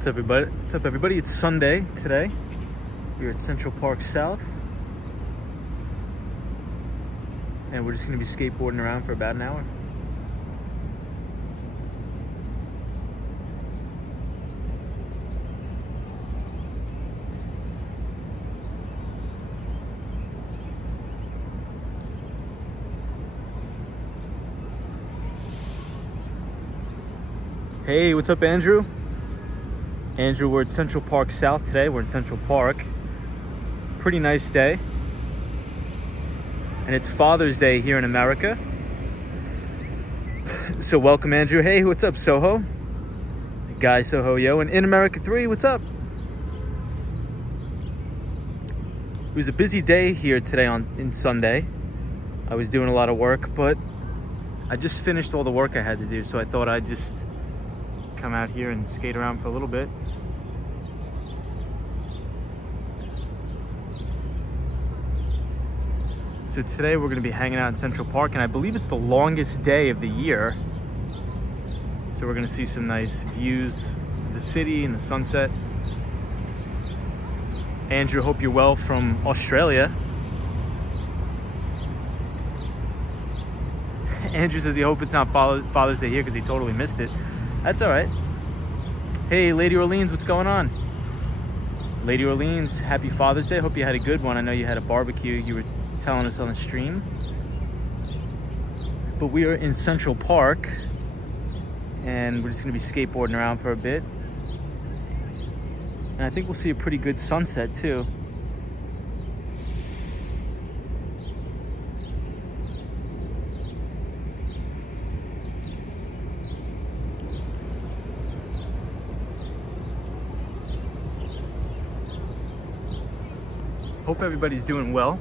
What's up, everybody? What's up, everybody? It's Sunday today. We're at Central Park South, and we're just going to be skateboarding around for about an hour. Hey, what's up, Andrew? Andrew, we're at Central Park South today. We're in Central Park. Pretty nice day. And it's Father's Day here in America. So welcome, Andrew. Hey, what's up, Soho? Guy Soho, yo. And in America 3, what's up? It was a busy day here today in Sunday. I was doing a lot of work, but I just finished all the work I had to do, so I thought I'd just come out here and skate around for a little bit. So today we're going to be hanging out in Central Park, and I believe it's the longest day of the year. So we're going to see some nice views of the city and the sunset. Andrew, hope you're well from Australia. Andrew says he hopes it's not Father's Day here because he totally missed it. That's all right. Hey, Lady Orleans, what's going on? Lady Orleans, happy Father's Day. Hope you had a good one. I know you had a barbecue. You were telling us on the stream. But we are in Central Park, and we're just going to be skateboarding around for a bit. And I think we'll see a pretty good sunset, too. Hope everybody's doing well.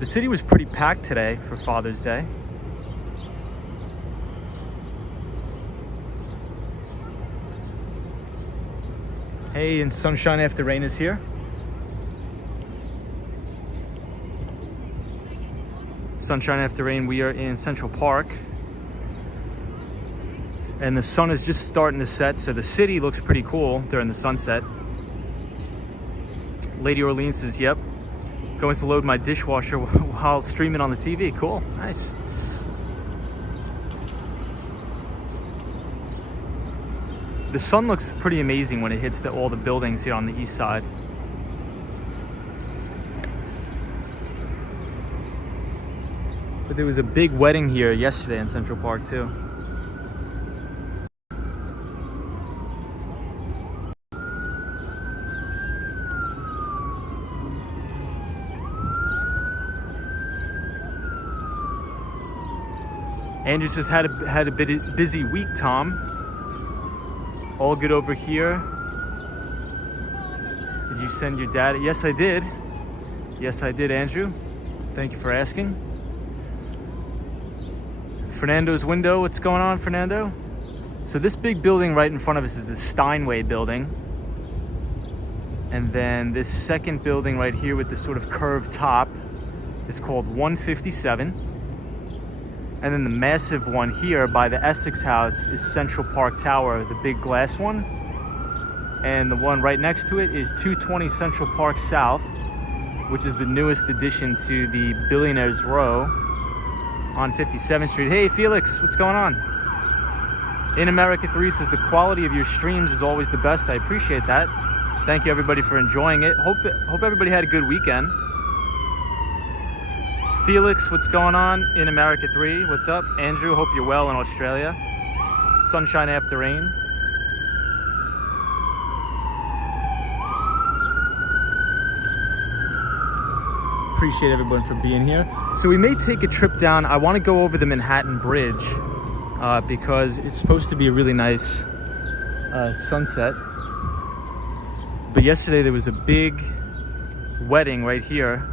The city was pretty packed today for Father's Day. Hey, and Sunshine After Rain is here. Sunshine After Rain, we are in Central Park. And the sun is just starting to set, so the city looks pretty cool during the sunset. Lady Orleans says, yep, going to load my dishwasher while streaming on the TV. Cool, nice. The sun looks pretty amazing when it hits all the buildings here on the east side. But there was a big wedding here yesterday in Central Park too. Andrew says, had a bit busy week, Tom. All good over here. Did you send your dad? Yes, I did. Yes, I did, Andrew. Thank you for asking. Fernando's window, what's going on, Fernando? So this big building right in front of us is the Steinway building. And then this second building right here with this sort of curved top is called 157. And then the massive one here by the Essex House is Central Park Tower, the big glass one. And the one right next to it is 220 Central Park South, which is the newest addition to the Billionaires Row on 57th Street. Hey, Felix, what's going on? In America 3 says, the quality of your streams is always the best. I appreciate that. Thank you, everybody, for enjoying it. Hope everybody had a good weekend. Felix, what's going on? In America 3, what's up? Andrew, hope you're well in Australia. Sunshine After Rain. Appreciate everyone for being here. So we may take a trip down. I want to go over the Manhattan Bridge because it's supposed to be a really nice sunset. But yesterday there was a big wedding right here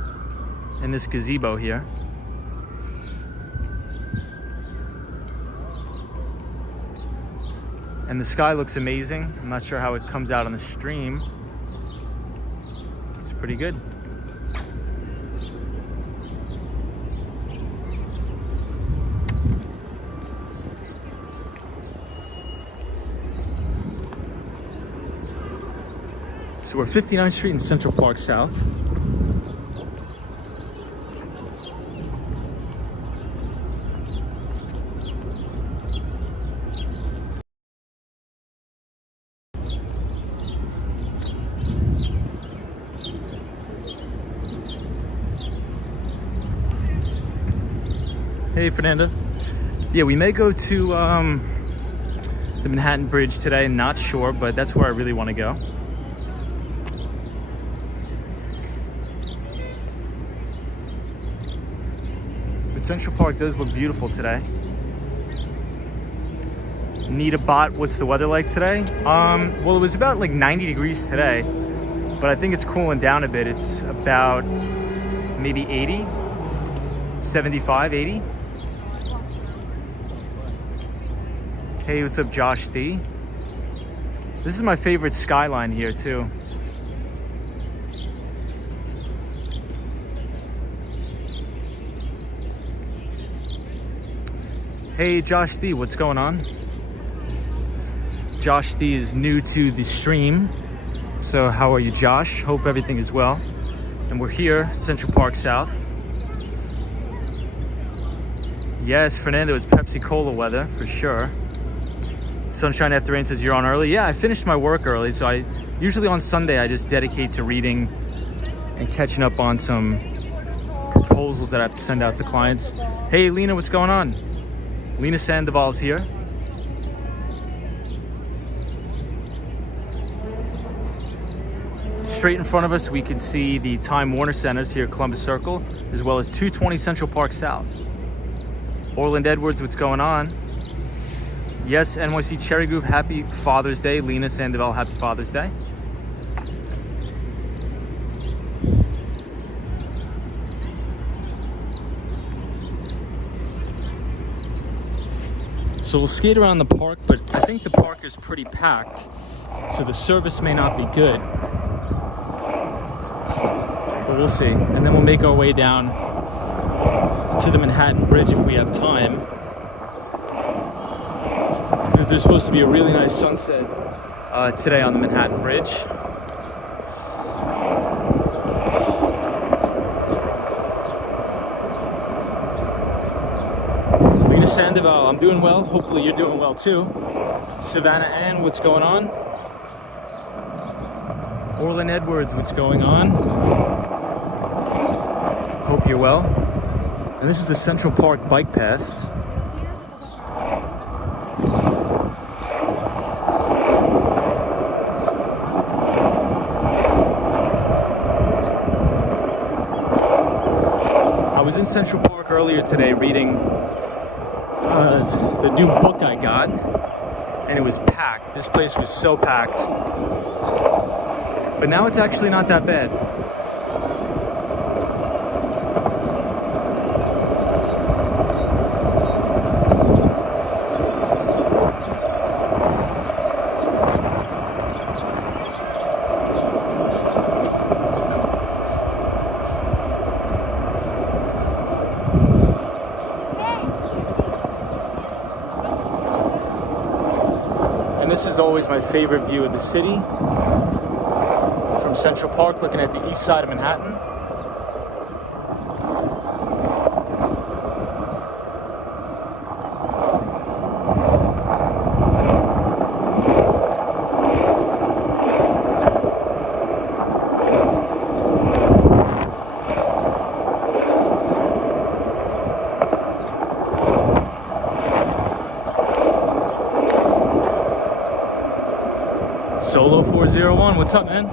in this gazebo here. And the sky looks amazing. I'm not sure how it comes out on the stream. It's pretty good. So we're 59th Street in Central Park South. Hey, Fernanda. Yeah, we may go to the Manhattan Bridge today. Not sure, but that's where I really want to go. But Central Park does look beautiful today. Need a bot. What's the weather like today? Well, it was about like 90 degrees today, but I think it's cooling down a bit. It's about maybe 80, 75, 80. Hey, what's up, Josh D? This is my favorite Skyline here too. Hey, Josh D, what's going on? Josh D is new to the stream. So how are you, Josh? Hope everything is well. And we're here, Central Park South. Yes, Fernando, it's Pepsi Cola weather for sure. Sunshine After Rain says you're on early. Yeah, I finished my work early, so I usually on Sunday I just dedicate to reading and catching up on some proposals that I have to send out to clients. Hey, Lena, what's going on? Lena Sandoval's here. Straight in front of us, we can see the Time Warner Centers here at Columbus Circle, as well as 220 Central Park South. Orland Edwards, what's going on? Yes, NYC Cherry Groove, happy Father's Day. Lena Sandoval, happy Father's Day. So we'll skate around the park, but I think the park is pretty packed, so the service may not be good. But we'll see. And then we'll make our way down to the Manhattan Bridge if we have time. Because there's supposed to be a really nice sunset today on the Manhattan Bridge. Lena Sandoval, I'm doing well. Hopefully you're doing well too. Savannah Ann, what's going on? Orland Edwards, what's going on? Hope you're well. And this is the Central Park bike path. I was in Central Park earlier today reading the new book I got, and it was packed. This place was so packed. But now it's actually not that bad. This is always my favorite view of the city from Central Park, looking at the east side of Manhattan. Solo 401, what's up, man?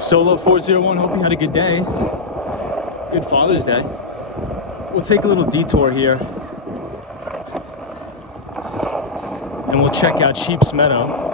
Solo 401, hope you had a good day. Good Father's Day. We'll take a little detour here and we'll check out Sheep's Meadow.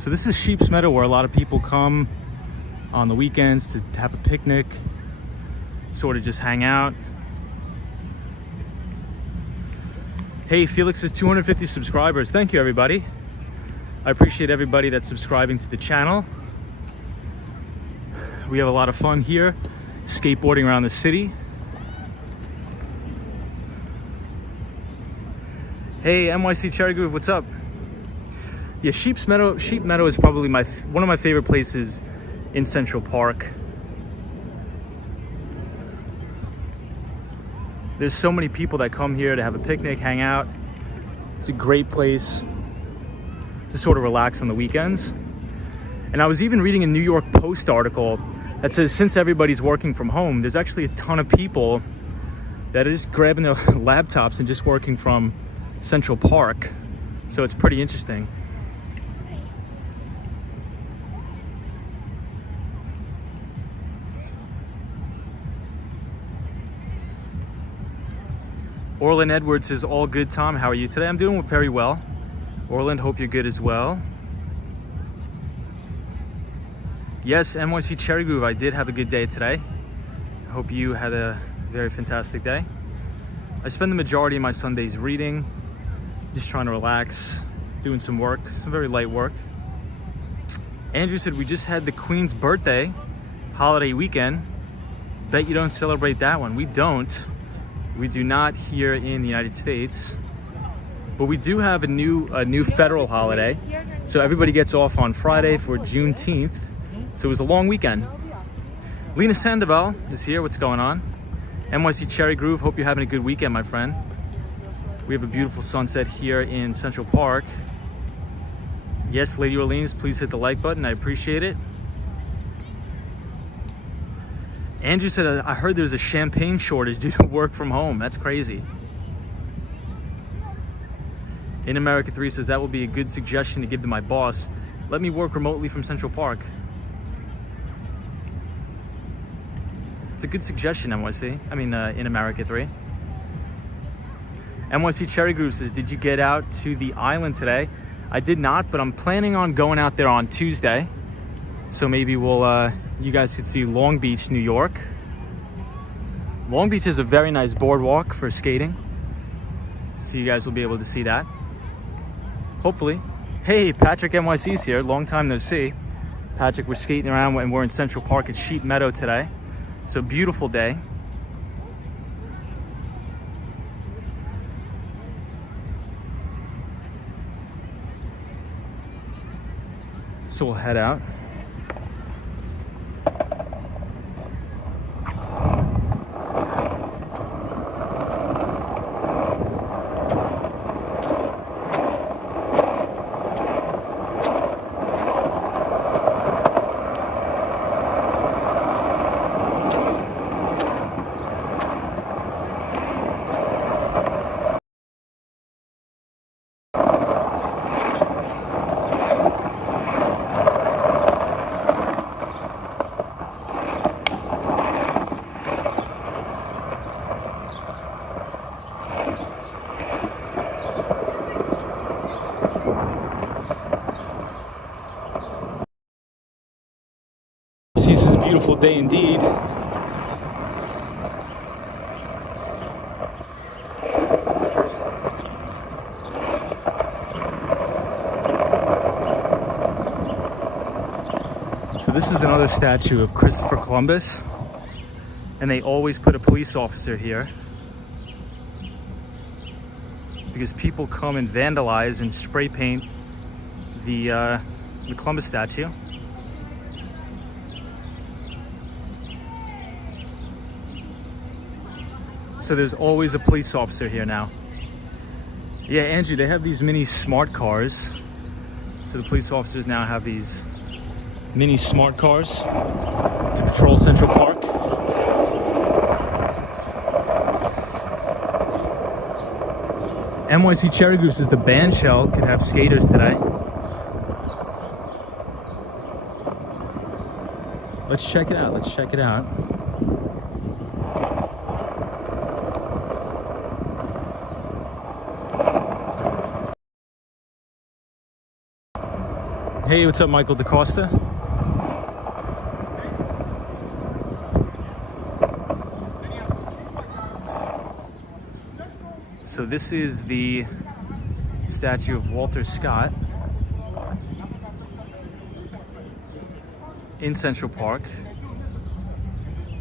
So this is Sheep's Meadow, where a lot of people come on the weekends to have a picnic, sort of just hang out. Hey, Felix has 250 subscribers. Thank you, everybody. I appreciate everybody that's subscribing to the channel. We have a lot of fun here, skateboarding around the city. Hey, NYC Cherry Groove, what's up? Yeah, Sheep Meadow is probably one of my favorite places in Central Park. There's so many people that come here to have a picnic, hang out. It's a great place to sort of relax on the weekends. And I was even reading a New York Post article that says since everybody's working from home, there's actually a ton of people that are just grabbing their laptops and just working from Central Park. So it's pretty interesting. Orland Edwards says, all good, Tom. How are you today? I'm doing very well. Orland, hope you're good as well. Yes, NYC Cherry Groove, I did have a good day today. I hope you had a very fantastic day. I spend the majority of my Sundays reading, just trying to relax, doing some work, some very light work. Andrew said, we just had the Queen's birthday holiday weekend. Bet you don't celebrate that one. We don't. We do not here in the United States, but we do have a new federal holiday. So everybody gets off on Friday for Juneteenth. So it was a long weekend. Lena Sandoval is here. What's going on? NYC Cherry Groove. Hope you're having a good weekend, my friend. We have a beautiful sunset here in Central Park. Yes, Lady Orleans, please hit the like button. I appreciate it. Andrew said, I heard there's a champagne shortage due to work from home. That's crazy. In America 3 says, that will be a good suggestion to give to my boss. Let me work remotely from Central Park. It's a good suggestion, NYC. I mean, in America 3. NYC Cherry Groove says, did you get out to the island today? I did not, but I'm planning on going out there on Tuesday. So maybe we'll, you guys could see Long Beach, New York. Long Beach is a very nice boardwalk for skating. So you guys will be able to see that. Hopefully. Hey, Patrick NYC's here. Long time no see. Patrick, we're skating around and we're in Central Park at Sheep Meadow today. So beautiful day. So we'll head out. This is a beautiful day indeed. So this is another statue of Christopher Columbus, and they always put a police officer here because people come and vandalize and spray paint the Columbus statue. So there's always a police officer here now. Yeah, Andrew, they have these mini smart cars. So the police officers now have these mini smart cars to patrol Central Park. NYC Cherry Groove says the band shell could have skaters today. Let's check it out. Let's check it out. Hey, what's up, Michael DaCosta? So this is the statue of Walter Scott in Central Park.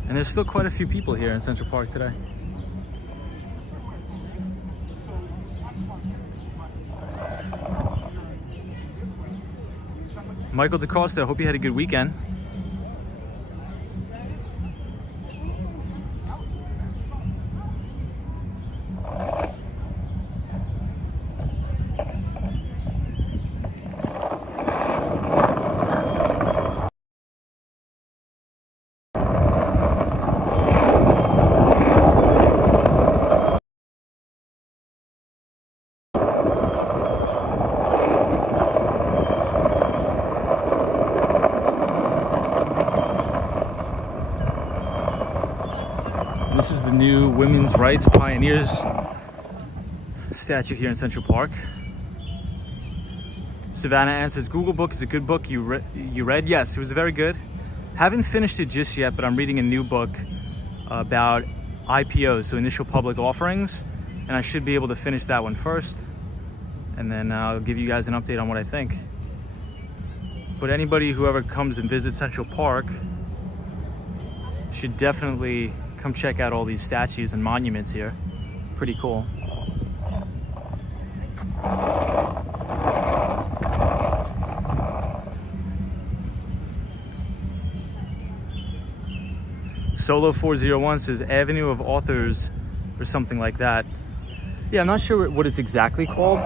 And there's still quite a few people here in Central Park today. Michael DeCosta, hope you had a good weekend. This is the new Women's Rights Pioneers statue here in Central Park. Savannah answers, Google Book is a good book you read? Yes, it was very good. Haven't finished it just yet, but I'm reading a new book about IPOs, so initial public offerings, and I should be able to finish that one first, and then I'll give you guys an update on what I think. But anybody who ever comes and visits Central Park should definitely come check out all these statues and monuments here. Pretty cool. Solo 401 says Avenue of Authors or something like that. Yeah, I'm not sure what it's exactly called,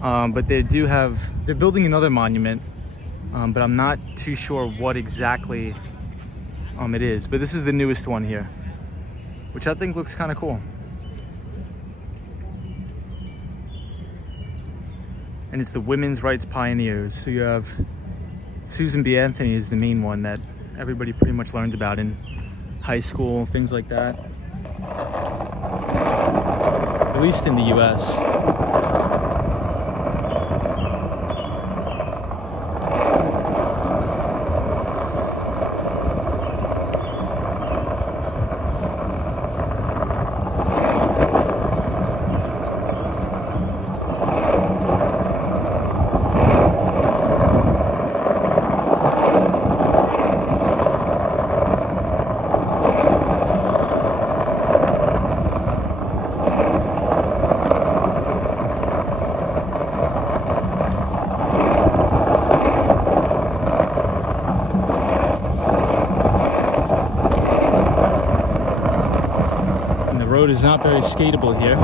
but they're building another monument, but I'm not too sure what exactly it is. But this is the newest one here, which I think looks kind of cool. And it's the Women's Rights Pioneers. So you have Susan B. Anthony is the main one that everybody pretty much learned about in high school, things like that. At least in the US. The road is not very skatable here.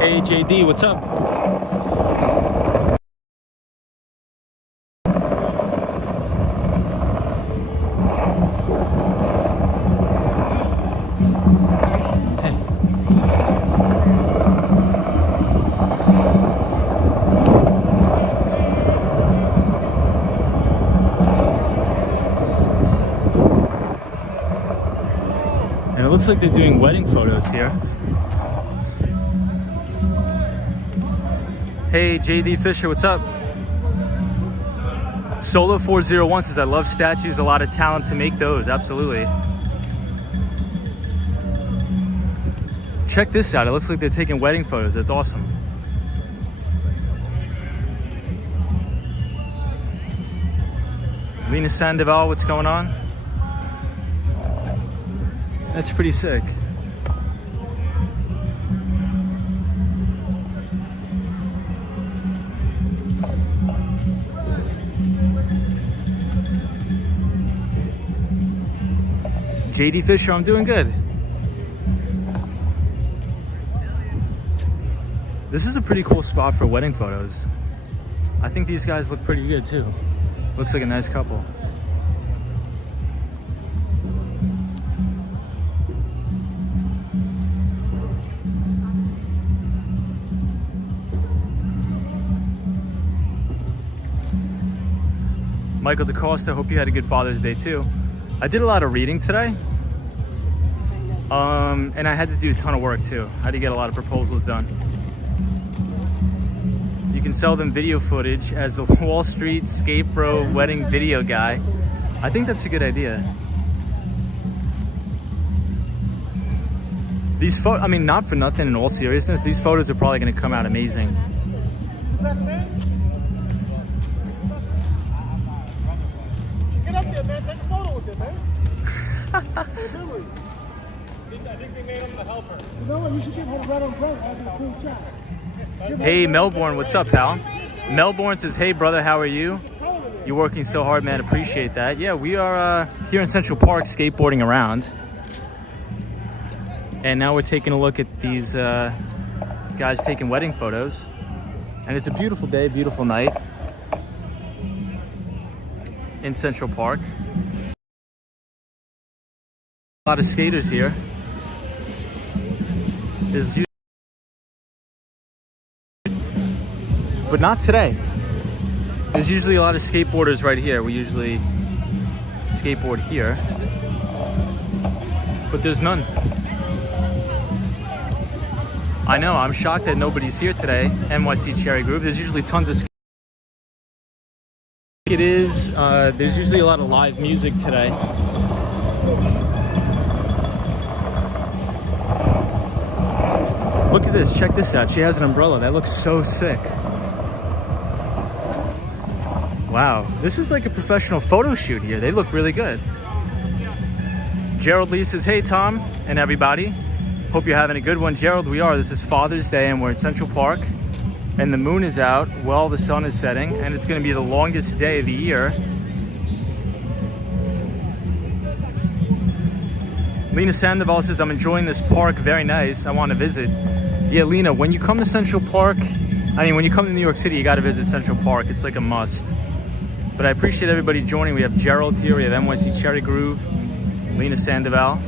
Hey JD, what's up? And it looks like they're doing wedding photos here. Hey, JD Fisher, what's up? Solo 401 says, I love statues, a lot of talent to make those. Absolutely. Check this out. It looks like they're taking wedding photos. That's awesome. Lena Sandoval, what's going on? That's pretty sick. JD Fisher, I'm doing good. This is a pretty cool spot for wedding photos. I think these guys look pretty good too. Looks like a nice couple. Michael DeCosta, hope you had a good Father's Day too. I did a lot of reading today. And I had to do a ton of work too. I had to get a lot of proposals done. can sell them video footage as the Wall Street Skate Bro wedding video guy. I think that's a good idea. These photos, I mean, not for nothing, in all seriousness, these photos are probably going to come out amazing. Best man? Get up there, man. Take a photo with them, man. I think they made him the helper. You know what? You should get him right on front. I'll do a cool shot. Hey, Melbourne, what's up, pal? Melbourne says, hey, brother, how are you? You're working so hard, man. Appreciate that. Yeah, we are here in Central Park skateboarding around. And now we're taking a look at these guys taking wedding photos. And it's a beautiful day, beautiful night in Central Park. A lot of skaters here. But not today. There's usually a lot of skateboarders right here. We usually skateboard here. But there's none. I know, I'm shocked that nobody's here today. NYC Cherry Groove. There's usually tons of there's usually a lot of live music today. Look at this, check this out. She has an umbrella. That looks so sick. Wow, this is like a professional photo shoot here. They look really good. Gerald Lee says, hey Tom and everybody. Hope you're having a good one. Gerald, we are. This is Father's Day and we're in Central Park. And the moon is out while the sun is setting. And it's going to be the longest day of the year. Lena Sandoval says, I'm enjoying this park. Very nice. I want to visit. Yeah, Lena, when you come to Central Park, when you come to New York City, you got to visit Central Park. It's like a must. But I appreciate everybody joining. We have Gerald here. We have NYC Cherry Groove. Lena Sandoval.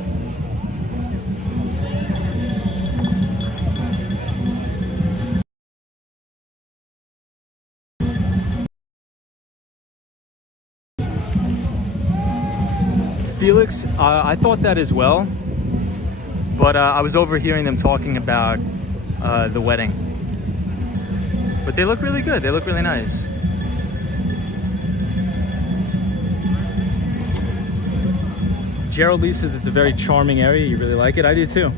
Felix, I thought that as well, but I was overhearing them talking about the wedding. But they look really good. They look really nice. Gerald Lee says it's a very charming area. You really like it? I do too.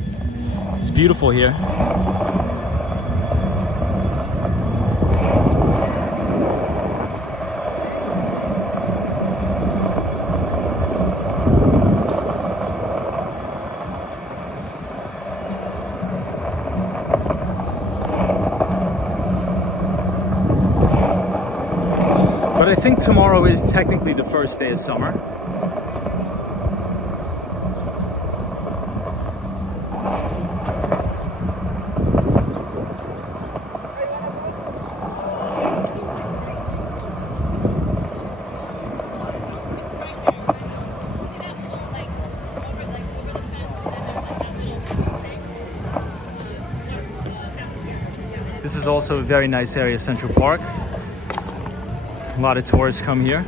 It's beautiful here. But I think tomorrow is technically the first day of summer. This is also a very nice area, Central Park. A lot of tourists come here.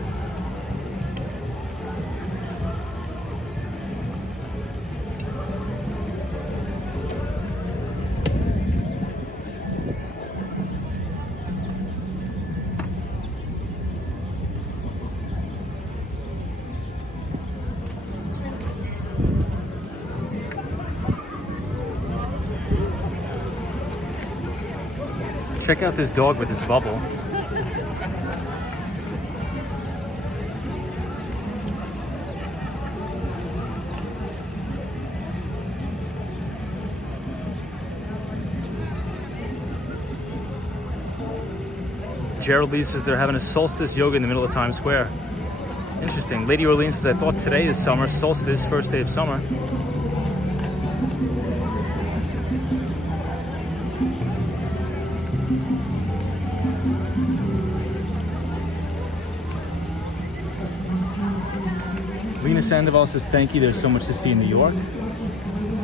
Check out this dog with his bubble. Gerald Lee says they're having a solstice yoga in the middle of Times Square. Interesting. Lady Orleans says, I thought today is summer. Solstice, first day of summer. Lena Sandoval says, thank you. There's so much to see in New York.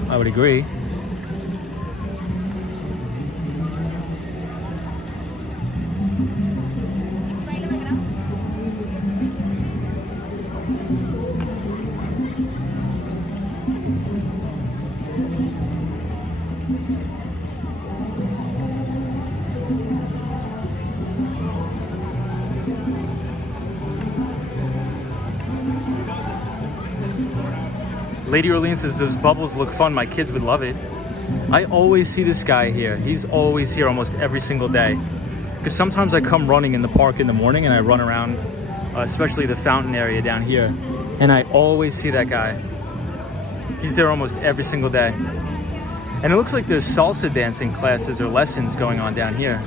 I would agree. Lady Orleans says those bubbles look fun. My kids would love it. I always see this guy here. He's always here almost every single day. Because sometimes I come running in the park in the morning and I run around, especially the fountain area down here. And I always see that guy. He's there almost every single day. And it looks like there's salsa dancing classes or lessons going on down here.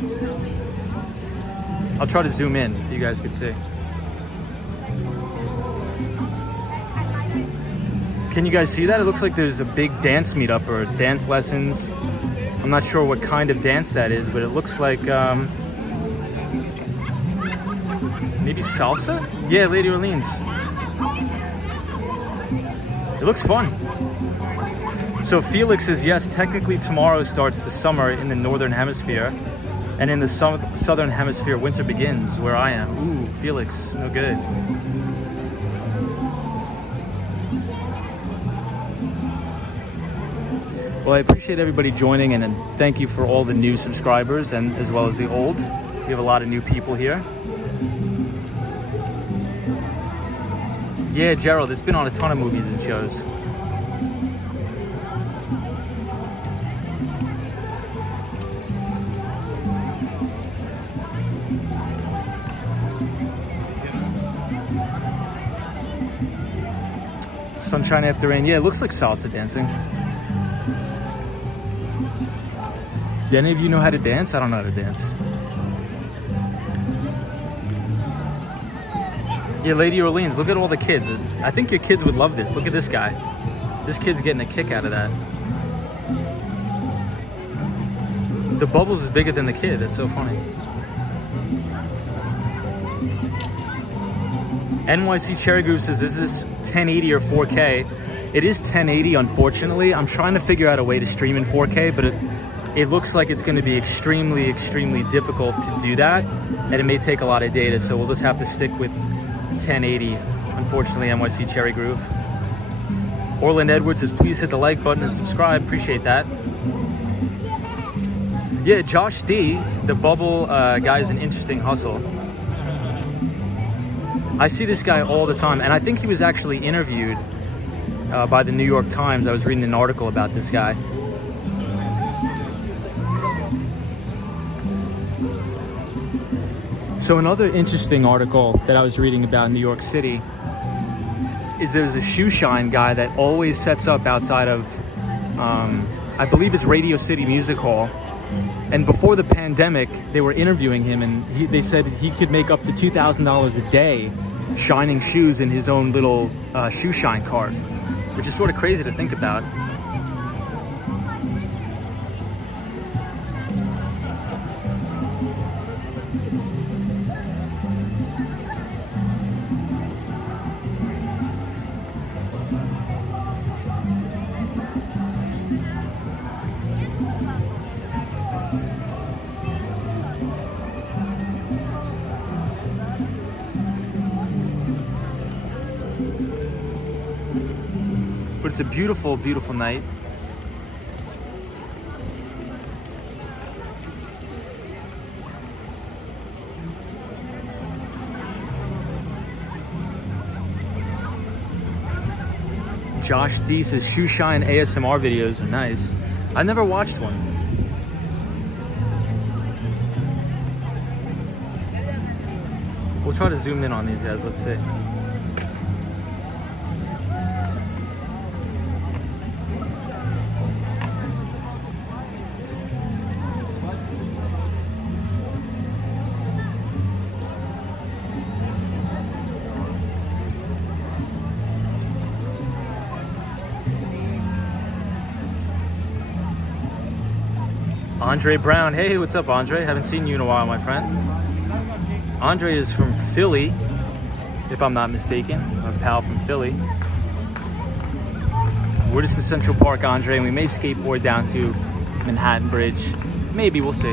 I'll try to zoom in so you guys can see. Can you guys see that? It looks like there's a big dance meetup or dance lessons. I'm not sure what kind of dance that is, but it looks like maybe salsa? Yeah, Lady Orleans. It looks fun. So Felix says, yes, technically tomorrow starts the summer in the northern hemisphere, and in the southern hemisphere, winter begins where I am. Ooh, Felix, no good. Well, I appreciate everybody joining, and thank you for all the new subscribers and as well as the old. We have a lot of new people here. Yeah, Gerald, it's been on a ton of movies and shows. Sunshine after rain. Yeah, it looks like salsa dancing. Do any of you know how to dance? I don't know how to dance. Yeah, Lady Orleans, look at all the kids. I think your kids would love this. Look at this guy. This kid's getting a kick out of that. The bubbles is bigger than the kid. That's so funny. NYC Cherry Group says, is this 1080 or 4K? It is 1080, unfortunately. I'm trying to figure out a way to stream in 4K, but it looks like it's going to be extremely, extremely difficult to do that, and it may take a lot of data, so we'll just have to stick with 1080, unfortunately. NYC Cherry Groove. Orland Edwards says, please hit the like button and subscribe. Appreciate that. Yeah, Josh D, the bubble guy, is an interesting hustle. I see this guy all the time, and I think he was actually interviewed by the New York Times. I was reading an article about this guy. So another interesting article that I was reading about in New York City is there's a shoe shine guy that always sets up outside of, I believe it's Radio City Music Hall. And before the pandemic, they were interviewing him, and they said he could make up to $2,000 a day shining shoes in his own little shoe shine cart, which is sort of crazy to think about. But it's a beautiful, beautiful night. Josh D says shoe shine ASMR videos are nice. I never watched one. We'll try to zoom in on these guys. Let's see. Andre Brown. Hey, what's up, Andre? Haven't seen you in a while, my friend. Andre is from Philly, if I'm not mistaken. A pal from Philly. We're just in Central Park, Andre, and we may skateboard down to Manhattan Bridge. Maybe, we'll see.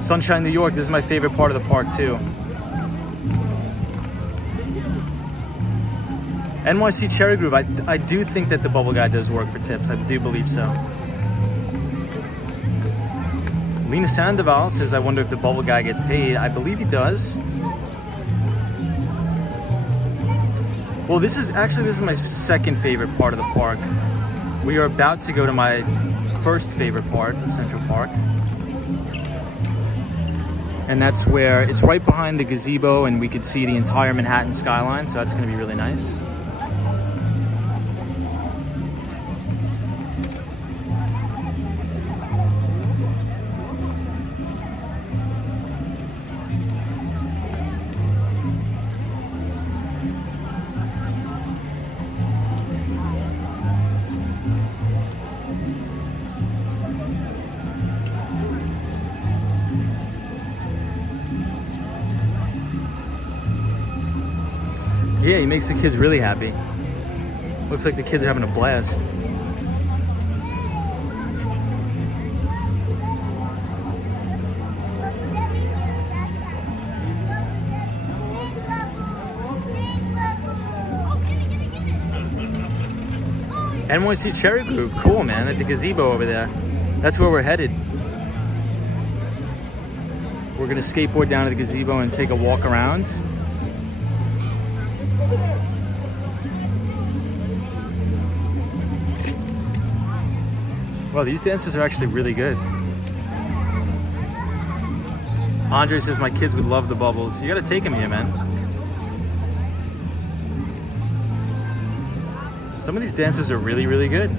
Sunshine, New York, this is my favorite part of the park too. NYC Cherry Groove, I do think that the bubble guy does work for tips. I do believe so. Lena Sandoval says, I wonder if the bubble guy gets paid. I believe he does. Well, this is my second favorite part of the park. We are about to go to my first favorite part, Central Park. And that's where, it's right behind the gazebo and we could see the entire Manhattan skyline, so that's gonna be really nice. Yeah, he makes the kids really happy. Looks like the kids are having a blast. NYC Cherry Group, cool man, at the gazebo over there. That's where we're headed. We're gonna skateboard down to the gazebo and take a walk around. Wow, these dancers are actually really good. Andre says my kids would love the bubbles. You gotta take them here, man. Some of these dancers are really, really good.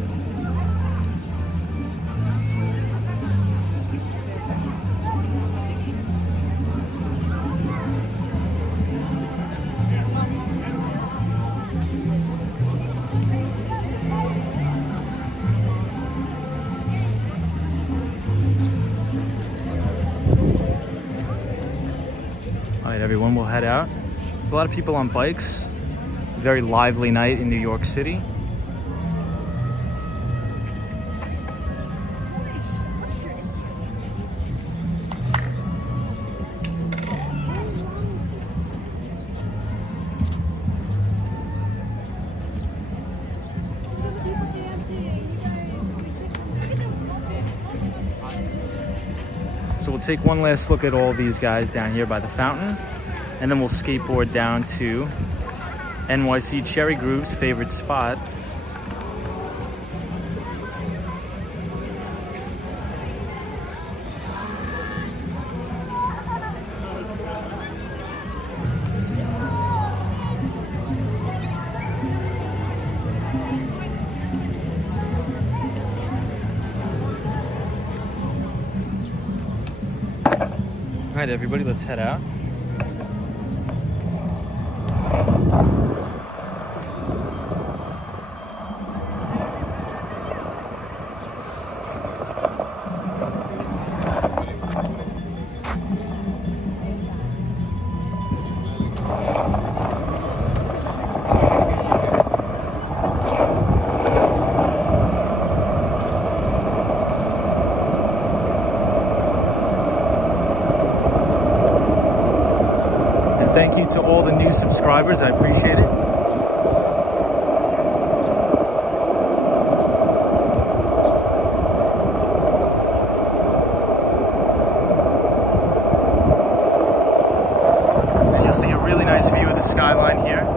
Everyone will head out. There's a lot of people on bikes. Very lively night in New York City. So we'll take one last look at all these guys down here by the fountain, and then we'll skateboard down to NYC Cherry Group's favorite spot. All right, everybody, let's head out. Thank you to all the new subscribers. I appreciate it. And you'll see a really nice view of the skyline here.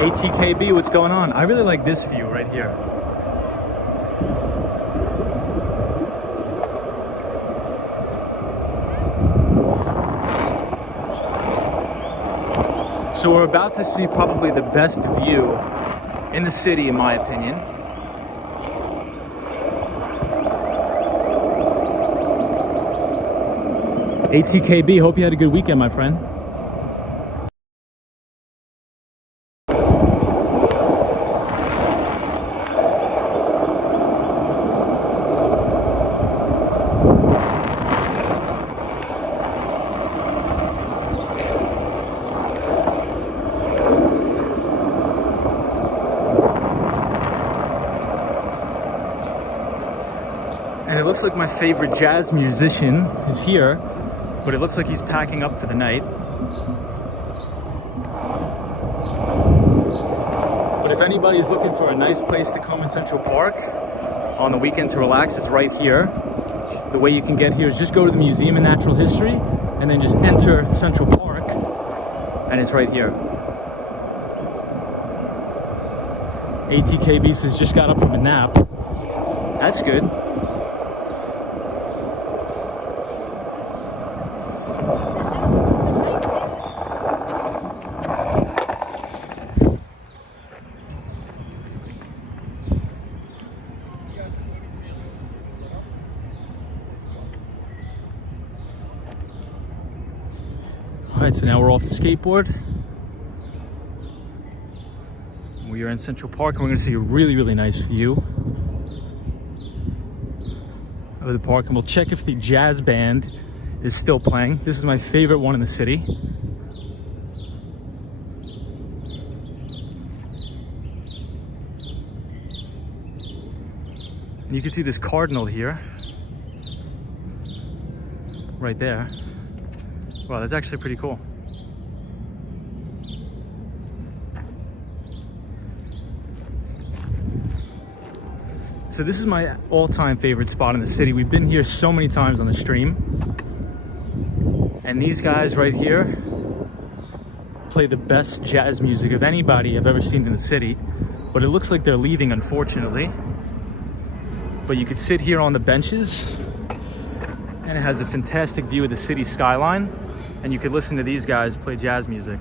ATKB, what's going on? I really like this view right here. So we're about to see probably the best view in the city, in my opinion. ATKB, hope you had a good weekend, my friend. And it looks like my favorite jazz musician is here, but it looks like he's packing up for the night. But if anybody's looking for a nice place to come in Central Park on the weekend to relax, it's right here. The way you can get here is just go to the Museum of Natural History and then just enter Central Park, and it's right here. ATKB says just got up from a nap. That's good. All right, so now we're off the skateboard. We are in Central Park and we're gonna see a really, really nice view of the park, and we'll check if the jazz band is still playing. This is my favorite one in the city. And you can see this cardinal here, right there. Wow, that's actually pretty cool. So this is my all-time favorite spot in the city. We've been here so many times on the stream. And these guys right here play the best jazz music of anybody I've ever seen in the city. But it looks like they're leaving, unfortunately. But you could sit here on the benches, and it has a fantastic view of the city skyline, and you could listen to these guys play jazz music.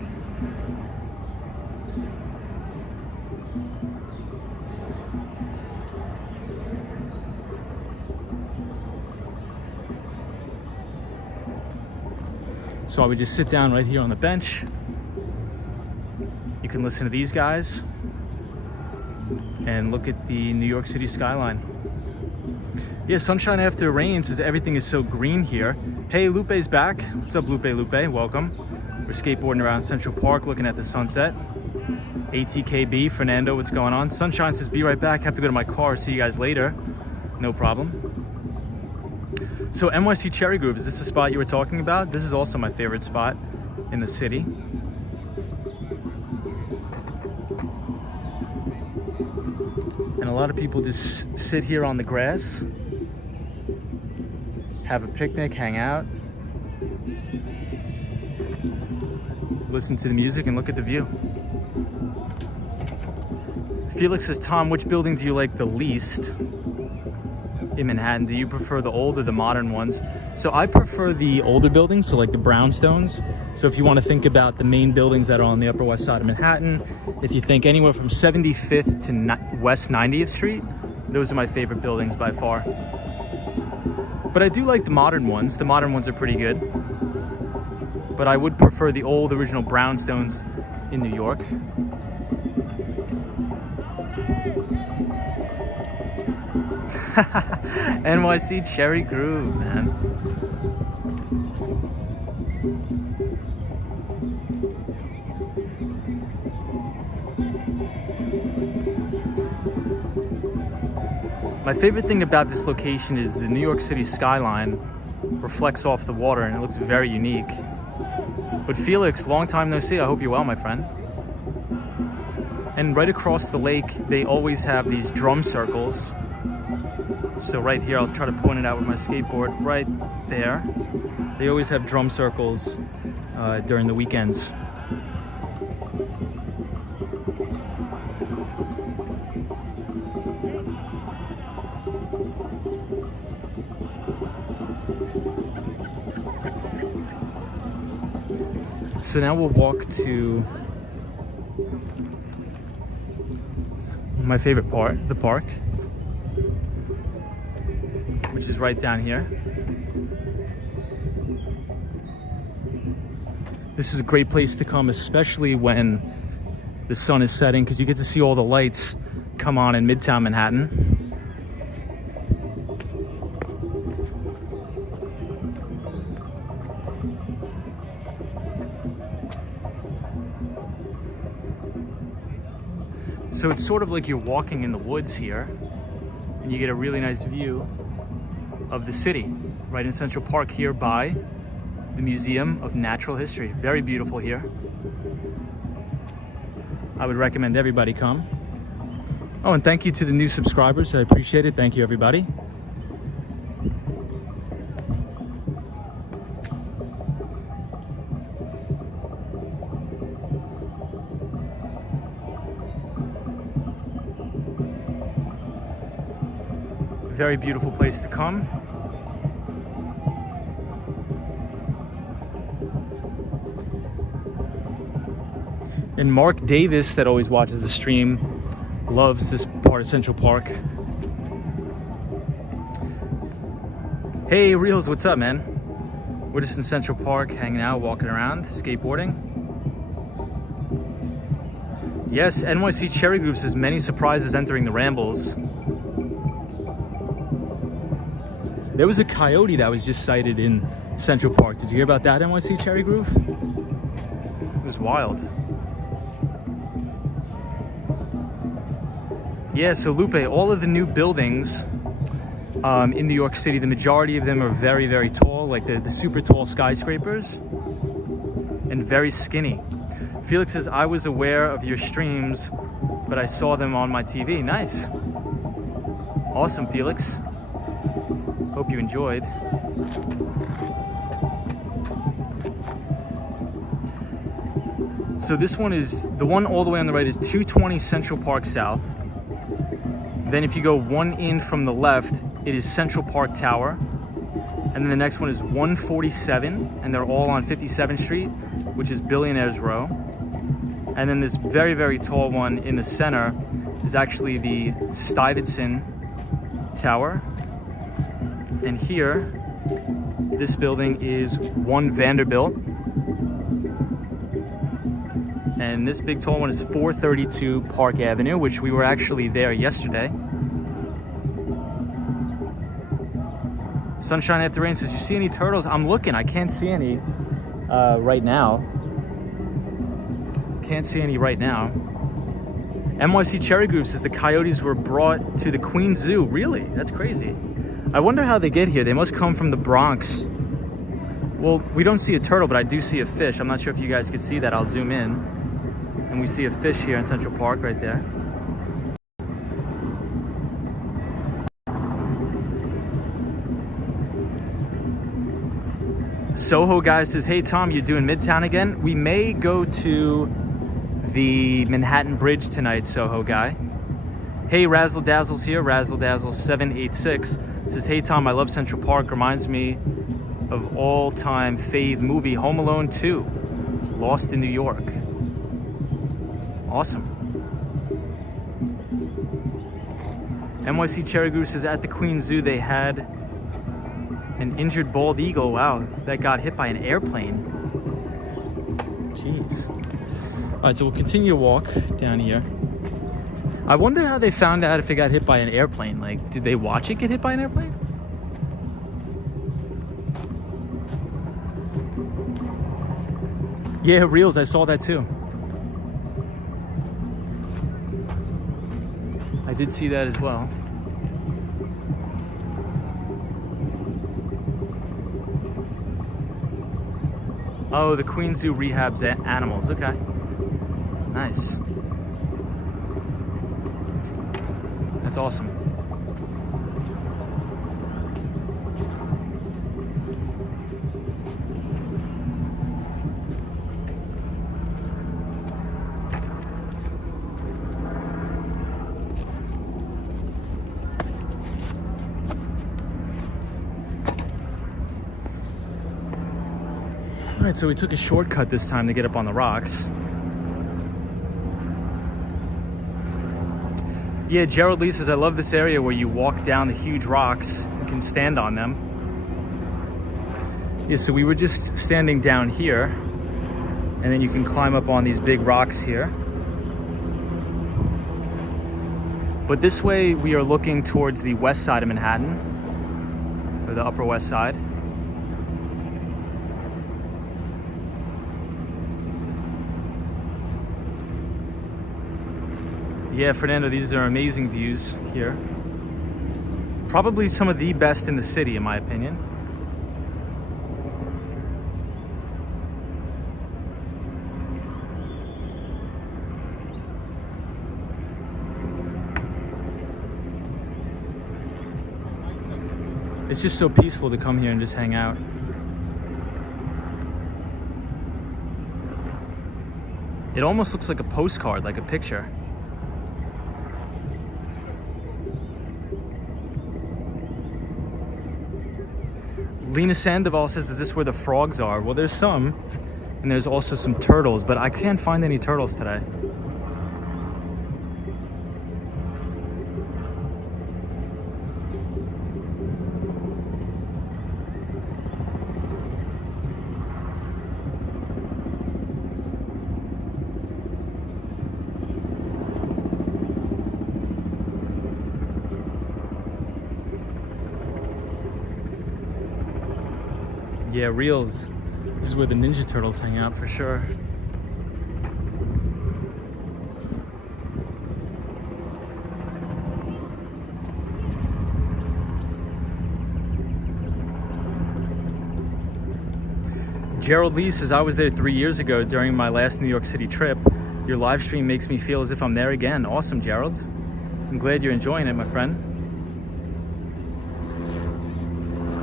So I would just sit down right here on the bench. You can listen to these guys and look at the New York City skyline. Yeah, sunshine after rain says everything is so green here. Hey, Lupe's back. What's up, Lupe? Welcome. We're skateboarding around Central Park looking at the sunset. ATKB, Fernando, what's going on? Sunshine says, be right back. Have to go to my car. See you guys later. No problem. So NYC Cherry Groove, is this the spot you were talking about? This is also my favorite spot in the city. And a lot of people just sit here on the grass, have a picnic, hang out, listen to the music, and look at the view. Felix says, Tom, which building do you like the least in Manhattan? Do you prefer the old or the modern ones? So I prefer the older buildings, so like the brownstones. So if you want to think about the main buildings that are on the Upper West Side of Manhattan, if you think anywhere from 75th to West 90th Street, those are my favorite buildings by far. But I do like the modern ones. The modern ones are pretty good. But I would prefer the old original brownstones in New York. NYC Cherry Groove, man. My favorite thing about this location is the New York City skyline reflects off the water and it looks very unique. But Felix, long time no see. I hope you're well, my friend. And right across the lake, they always have these drum circles. So right here, I'll try to point it out with my skateboard. Right there, they always have drum circles during the weekends. So now we'll walk to my favorite part, the park, which is right down here. This is a great place to come, especially when the sun is setting, because you get to see all the lights come on in Midtown Manhattan. So it's sort of like you're walking in the woods here, and you get a really nice view of the city right in Central Park here by the Museum of Natural History. Very beautiful here. I would recommend everybody come. Oh, and thank you to the new subscribers. I appreciate it. Thank you, everybody. Very beautiful place to come. And Mark Davis, that always watches the stream, loves this part of Central Park. Hey Reels, what's up, man? We're just in Central Park, hanging out, walking around, skateboarding. Yes, NYC Cherry Group says many surprises entering the Rambles. There was a coyote that was just sighted in Central Park. Did you hear about that, NYC Cherry Groove? It was wild. Yeah, so Lupe, all of the new buildings in New York City, the majority of them are very, very tall, like the super tall skyscrapers, and very skinny. Felix says, I was aware of your streams, but I saw them on my TV. Nice. Awesome, Felix. Hope you enjoyed. So this one is, the one all the way on the right is 220 Central Park South. Then if you go one in from the left, it is Central Park Tower. And then the next one is 147, and they're all on 57th Street, which is Billionaires Row. And then this very, very tall one in the center is actually the Stuyvesant Tower. And here, this building is 1 Vanderbilt. And this big tall one is 432 Park Avenue, which we were actually there yesterday. Sunshine After Rain says, you see any turtles? I'm looking, I can't see any right now. Can't see any right now. NYC Cherry Group says the coyotes were brought to the Queen Zoo. Really? That's crazy. I wonder how they get here. They must come from the Bronx. Well, we don't see a turtle, but I do see a fish. I'm not sure if you guys can see that. I'll zoom in. And we see a fish here in Central Park right there. Soho guy says, hey Tom, you doing Midtown again? We may go to the Manhattan Bridge tonight, Soho guy. Hey, Razzle Dazzle's here. Razzle Dazzle 786 says, hey Tom, I love Central Park. Reminds me of all-time fave movie, Home Alone 2, Lost in New York. Awesome. NYC Cherry Goose says, at the Queen Zoo, they had an injured bald eagle, wow, that got hit by an airplane. Jeez. All right, so we'll continue to walk down here. I wonder how they found out if it got hit by an airplane. Like, did they watch it get hit by an airplane? Yeah, Reels, I saw that too. I did see that as well. Oh, the Queen Zoo rehabs animals. Okay. Nice. That's awesome. All right, so we took a shortcut this time to get up on the rocks. Yeah, Gerald Lee says, I love this area where you walk down the huge rocks and can stand on them. Yeah, so we were just standing down here, and then you can climb up on these big rocks here. But this way we are looking towards the west side of Manhattan, or the Upper West Side. Yeah, Fernando, these are amazing views here. Probably some of the best in the city, in my opinion. It's just so peaceful to come here and just hang out. It almost looks like a postcard, like a picture. Lena Sandoval says, is this where the frogs are? Well, there's some, and there's also some turtles, but I can't find any turtles today. Yeah, Reels. This is where the Ninja Turtles hang out for sure. Gerald Lee says, I was there 3 years ago during my last New York City trip. Your live stream makes me feel as if I'm there again. Awesome, Gerald. I'm glad you're enjoying it, my friend.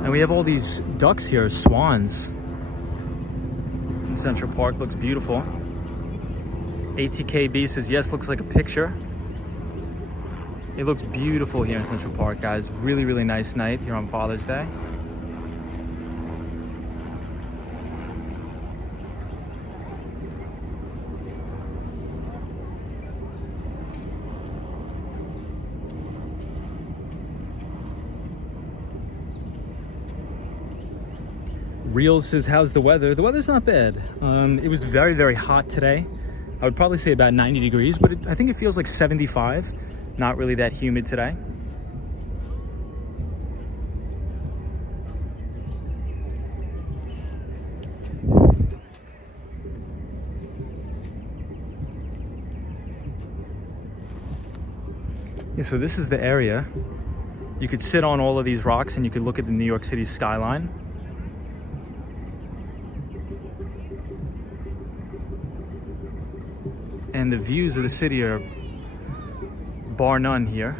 And we have all these ducks here, swans. In Central Park, looks beautiful. ATKB says, yes, looks like a picture. It looks beautiful here in Central Park, guys. Really, really nice night here on Father's Day. Reels says, how's the weather? The weather's not bad. It was very, very hot today. I would probably say about 90 degrees, but I think it feels like 75. Not really that humid today. Yeah, so this is the area. You could sit on all of these rocks and you could look at the New York City skyline. And the views of the city are bar none here.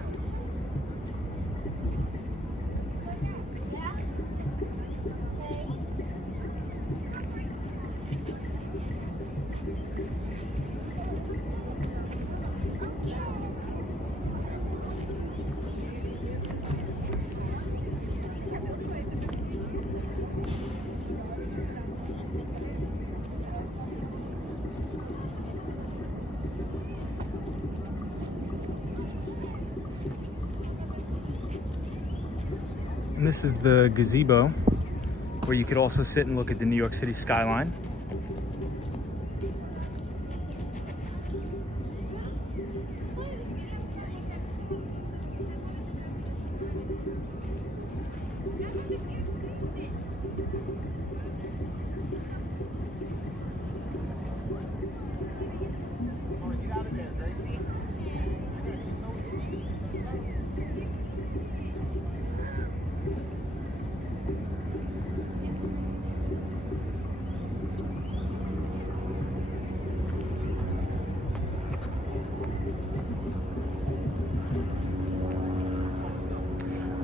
And this is the gazebo, where you could also sit and look at the New York City skyline.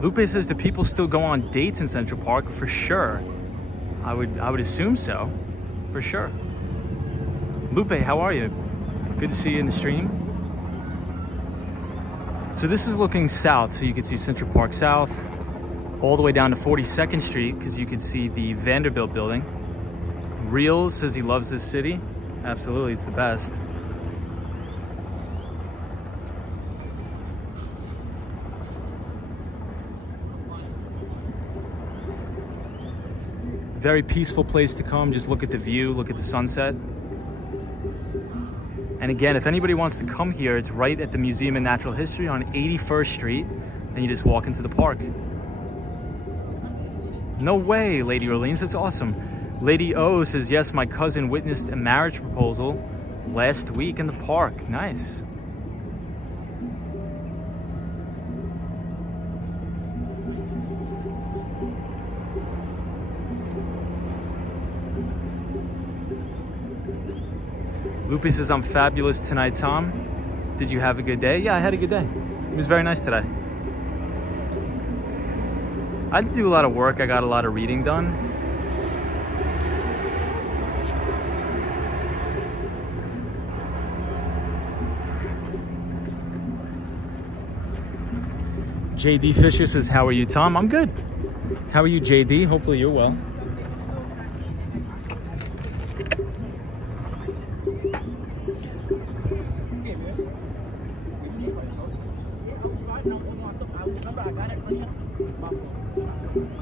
Lupe says, do people still go on dates in Central Park? For sure. I would assume so. For sure. Lupe, how are you? Good to see you in the stream. So this is looking south, so you can see Central Park South, all the way down to 42nd Street, because you can see the Vanderbilt building. Reels says he loves this city. Absolutely, it's the best. Very peaceful place to come. Just look at the view, look at the sunset. And again, if anybody wants to come here, it's right at the Museum of Natural History on 81st Street. And you just walk into the park. No way, Lady Orleans, that's awesome. Lady O says, yes, my cousin witnessed a marriage proposal last week in the park. Nice. Lupe says, I'm fabulous tonight, Tom. Did you have a good day? Yeah, I had a good day. It was very nice today. I did do a lot of work. I got a lot of reading done. JD Fisher says, how are you, Tom? I'm good. How are you, JD? Hopefully you're well.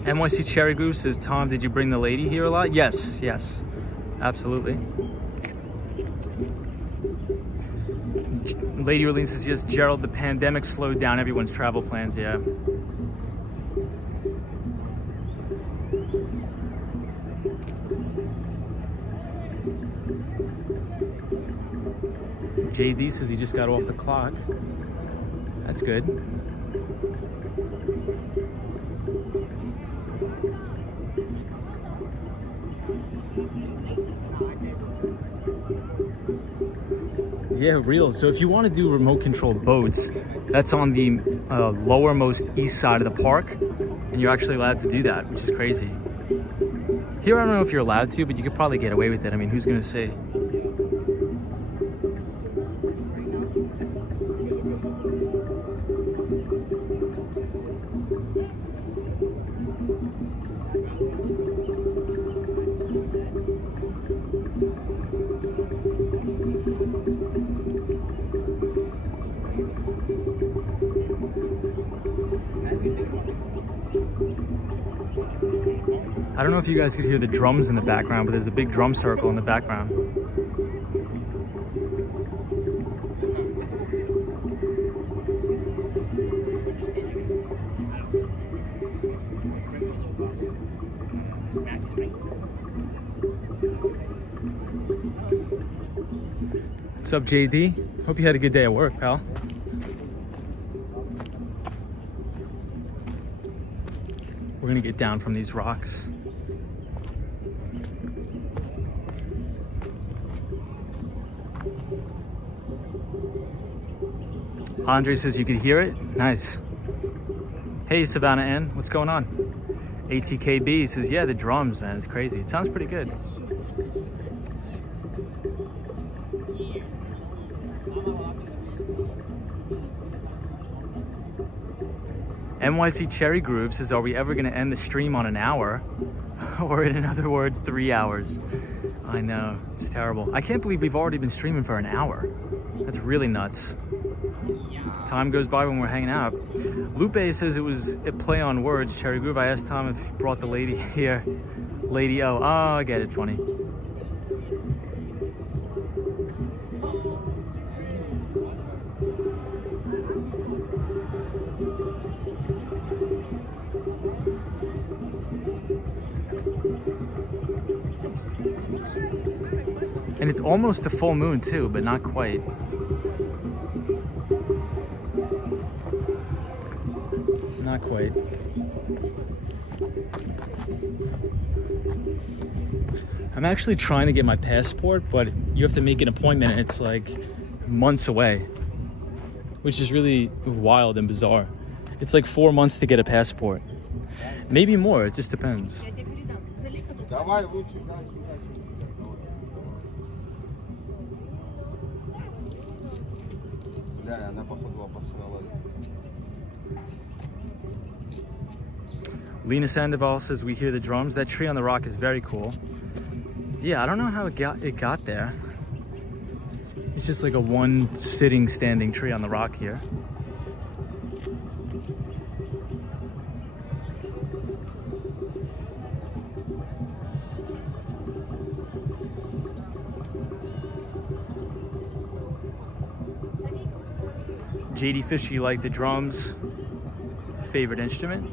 NYC Cherry Groove says, Tom, did you bring the lady here a lot? Yes, yes, absolutely. Lady Orleans says, yes, Gerald, the pandemic slowed down everyone's travel plans, yeah. JD says he just got off the clock. That's good. Yeah, real. So if you want to do remote controlled boats, that's on the lowermost east side of the park, and you're actually allowed to do that, which is crazy. Here, I don't know if you're allowed to, but you could probably get away with it. I mean, who's going to say? I don't know if you guys could hear the drums in the background, but there's a big drum circle in the background. What's up, JD? Hope you had a good day at work, pal. We're gonna get down from these rocks. Andre says you could hear it. Nice. Hey, Savannah N, what's going on? ATKB says, yeah, the drums, man, it's crazy. It sounds pretty good. NYC Cherry Groove says, are we ever going to end the stream on an hour? Or in other words, 3 hours. I know, it's terrible. I can't believe we've already been streaming for an hour. That's really nuts. Time goes by when we're hanging out. Lupe says it was a play on words, Cherry Groove. I asked Tom if he brought the lady here. Lady O. Oh, I get it, funny. And it's almost a full moon too, but not quite. Not quite. I'm actually trying to get my passport, but you have to make an appointment and it's like months away, which is really wild and bizarre. It's like 4 months to get a passport. Maybe more, it just depends. Lena Sandoval says we hear the drums. That tree on the rock is very cool. Yeah, I don't know how it got there. It's just like a one sitting standing tree on the rock here. JD Fisher, you like the drums? Favorite instrument?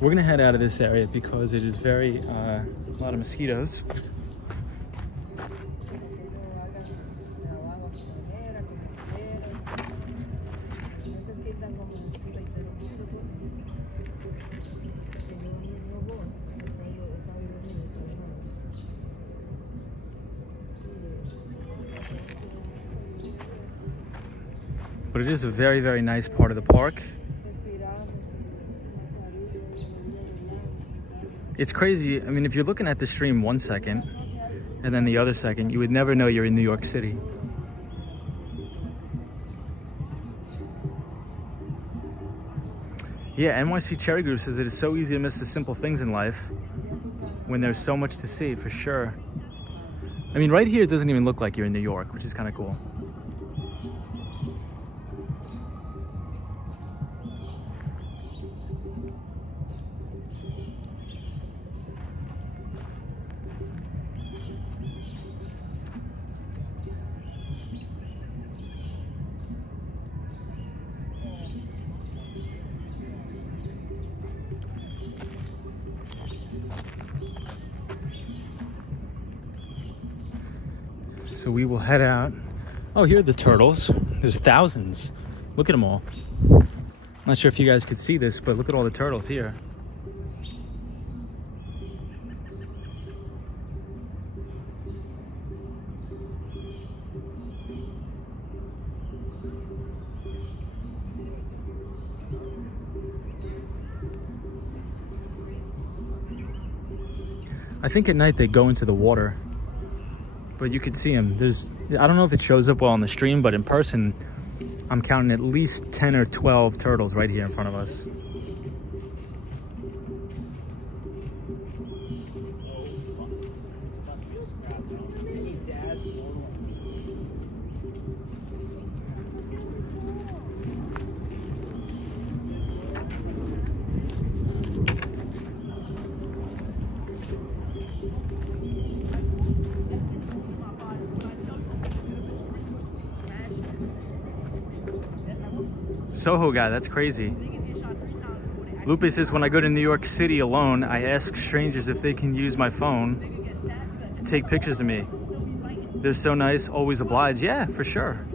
We're gonna head out of this area because it is very, a lot of mosquitoes. But it is a very, very nice part of the park. It's crazy. I mean, if you're looking at the stream 1 second and then the other second, you would never know you're in New York City. Yeah, NYC Cherry Group says it is so easy to miss the simple things in life when there's so much to see, for sure. I mean, right here, it doesn't even look like you're in New York, which is kind of cool. So we will head out. Oh, here are the turtles. There's thousands. Look at them all. I'm not sure if you guys could see this, but look at all the turtles here. I think at night they go into the water, but you could see them. I don't know if it shows up well on the stream, but in person, I'm counting at least 10 or 12 turtles right here in front of us. Soho guy, that's crazy. Lupe says, when I go to New York City alone, I ask strangers if they can use my phone to take pictures of me. They're so nice, always oblige. Yeah, for sure.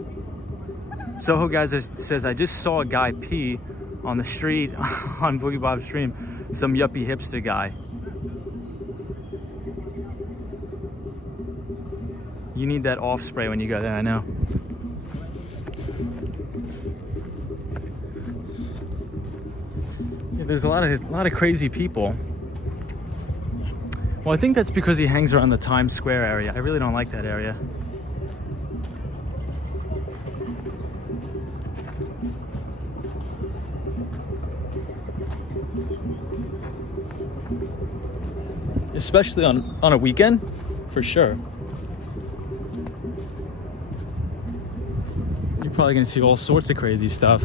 Soho guy says, I just saw a guy pee on the street on Boogie Bob's stream. Some yuppie hipster guy. You need that off spray when you go there, I know. There's a lot of crazy people. Well, I think that's because he hangs around the Times Square area. I really don't like that area. Especially on a weekend, for sure. You're probably gonna see all sorts of crazy stuff.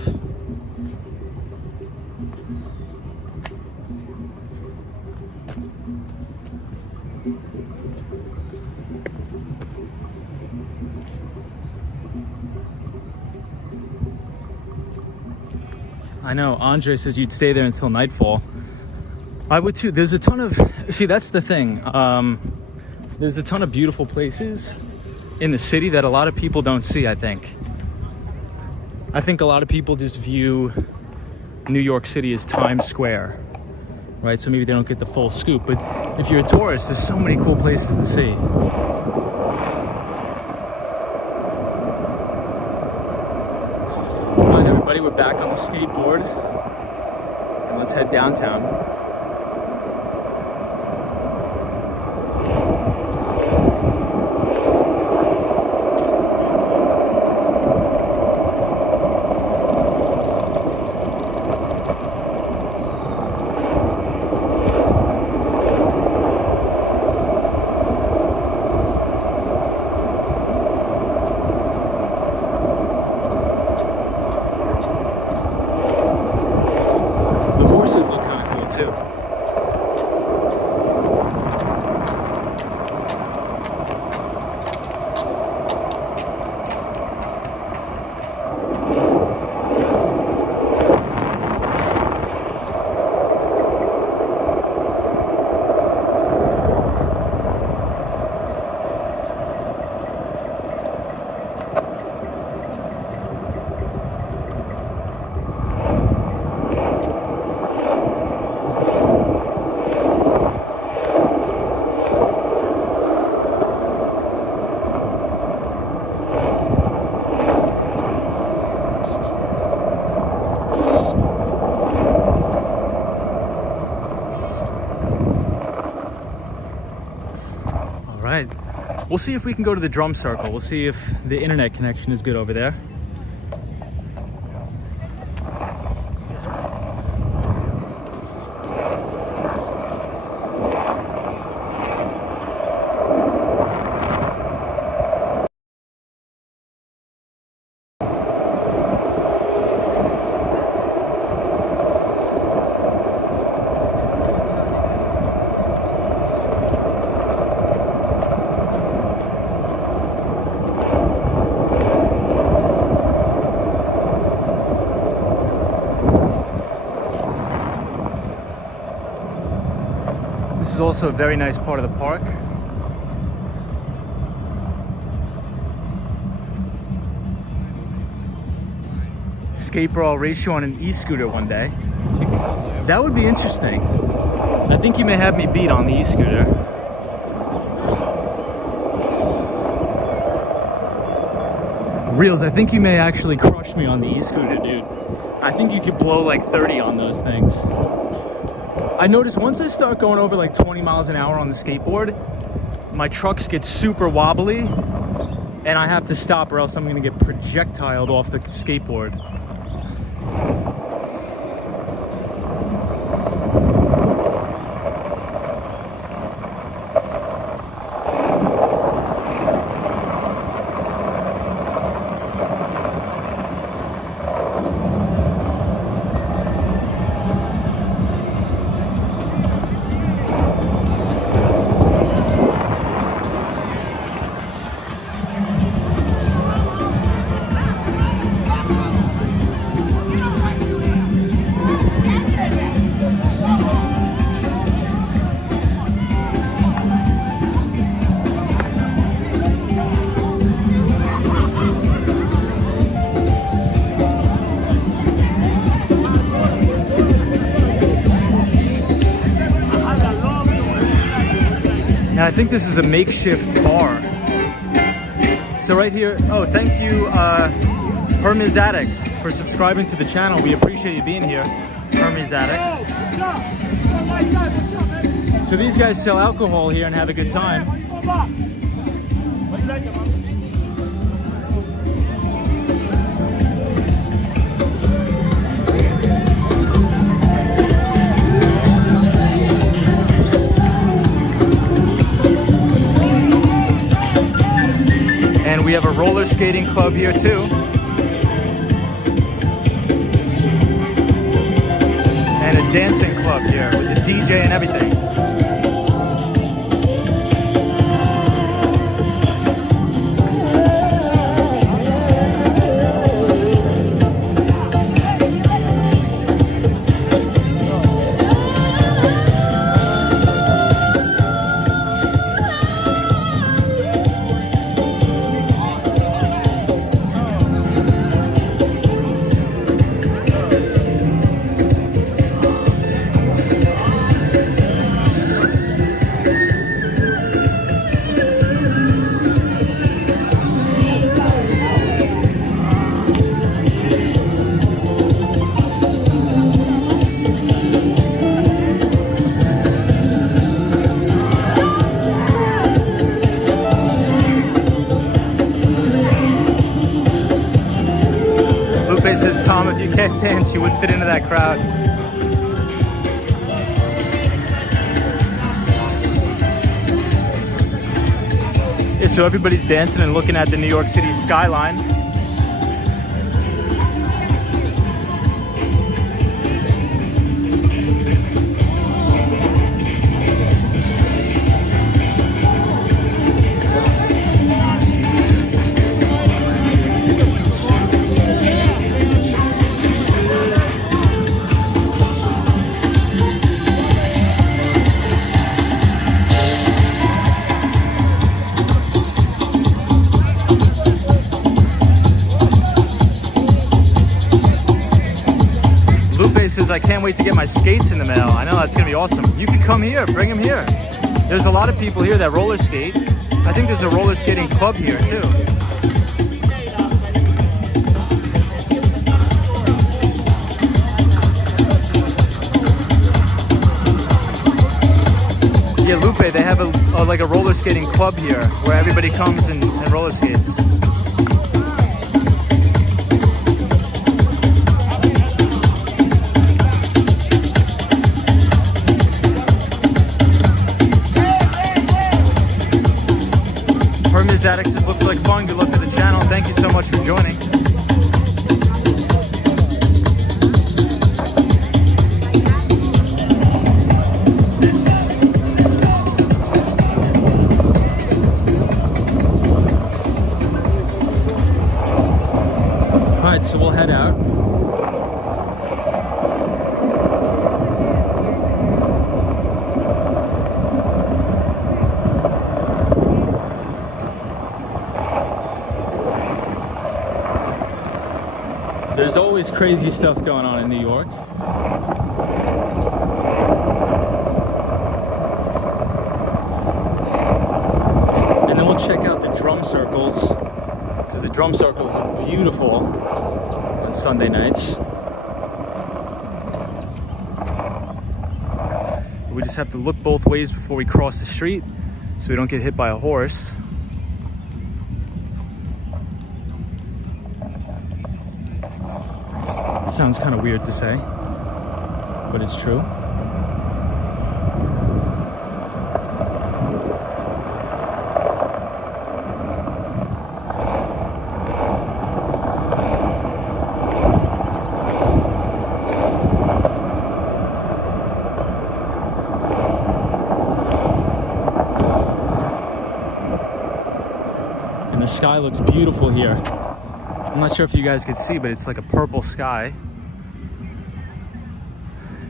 I know, Andre says you'd stay there until nightfall. I would too. There's a ton of, see, that's the thing. There's a ton of beautiful places in the city that a lot of people don't see, I think. I think a lot of people just view New York City as Times Square, right? So maybe they don't get the full scoop, but if you're a tourist, there's so many cool places to see. Everybody, we're back on the skateboard and let's head downtown. Too. We'll see if we can go to the drum circle. We'll see if the internet connection is good over there. This is also a very nice part of the park. Skate brawl ratio on an e-scooter one day. That would be interesting. I think you may have me beat on the e-scooter. Reels, I think you may actually crush me on the e-scooter, dude. I think you could blow like 30 on those things. I noticed once I start going over like 20 miles an hour on the skateboard, my trucks get super wobbly and I have to stop or else I'm gonna get projectiled off the skateboard. Now I think this is a makeshift bar. So right here, oh, thank you, Hermes Addict, for subscribing to the channel. We appreciate you being here, Hermes Addict. So these guys sell alcohol here and have a good time. And we have a roller skating club here too. And a dancing club here with the DJ and everything. Says, Tom, if you can't dance, you would fit into that crowd. Yeah, so everybody's dancing and looking at the New York City skyline. Says, I can't wait to get my skates in the mail. I know, that's gonna be awesome. You can come here, bring them here. There's a lot of people here that roller skate. I think there's a roller skating club here too. Yeah, Lupe, they have like a roller skating club here where everybody comes and roller skates. Hermes Addicts, this looks like fun. Good luck to the channel. Thank you so much for joining. Alright, so we'll head out. There's always crazy stuff going on in New York. And then we'll check out the drum circles, because the drum circles are beautiful on Sunday nights. We just have to look both ways before we cross the street so we don't get hit by a horse. It sounds kind of weird to say, but it's true. And the sky looks beautiful here. I'm not sure if you guys can see, but it's like a purple sky.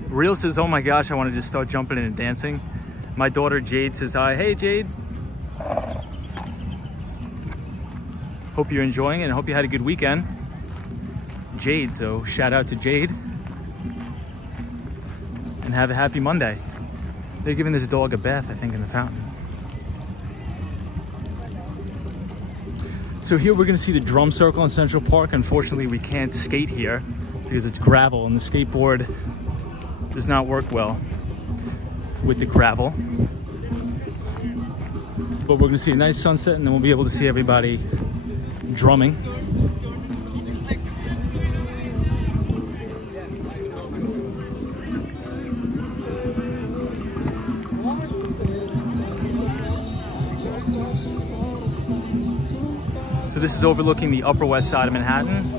Real says, oh my gosh, I want to just start jumping in and dancing. My daughter Jade says hi. Hey Jade. Hope you're enjoying it and hope you had a good weekend. Jade, so shout out to Jade. And have a happy Monday. They're giving this dog a bath, I think, in the fountain. So here we're gonna see the drum circle in Central Park. Unfortunately, we can't skate here because it's gravel and the skateboard does not work well with the gravel. But we're gonna see a nice sunset and then we'll be able to see everybody drumming. So this is overlooking the Upper West Side of Manhattan.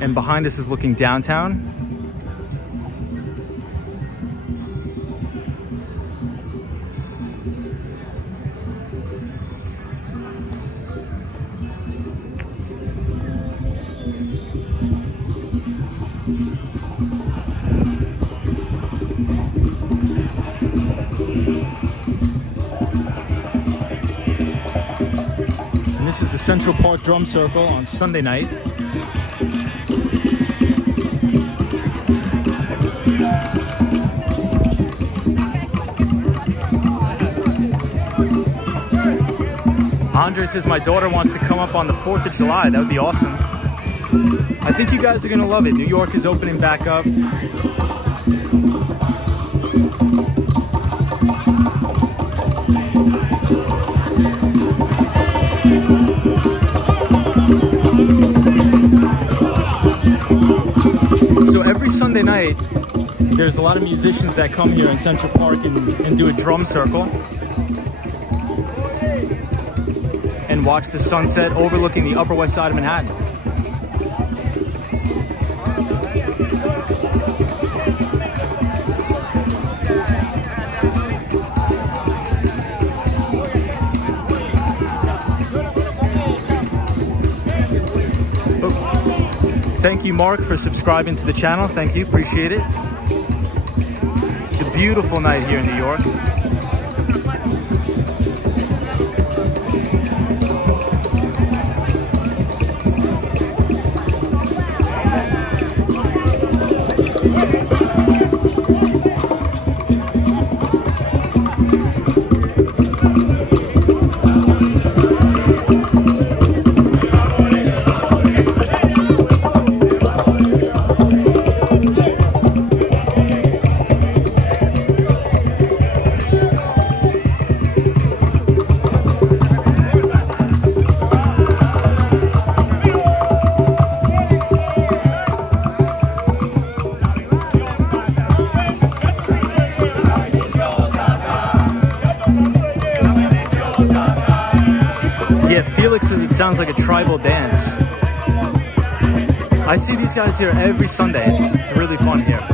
And behind us is looking downtown. And this is the Central Park Drum Circle on Sunday night. Andre says my daughter wants to come up on the 4th of July. That would be awesome. I think you guys are gonna love it. New York is opening back up. So every Sunday night, there's a lot of musicians that come here in Central Park and do a drum circle and watch the sunset overlooking the Upper West Side of Manhattan. Thank you, Mark, for subscribing to the channel. Thank you, appreciate it. It's a beautiful night here in New York. Felix says it sounds like a tribal dance. I see these guys here every Sunday. It's really fun here.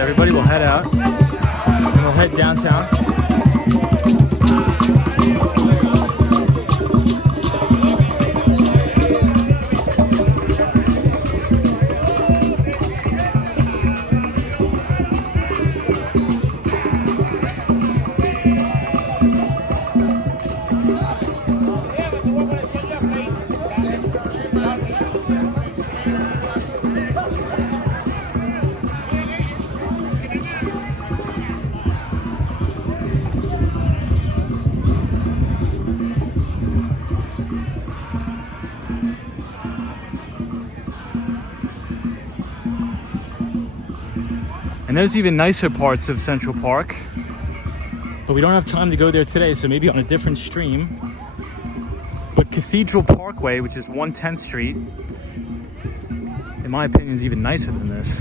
Everybody will head out and we'll head downtown. And there's even nicer parts of Central Park, but we don't have time to go there today, so maybe on a different stream. But Cathedral Parkway, which is 110th Street, in my opinion, is even nicer than this.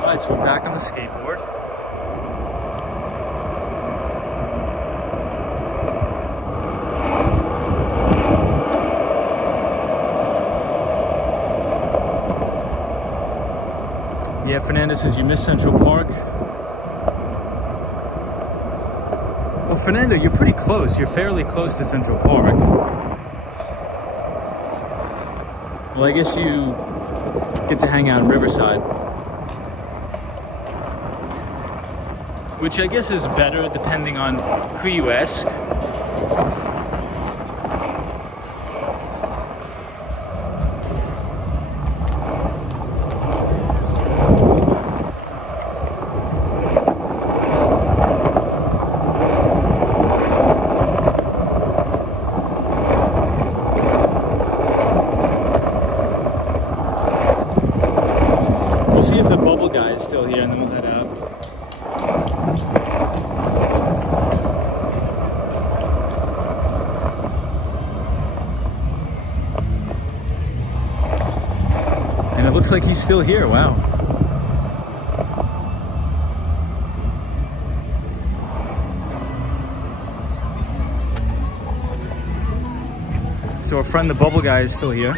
Alright, so we're back on the skateboard. Yeah, Fernando says you missed Central Park. Well, Fernando, you're pretty close. You're fairly close to Central Park. Well, I guess you get to hang out in Riverside. Which I guess is better depending on who you ask. We'll see if the bubble guy is still here and then we'll head out. And it looks like he's still here, wow. So our friend the bubble guy is still here.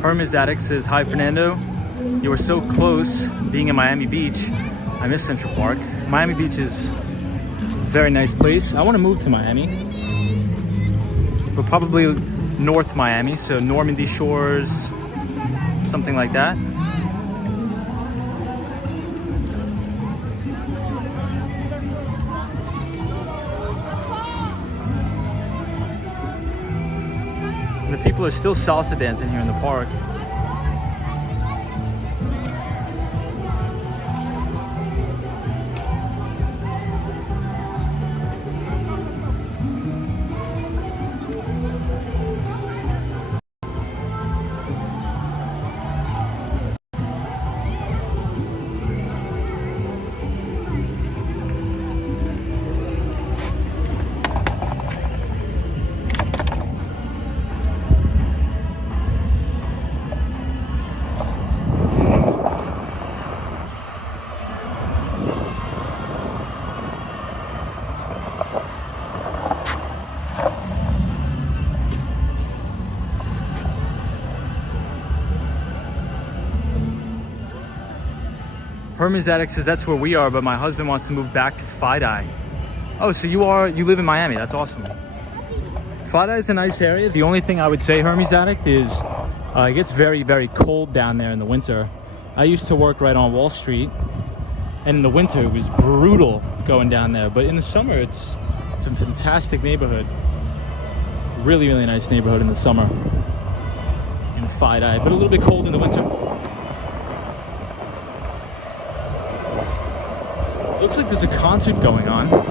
Hermes Addict says, hi Fernando, you were so close being in Miami Beach. I miss Central Park. Miami Beach is a very nice place. I want to move to Miami, but probably North Miami, so Normandy Shores, something like that. And the people are still salsa dancing here in the park. Hermes Attic says that's where we are, but my husband wants to move back to Fidei. Oh, so you live in Miami. That's awesome. Fidei is a nice area. The only thing I would say, Hermes Attic, is it gets very, very cold down there in the winter. I used to work right on Wall Street, and in the winter it was brutal going down there. But in the summer, it's a fantastic neighborhood. Really, really nice neighborhood in the summer in Fidei, but a little bit cold in the winter. Looks like there's a concert going on.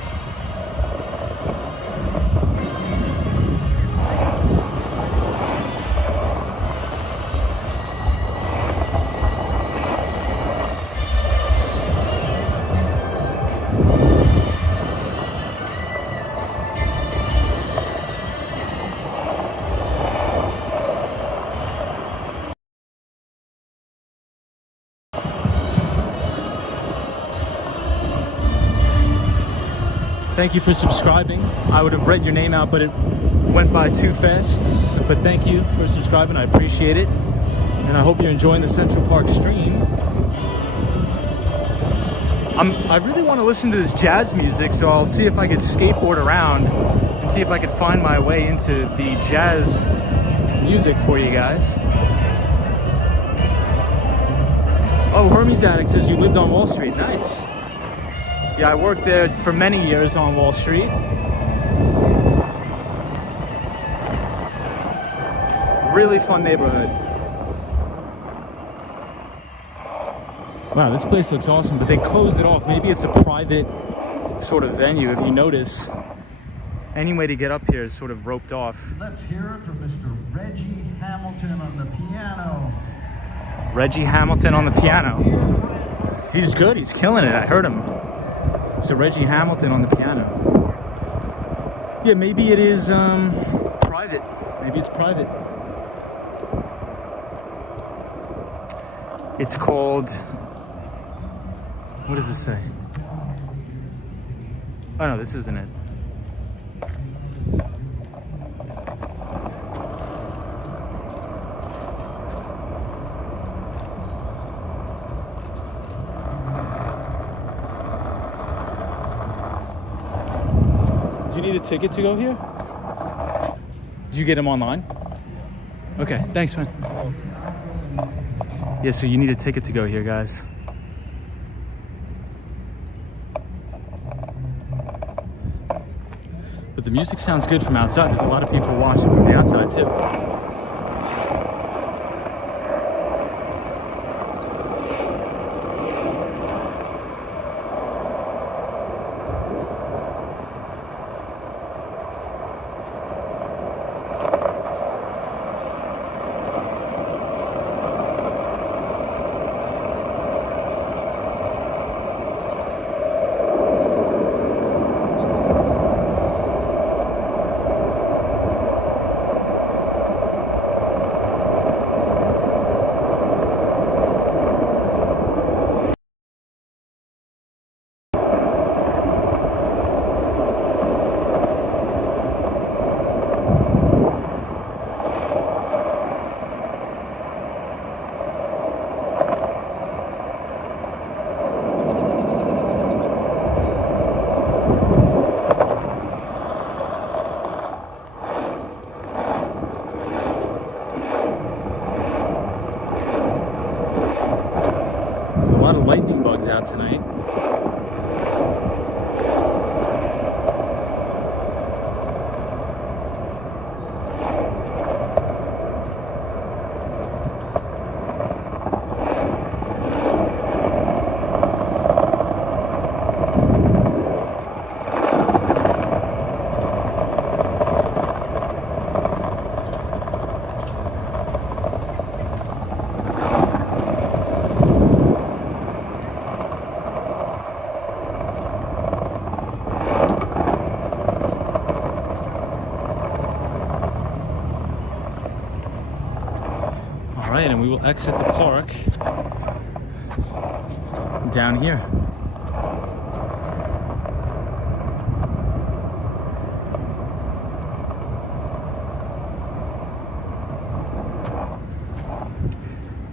Thank you for subscribing. I would have read your name out, but it went by too fast. But thank you for subscribing. I appreciate it. And I hope you're enjoying the Central Park stream. I really want to listen to this jazz music, so I'll see if I could skateboard around and see if I could find my way into the jazz music for you guys. Oh, Hermes Attic says you lived on Wall Street. Nice. Yeah, I worked there for many years on Wall Street. Really fun neighborhood. Wow, this place looks awesome, but they closed it off. Maybe it's a private sort of venue. If you notice, any way to get up here is sort of roped off. Let's hear it from Mr. Reggie Hamilton on the piano. Reggie Hamilton on the piano. He's good, he's killing it. I heard him. So Reggie Hamilton on the piano. Yeah, maybe it is private. Maybe it's private. It's called, what does it say? Oh no, this isn't it. Do you need a ticket to go here? Did you get them online? Okay, thanks, man. Yeah, so you need a ticket to go here, guys. But the music sounds good from outside. There's a lot of people watching from the outside, too. lightning bugs out tonight. Alright, and we will exit the park down here.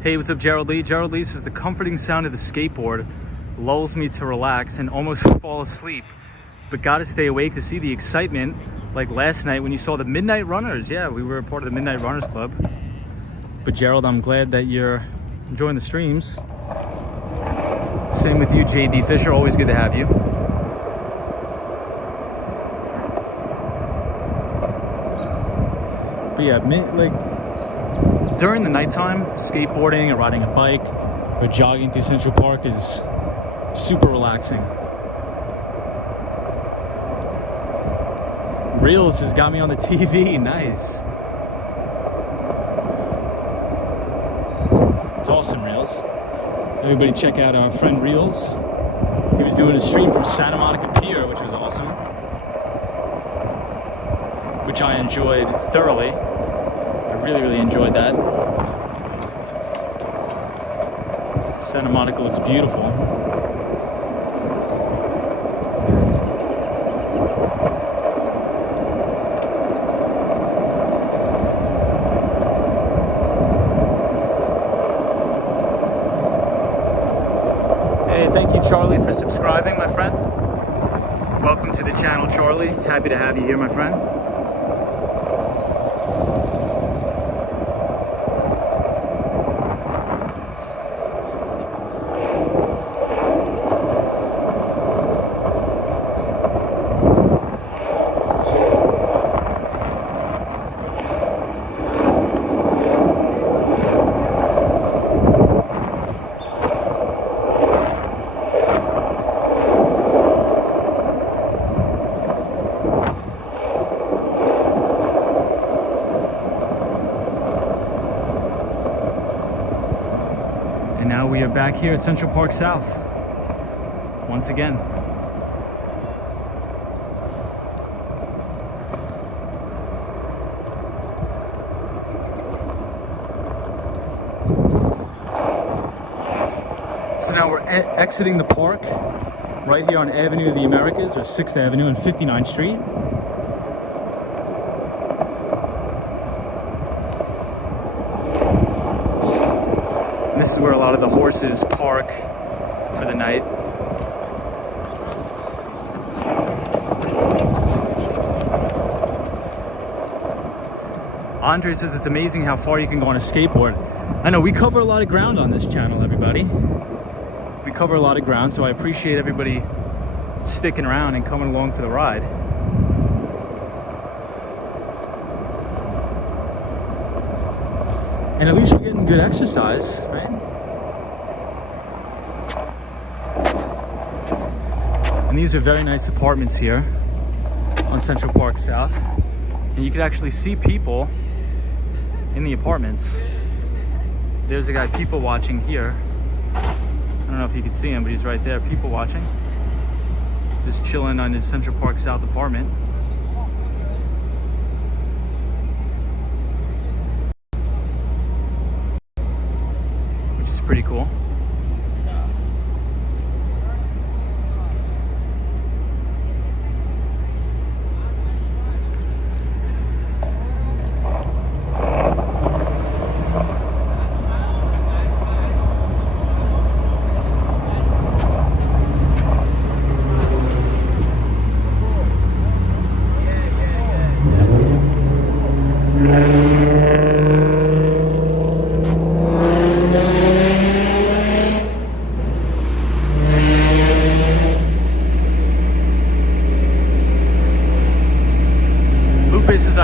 Hey, what's up, Gerald Lee? Gerald Lee says the comforting sound of the skateboard lulls me to relax and almost fall asleep, but gotta stay awake to see the excitement, like last night when you saw the Midnight Runners. Yeah, we were a part of the Midnight Runners Club. But Gerald, I'm glad that you're enjoying the streams. Same with you, JD Fisher. Always good to have you. But yeah, like during the nighttime, skateboarding or riding a bike or jogging through Central Park is super relaxing. Reels has got me on the TV. Nice. It's awesome, Reels. Everybody check out our friend Reels. He was doing a stream from Santa Monica Pier, which was awesome. Which I enjoyed thoroughly. I really enjoyed that. Santa Monica looks beautiful. Thank you, Charlie, for subscribing, my friend. Welcome to the channel, Charlie. Happy to have you here, my friend. And now we are back here at Central Park South, once again. So now we're exiting the park right here on Avenue of the Americas, or 6th Avenue and 59th Street. This is where a lot of the horses park for the night. Andre says it's amazing how far you can go on a skateboard. I know we cover a lot of ground on this channel, everybody. We cover a lot of ground, so I appreciate everybody sticking around and coming along for the ride. And at least we're getting good exercise, right? And these are very nice apartments here on Central Park South. And you can actually see people in the apartments. There's a guy people watching here. I don't know if you can see him, but he's right there, people watching. Just chilling on his Central Park South apartment. Which is pretty cool.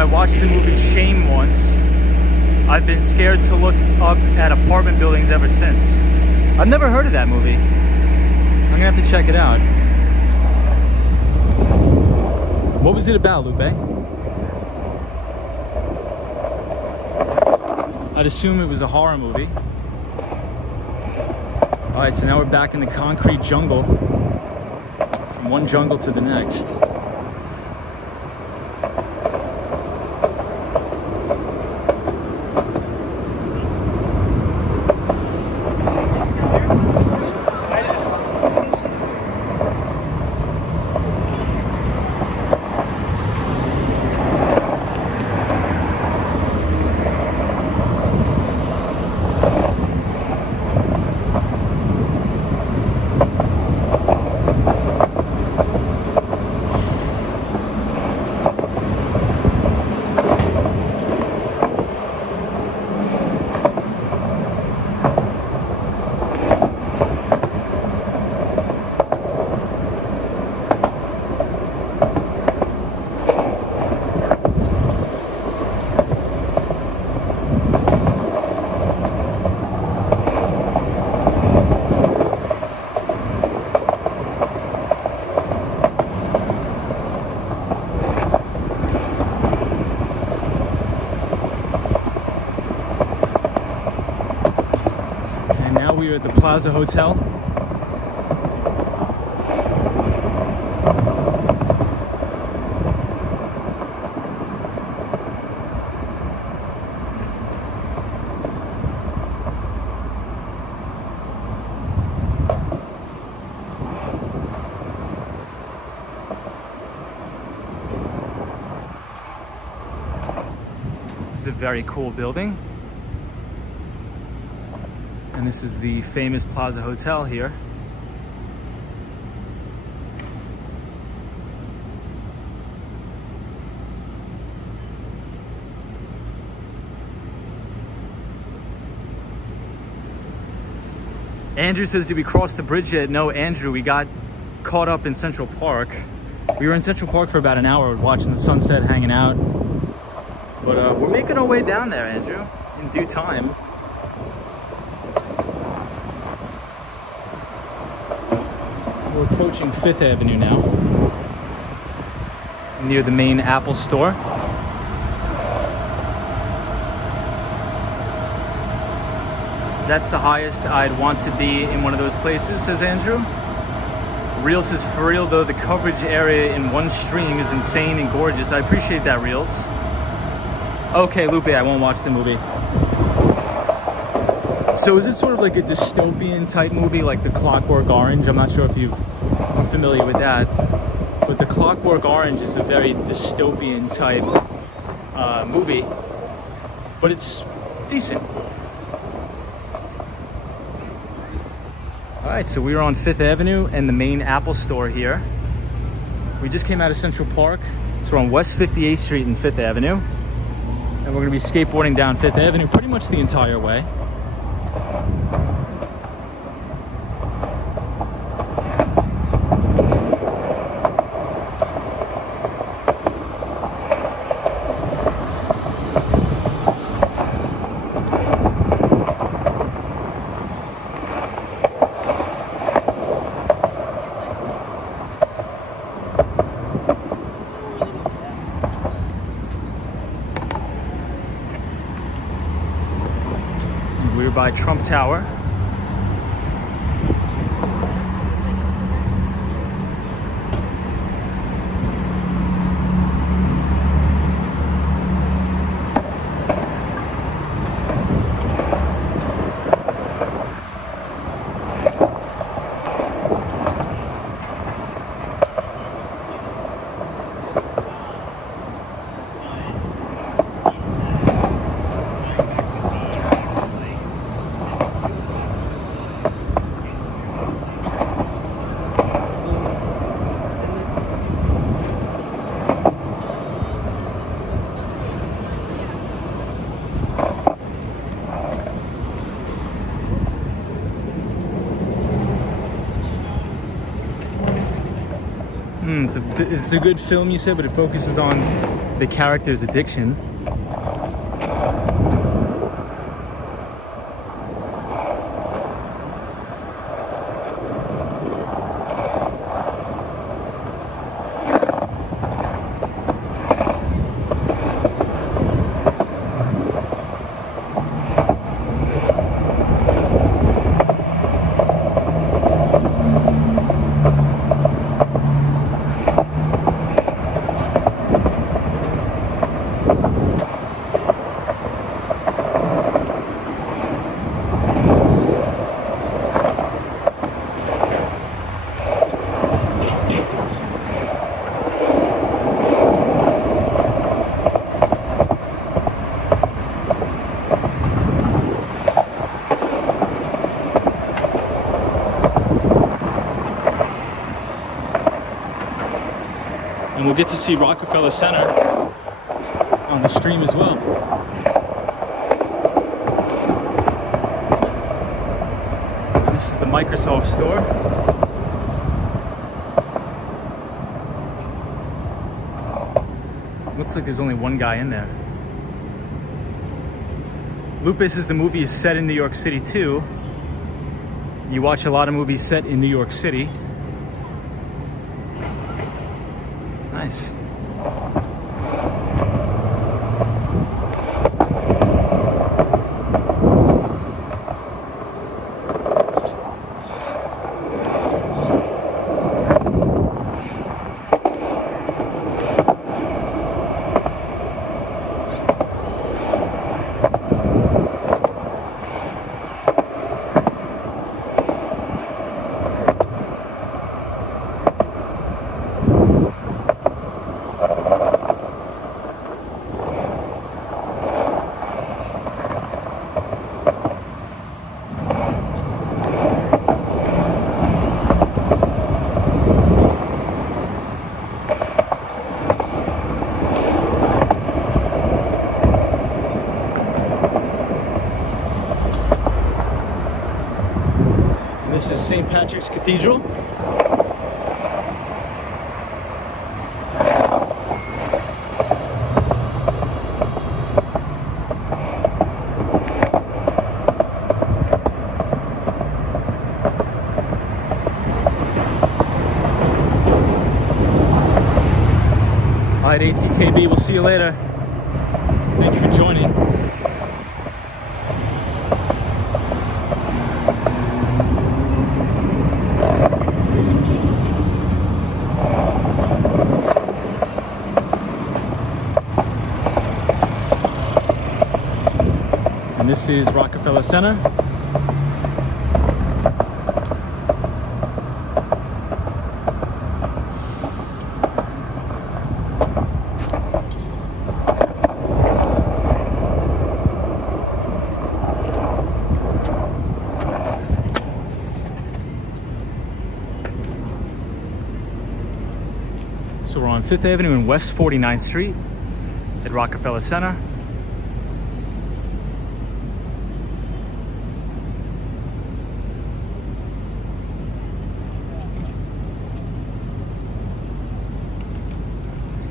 I watched the movie Shame once, I've been scared to look up at apartment buildings ever since. I've never heard of that movie. I'm gonna have to check it out. What was it about, Lupe? I'd assume it was a horror movie. All right, so now we're back in the concrete jungle. From one jungle to the next. We're at the Plaza Hotel. This is a very cool building. And this is the famous Plaza Hotel here. Andrew says, did we cross the bridge yet? No, Andrew, we got caught up in Central Park. We were in Central Park for about an hour watching the sunset, hanging out. But we're making our way down there, Andrew, in due time. We're approaching 5th Avenue now, near the main Apple store. That's the highest I'd want to be in one of those places, says Andrew. Reels says, for real though, the coverage area in one stream is insane and gorgeous. I appreciate that, Reels. Okay, Lupe, I won't watch the movie. So is it sort of like a dystopian type movie, like The Clockwork Orange? I'm not sure if you're familiar with that, but The Clockwork Orange is a very dystopian type movie, but it's decent. All right, so we were on 5th Avenue and the main Apple store here. We just came out of Central Park, so we're on West 58th Street and 5th Avenue, and we're gonna be skateboarding down 5th Avenue pretty much the entire way. We're by Trump Tower. It's a good film, you said, but it focuses on the character's addiction. And we'll get to see Rockefeller Center on the stream as well. This is the Microsoft store. Looks like there's only one guy in there. Lupus is the movie is set in New York City too. You watch a lot of movies set in New York City. Nice. This is St. Patrick's Cathedral. All right, ATKB, we'll see you later. Thank you for joining. And this is Rockefeller Center. So we're on 5th Avenue and West 49th Street at Rockefeller Center.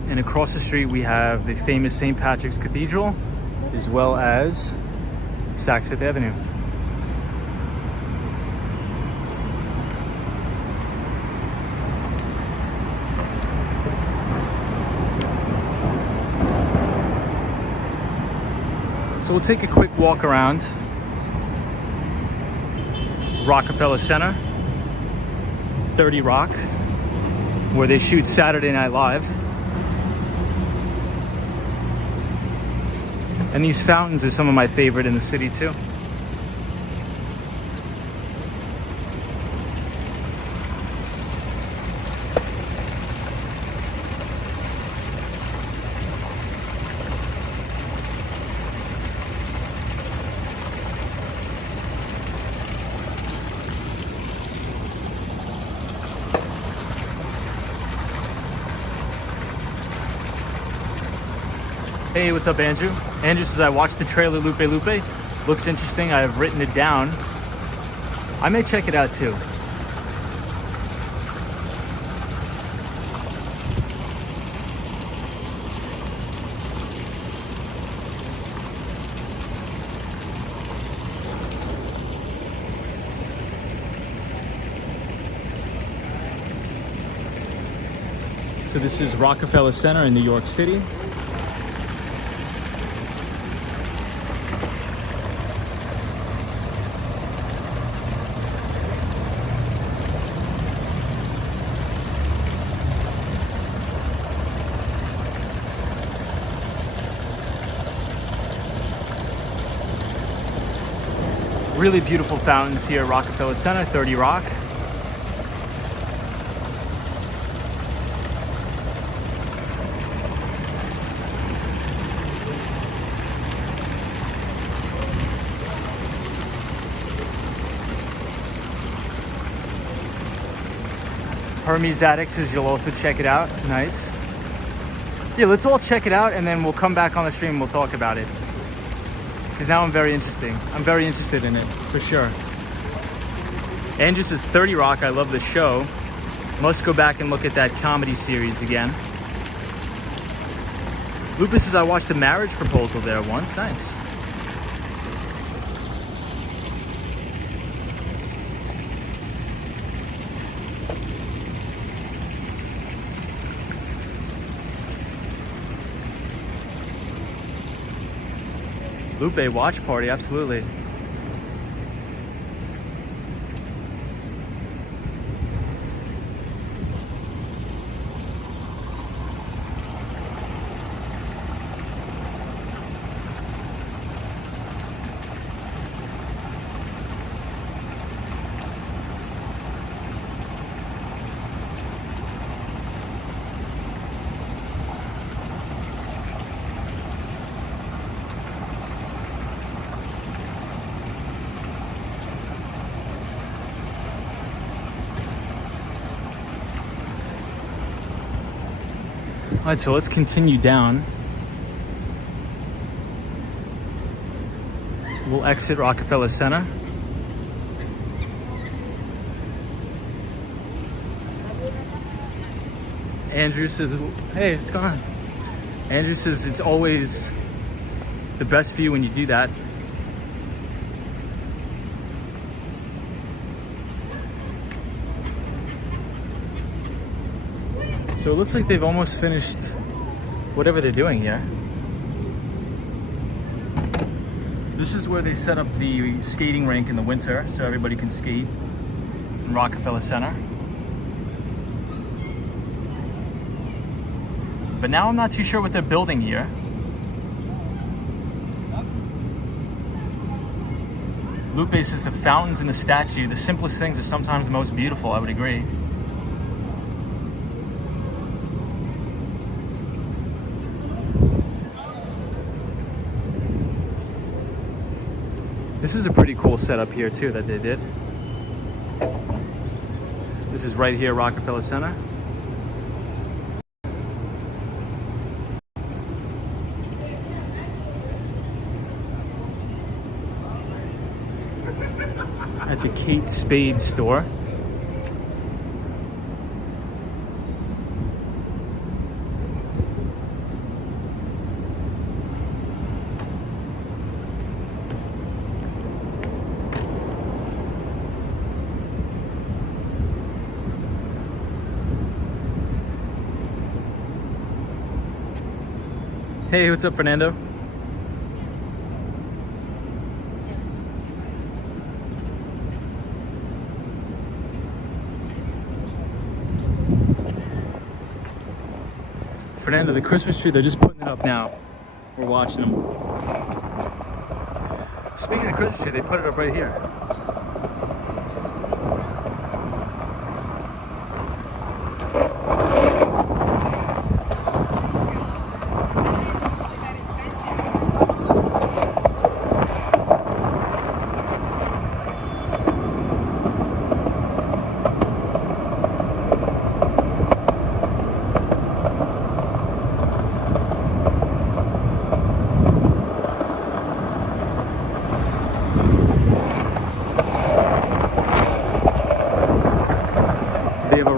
And across the street we have the famous St. Patrick's Cathedral, as well as Saks Fifth Avenue. So we'll take a quick walk around Rockefeller Center, 30 Rock, where they shoot Saturday Night Live. And these fountains are some of my favorite in the city too. Hey, what's up, Andrew? Andrew says, I watched the trailer Lupe Lupe. Looks interesting. I've written it down. I may check it out too. So this is Rockefeller Center in New York City. Really beautiful fountains here at Rockefeller Center, 30 Rock. Hermes Attics, you'll also check it out. Nice. Yeah, let's all check it out and then we'll come back on the stream and we'll talk about it. Because now I'm very interested in it, for sure. Andrew says 30 Rock, I love the show. Must go back and look at that comedy series again. Lupus says I watched The Marriage Proposal there once. Nice. Lupe watch party, absolutely. All right, so let's continue down. We'll exit Rockefeller Center. Andrew says, hey, what's going on? Andrew says it's always the best view when you do that. So it looks like they've almost finished whatever they're doing here. This is where they set up the skating rink in the winter so everybody can skate in Rockefeller Center. But now I'm not too sure what they're building here. Lupe says the fountains and the statue, the simplest things are sometimes the most beautiful, I would agree. This is a pretty cool setup here too that they did. This is right here, Rockefeller Center. At the Kate Spade store. Hey, what's up, Fernando? Fernando, the Christmas tree, they're just putting it up now. We're watching them. Speaking of the Christmas tree, they put it up right here.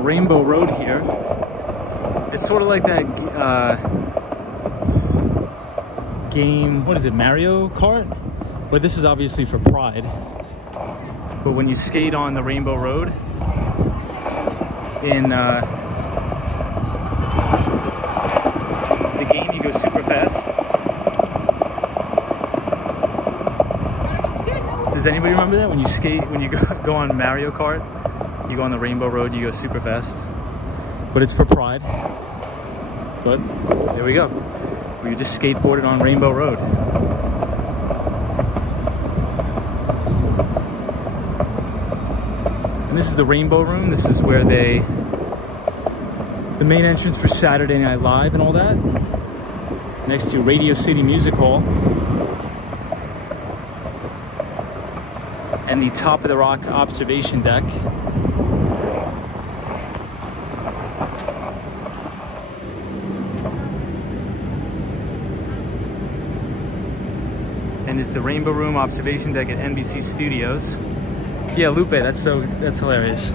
Rainbow Road here. It's sort of like that game, what is it, Mario Kart? But this is obviously for Pride. But when you skate on the Rainbow Road in The game, you go super fast. Does anybody remember that? When you skate, when you go on Mario Kart, you go on the Rainbow Road, you go super fast. But it's for pride. But there we go. We just skateboarded on Rainbow Road. And this is the Rainbow Room. This is where the main entrance for Saturday Night Live and all that. Next to Radio City Music Hall. And the Top of the Rock observation deck. And it's the Rainbow Room observation deck at NBC Studios. Yeah, Lupe, that's hilarious.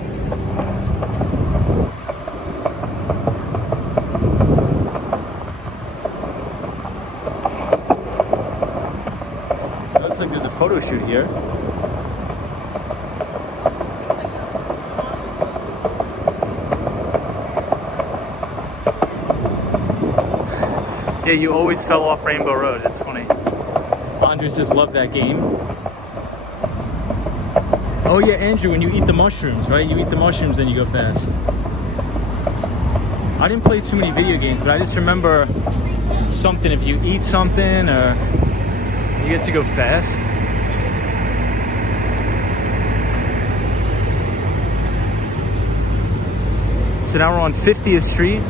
It looks like there's a photo shoot here. Yeah, you always fell off Rainbow Road. That's funny. Andres just loved that game. Oh yeah, Andrew, when you eat the mushrooms, right? You eat the mushrooms, then you go fast. I didn't play too many video games, but I just remember something. If you eat something, or you get to go fast. So now we're on 50th Street.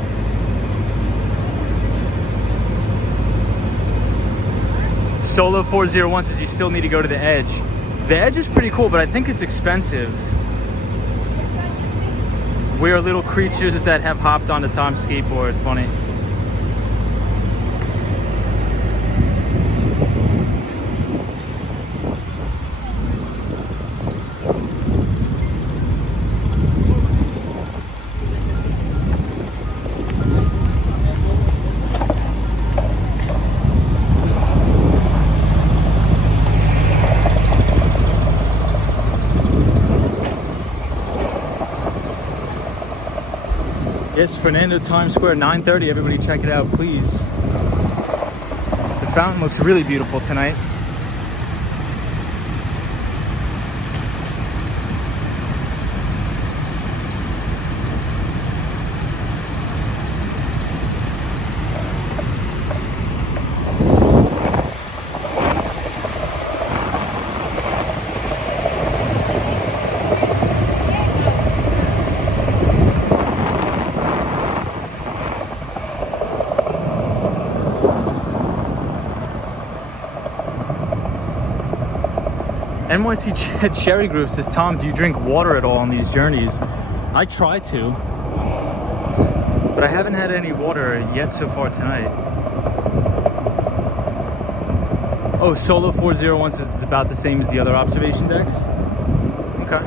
Solo 401 says you still need to go to the edge. The edge is pretty cool, but I think it's expensive. We're little creatures that have hopped onto Tom's skateboard. Funny. Yes, Fernando, Times Square, 9:30. Everybody check it out, please. The fountain looks really beautiful tonight. NYC Cherry Group says, Tom, do you drink water at all on these journeys? I try to, but I haven't had any water yet so far tonight. Oh, Solo 401 says it's about the same as the other observation decks. Okay,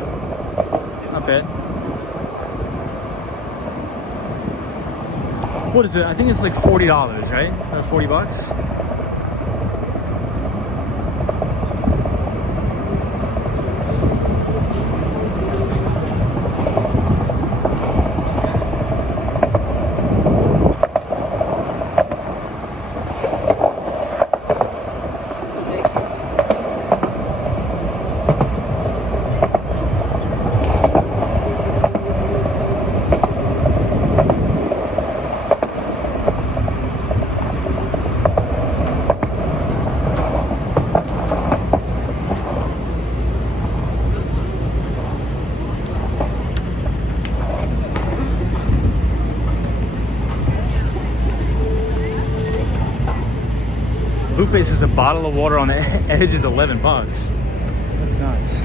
not bad. What is it? I think it's like $40, right? Or 40 bucks? Lupe says a bottle of water on the edge is 11 bucks. That's nuts.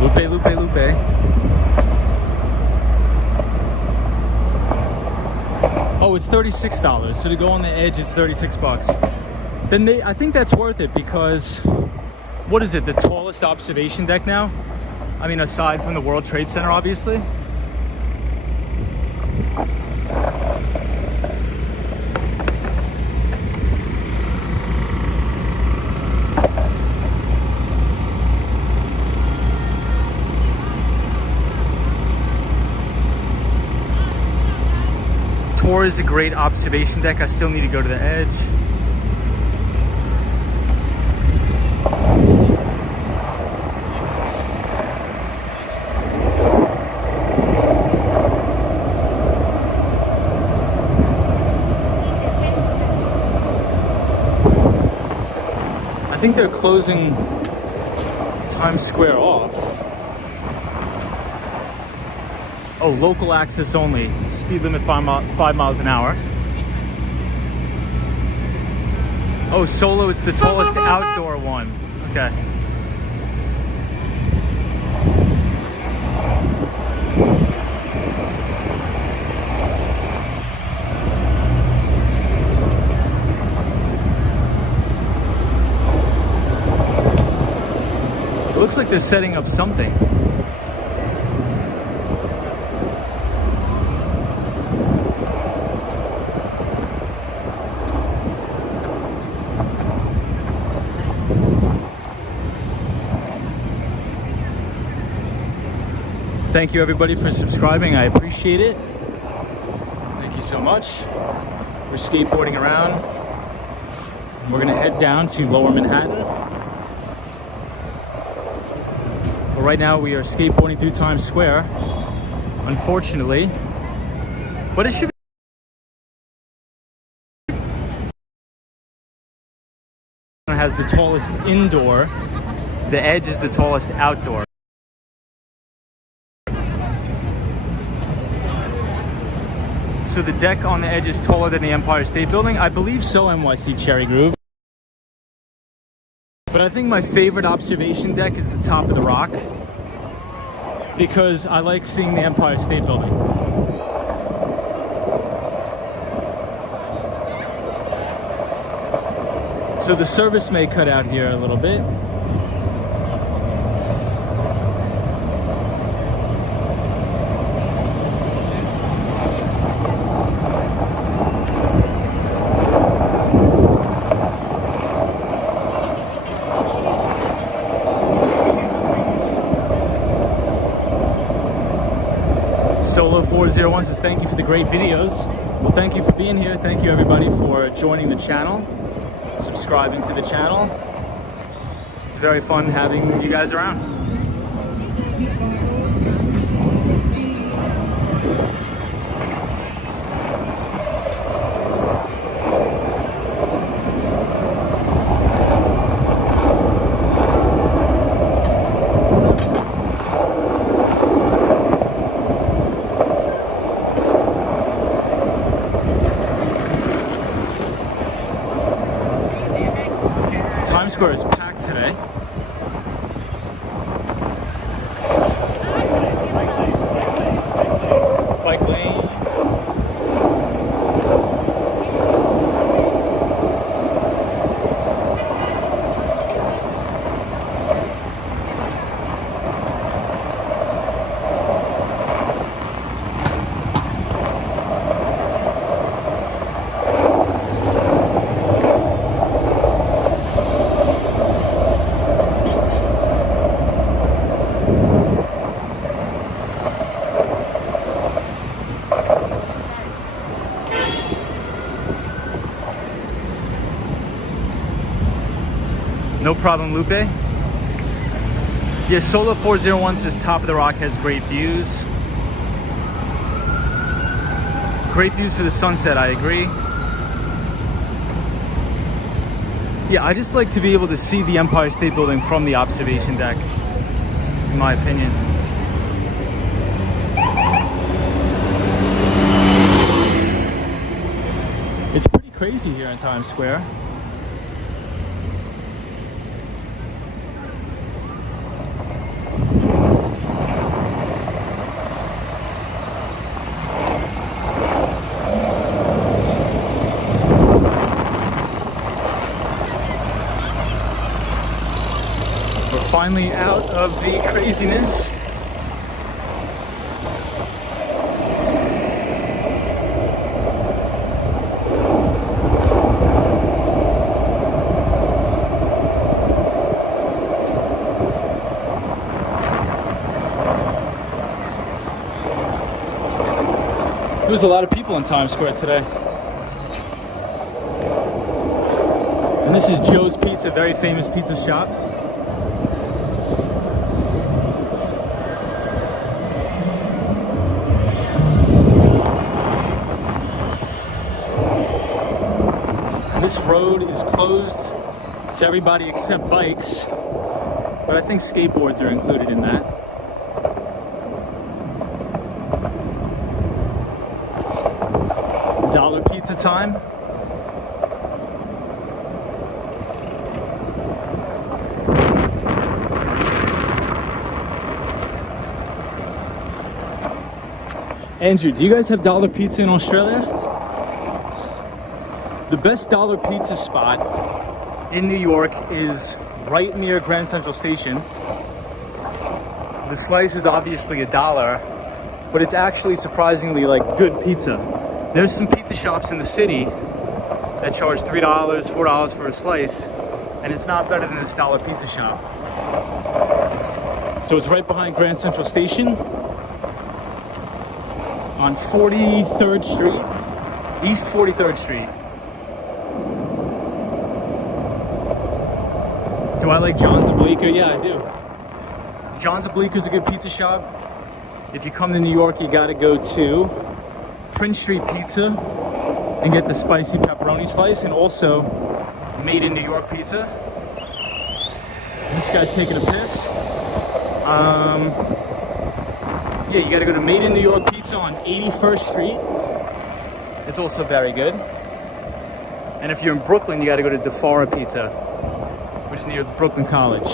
Lupe. Oh, it's $36. So to go on the edge, it's 36 bucks. Then I think that's worth it because, what is it? The tallest observation deck now I mean, aside from the World Trade Center, obviously. Tor is a great observation deck. I still need to go to the edge. I think they're closing Times Square off. Oh, local access only. Speed limit 5 miles an hour. Oh, Solo, it's the tallest outdoor one. Okay. It looks like they're setting up something. Thank you everybody for subscribing. I appreciate it. Thank you so much. We're skateboarding around. We're gonna head down to Lower Manhattan. But right now we are skateboarding through Times Square, unfortunately. But it should be. It has the tallest indoor. The edge is the tallest outdoor. So the deck on the edge is taller than the Empire State Building? I believe so, NYC Cherry Groove. But I think my favorite observation deck is the top of the rock, because I like seeing the Empire State Building. So the service may cut out here a little bit. Solo 401 says thank you for the great videos. Well, thank you for being here. Thank you everybody for joining the channel, subscribing to the channel. It's very fun having you guys around. Times Square is packed today. Bike lane. No problem, Lupe. Yeah, Solo 401 says top of the rock has great views. Great views for the sunset, I agree. Yeah, I just like to be able to see the Empire State Building from the observation deck, in my opinion. It's pretty crazy here in Times Square. Finally out of the craziness. There was a lot of people in Times Square today. And this is Joe's Pizza, very famous pizza shop. And this road is closed to everybody except bikes, but I think skateboards are included in that. Dollar pizza time. Andrew, do you guys have dollar pizza in Australia? The best dollar pizza spot in New York is right near Grand Central Station. The slice is obviously $1, but it's actually surprisingly like good pizza. There's some pizza shops in the city that charge $3, $4 for a slice, and it's not better than this dollar pizza shop. So it's right behind Grand Central Station on 43rd Street, East 43rd Street. Do I like John's Oblique? Yeah, I do. John's Oblique is a good pizza shop. If you come to New York, you gotta go to Prince Street Pizza and get the spicy pepperoni slice, and also Made in New York Pizza. This guy's taking a piss. Yeah, you gotta go to Made in New York Pizza on 81st Street. It's also very good. And if you're in Brooklyn, you gotta go to DeFara Pizza, which is near Brooklyn College.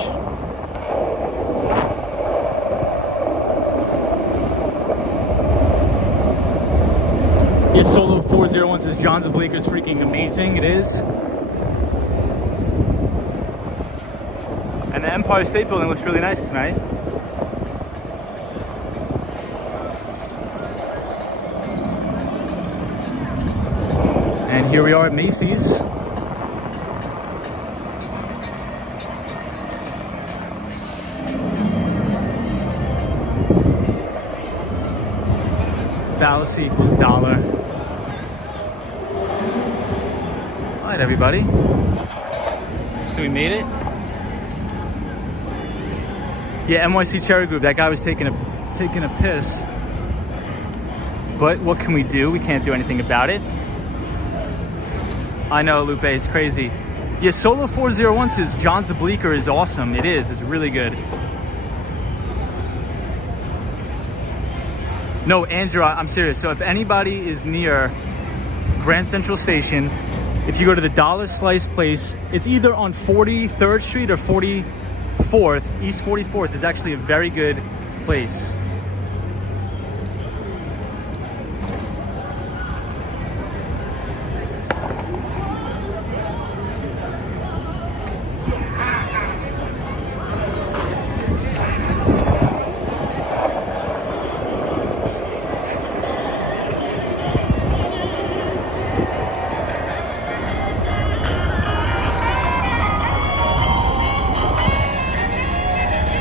Yeah, Solo 401 says John's Oblique is freaking amazing. It is. And the Empire State Building looks really nice tonight. And here we are at Macy's. Fallacy equals dollar. All right, everybody. So we made it. Yeah, NYC Cherry Group. That guy was taking a piss. But what can we do? We can't do anything about it. I know, Lupe, it's crazy. Yeah, Solo 401 says John's Oblique is awesome. It is. It's really good. No, Andrew, I'm serious. So if anybody is near Grand Central Station, if you go to the Dollar Slice place, it's either on 43rd Street or 44th. East 44th is actually a very good place.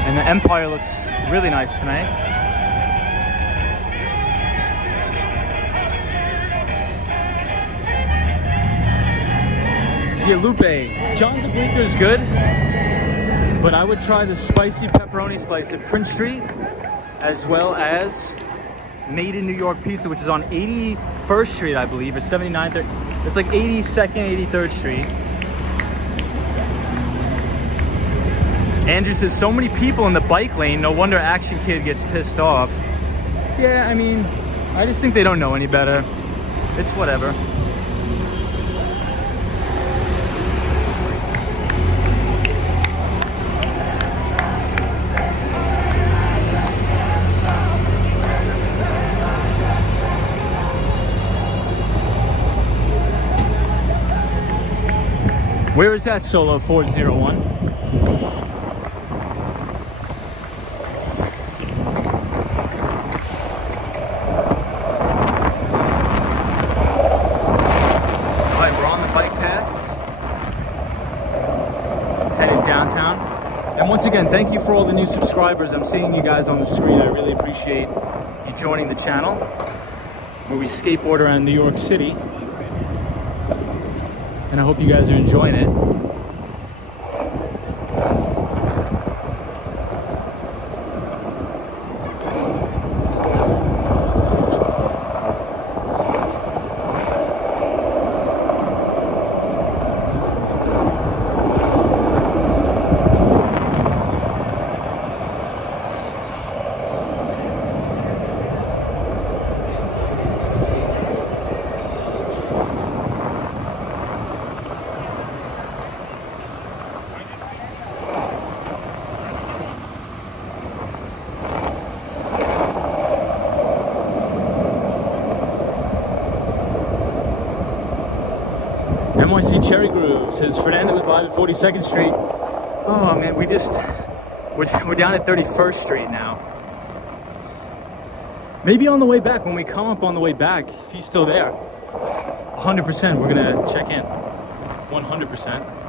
And the Empire looks really nice tonight. Yeah, Lupe, John's Oblique is good, but I would try the spicy pepperoni slice at Prince Street, as well as Made in New York Pizza, which is on 81st Street, I believe, or 79th. It's like 82nd, 83rd Street. Andrew says, so many people in the bike lane, no wonder Action Kid gets pissed off. Yeah, I mean, I just think they don't know any better. It's whatever. Where is that Solo 401? the new subscribers. I'm seeing you guys on the screen. I really appreciate you joining the channel where we skateboard around New York City. And I hope you guys are enjoying it. NYC Cherry Groove says Fernando was live at 42nd Street. Oh man, we're down at 31st Street now. Maybe on the way back, when we come up on the way back, if he's still there, 100%, we're gonna check in. 100%.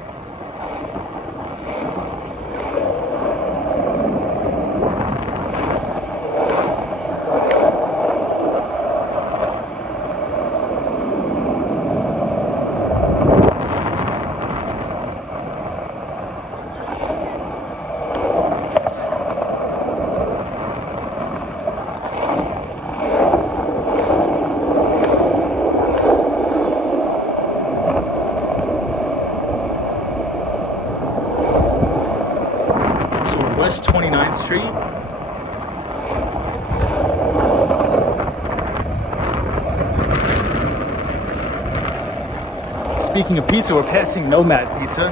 West 29th Street. Speaking of pizza, we're passing Nomad Pizza.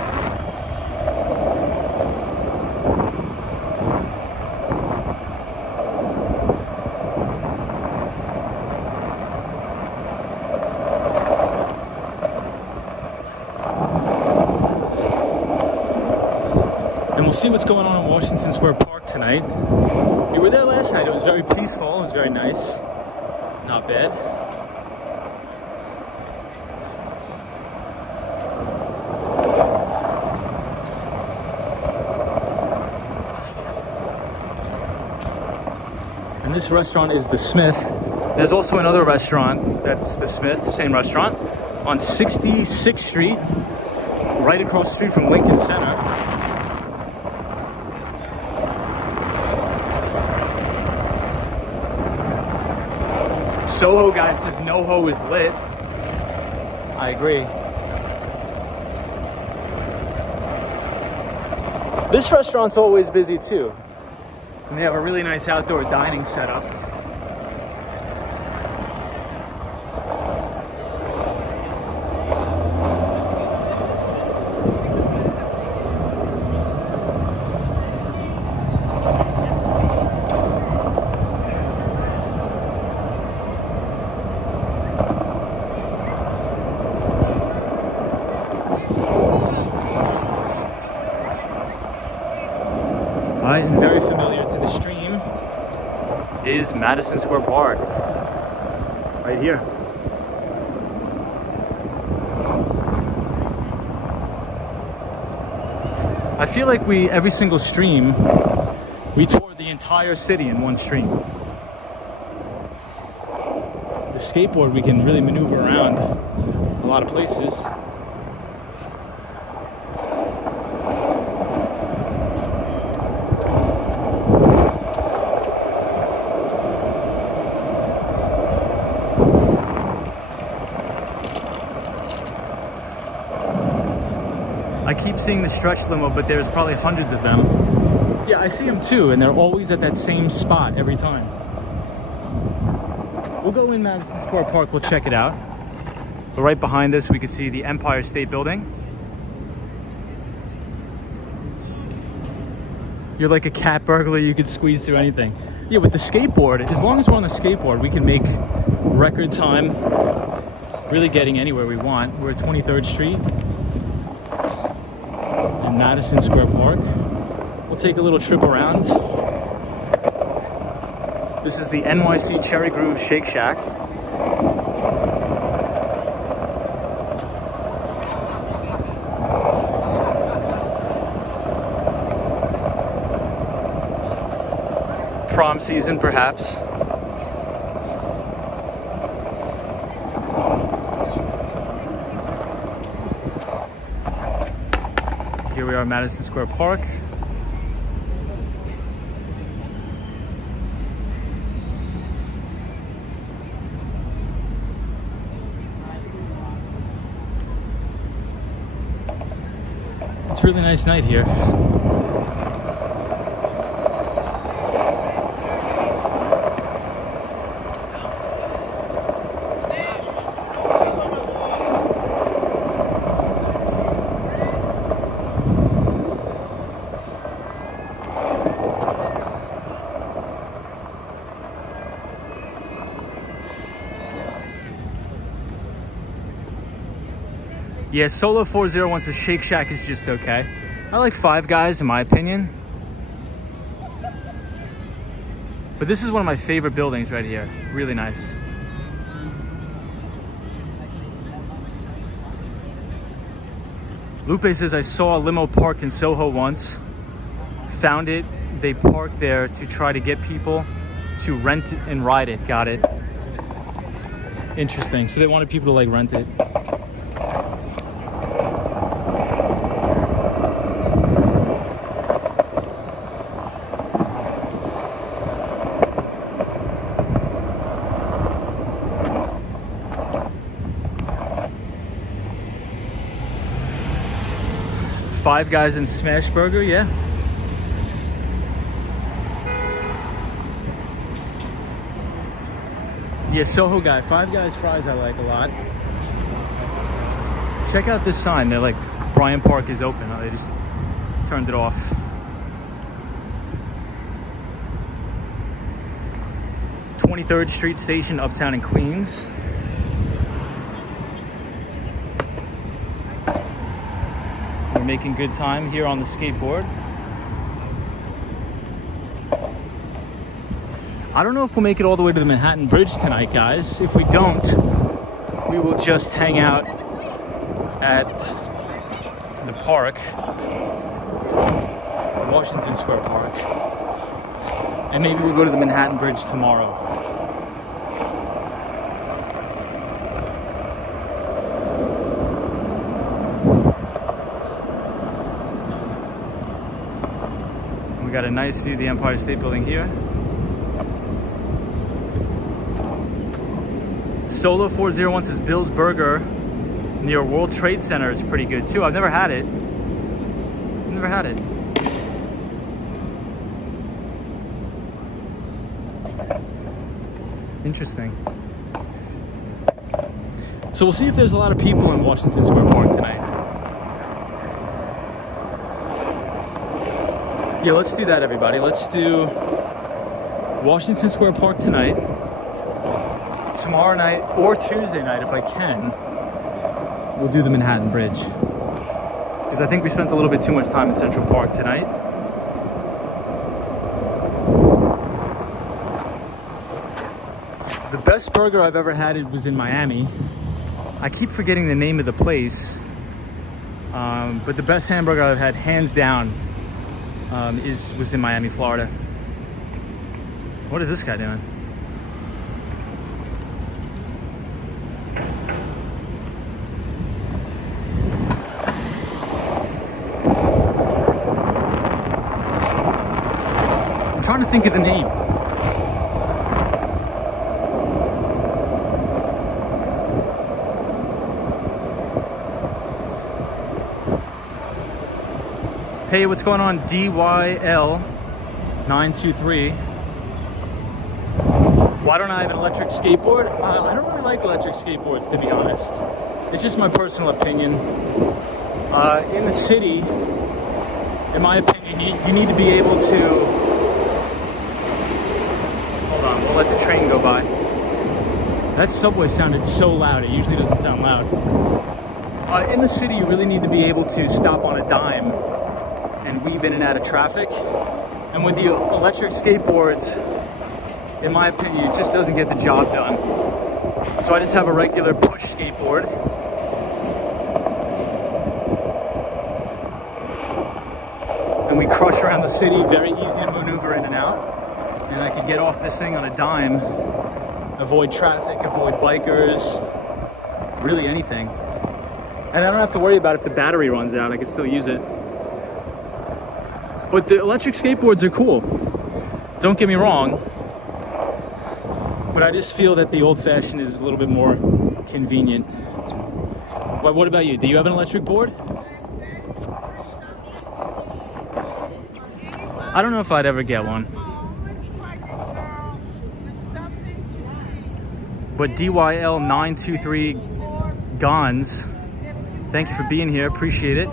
And we'll see what's going on in Washington Square Park tonight. We were there last night. It was very peaceful. It was very nice. Not bad. And this restaurant is The Smith. There's also another restaurant that's The Smith, same restaurant, on 66th Street, right across the street from Lincoln Center. Soho guy says NoHo is lit. I agree. This restaurant's always busy too. And they have a really nice outdoor dining setup. Alright, and very familiar to the stream is Madison Square Park. Right here. I feel like every single stream, we toured the entire city in one stream. The skateboard, we can really maneuver around a lot of places. I keep seeing the stretch limo, but there's probably hundreds of them. Yeah, I see them too, and they're always at that same spot every time. We'll go in Madison Square Park, we'll check it out. But right behind us, we can see the Empire State Building. You're like a cat burglar, you could squeeze through anything. Yeah, with the skateboard, as long as we're on the skateboard, we can make record time, really getting anywhere we want. We're at 23rd Street. Madison Square Park. We'll take a little trip around. This is the NYC Cherry Groove Shake Shack. prom season, perhaps. Here we are at Madison Square Park. It's a really nice night here. Yeah, Solo 401 says Shake Shack is just okay. I like Five Guys in my opinion. But this is one of my favorite buildings right here. Really nice. Lupe says, I saw a limo parked in Soho once. Found it. They parked there to try to get people to rent it and ride it. Got it. Interesting. So they wanted people to like rent it. Five Guys and Smash Burger, yeah. Yeah, Soho guy. Five Guys fries I like a lot. Check out this sign. They're like, Bryant Park is open. Oh, they just turned it off. "23rd Street Station, Uptown in Queens." We're making good time here on the skateboard. I don't know if we'll make it all the way to the Manhattan Bridge tonight, guys. If we don't, we will just hang out at the park, Washington Square Park, and maybe we'll go to the Manhattan Bridge tomorrow. We got a nice view of the Empire State Building here. Solo 401 says Bill's Burger near World Trade Center is pretty good too. I've never had it. Never had it. Interesting. So we'll see if there's a lot of people in Washington Square Park tonight. Yeah, let's do that, everybody. Let's do Washington Square Park tonight, tomorrow night, or Tuesday night if I can. We'll do the Manhattan Bridge, because I think we spent a little bit too much time in Central Park tonight. The best burger I've ever had was in Miami. I keep forgetting the name of the place, but the best hamburger I've had, hands down, was in Miami, Florida. What is this guy doing? I'm trying to think of the name. Hey, what's going on? DYL923. Why don't I have an electric skateboard? I don't really like electric skateboards, to be honest. It's just my personal opinion. In the city, in my opinion, you need to be able to... Hold on, we'll let the train go by. That subway sounded so loud. It usually doesn't sound loud. In the city, you really need to be able to stop on a dime and weave in and out of traffic. And with the electric skateboards, in my opinion, it just doesn't get the job done. So I just have a regular push skateboard. And we crush around the city, very easy to maneuver in and out. and I could get off this thing on a dime, avoid traffic, avoid bikers, really anything. And I don't have to worry about if the battery runs out, I can still use it. But the electric skateboards are cool. Don't get me wrong. But I just feel that the old-fashioned is a little bit more convenient. But what about you? Do you have an electric board? I don't know if I'd ever get one. But DYL923 Gons, thank you for being here. Appreciate it.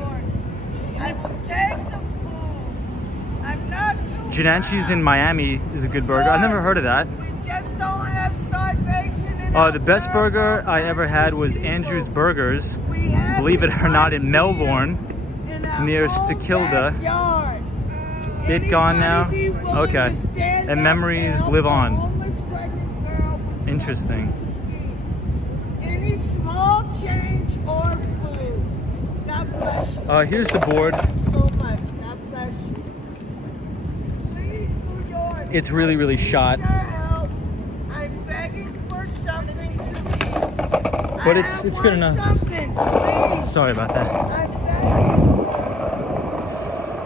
Jananchi's in Miami is a good burger. I've never heard of that. The best burger I ever had was Andrew's Burgers, believe it or not, in Melbourne, near Stakilda. It gone now? Okay. And memories live on. Interesting. Any small change or food. God bless you. Here's the board. So much. God bless you. Please, New York. It's really, really shot. Your help. I'm begging for something to eat. But it's good enough. Something, please. Sorry about that. I'm begging.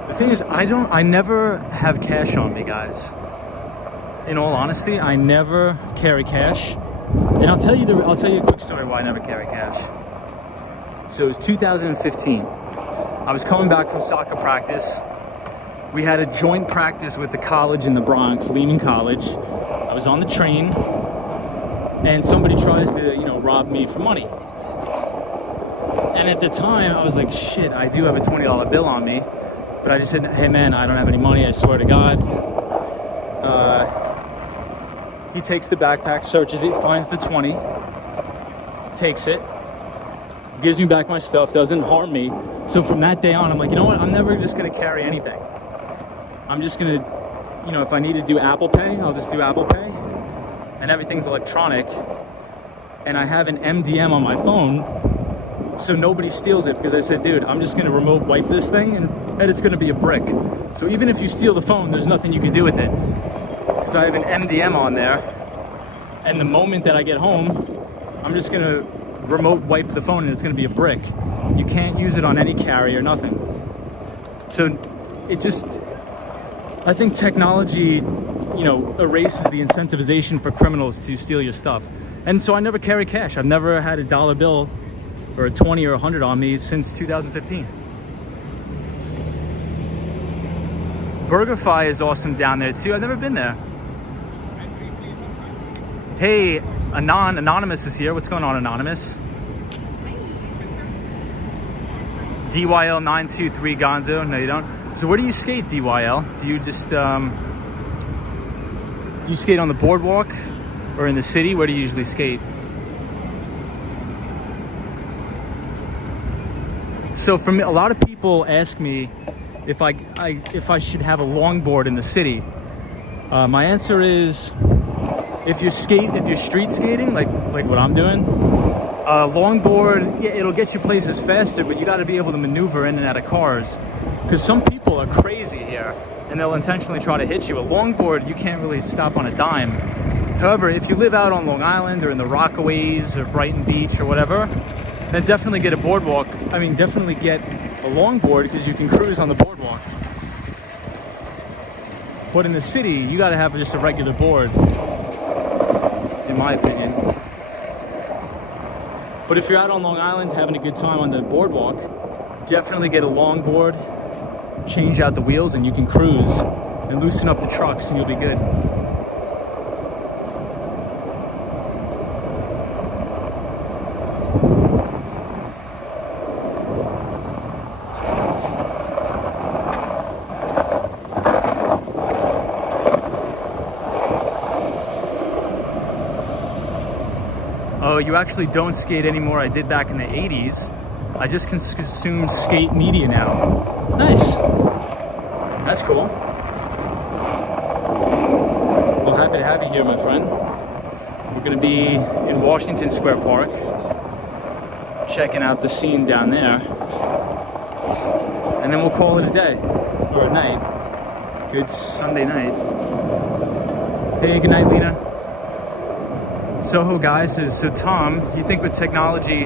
The thing is, I never have cash on me, guys. In all honesty, I never carry cash. And I'll tell you a quick story why I never carry cash. So it was 2015. I was coming back from soccer practice. We had a joint practice with the college in the Bronx, Lehman College. I was on the train, and somebody tries to, rob me for money. And at the time, I was like, shit, I do have a $20 bill on me. But I just said, hey man, I don't have any money, I swear to God. He takes the backpack, searches it, finds the 20, takes it, gives me back my stuff, doesn't harm me. So from that day on, I'm like, you know what? I'm never just gonna carry anything. I'm just gonna, if I need to do Apple Pay, I'll just do Apple Pay. And everything's electronic. And I have an MDM on my phone, so nobody steals it, because I said, dude, I'm just gonna remote wipe this thing and it's gonna be a brick. So even if you steal the phone, there's nothing you can do with it. So I have an MDM on there, and the moment that I get home, I'm just gonna remote wipe the phone and it's gonna be a brick. You can't use it on any carrier, nothing. So I think technology, erases the incentivization for criminals to steal your stuff. And so I never carry cash. I've never had a dollar bill or a 20 or 100 on me since 2015. BurgerFi is awesome down there too. I've never been there. Hey, Anonymous is here. What's going on, Anonymous? DYL923 Gonzo. No, you don't. So where do you skate, DYL? Do you just do you skate on the boardwalk or in the city? Where do you usually skate? So for me, a lot of people ask me if I should have a longboard in the city. My answer is, if you're street skating, like what I'm doing, longboard, yeah, it'll get you places faster, but you got to be able to maneuver in and out of cars, because some people are crazy here and they'll intentionally try to hit you. A longboard, you can't really stop on a dime. However, if you live out on Long Island or in the Rockaways or Brighton Beach or whatever, then definitely get a boardwalk. Definitely get a longboard, because you can cruise on the boardwalk. But in the city, you got to have just a regular board, in my opinion. But if you're out on Long Island having a good time on the boardwalk, definitely get a longboard, change out the wheels, and you can cruise and loosen up the trucks and you'll be good. Oh, you actually don't skate anymore. I did back in the 80s. I just consume skate media now. Nice. That's cool. Well, happy to have you here, my friend. We're going to be in Washington Square Park, checking out the scene down there. And then we'll call it a day, or a night. Good Sunday night. Hey, good night, Lena. Soho Guy says, so Tom, you think with technology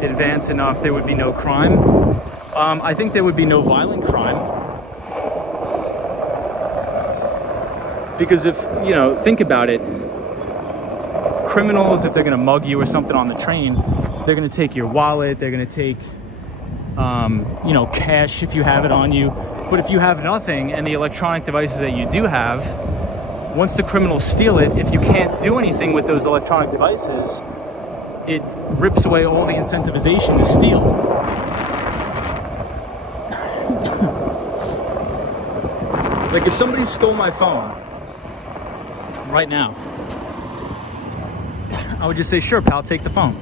advanced enough there would be no crime? I think there would be no violent crime. Because if, you know, think about it, criminals, if they're gonna mug you or something on the train, they're gonna take your wallet, they're gonna take, you know, cash if you have it on you. But if you have nothing and the electronic devices that you do have, once the criminals steal it, if you can't do anything with those electronic devices, it rips away all the incentivization to steal. Like if somebody stole my phone right now, I would just say, sure, pal, take the phone.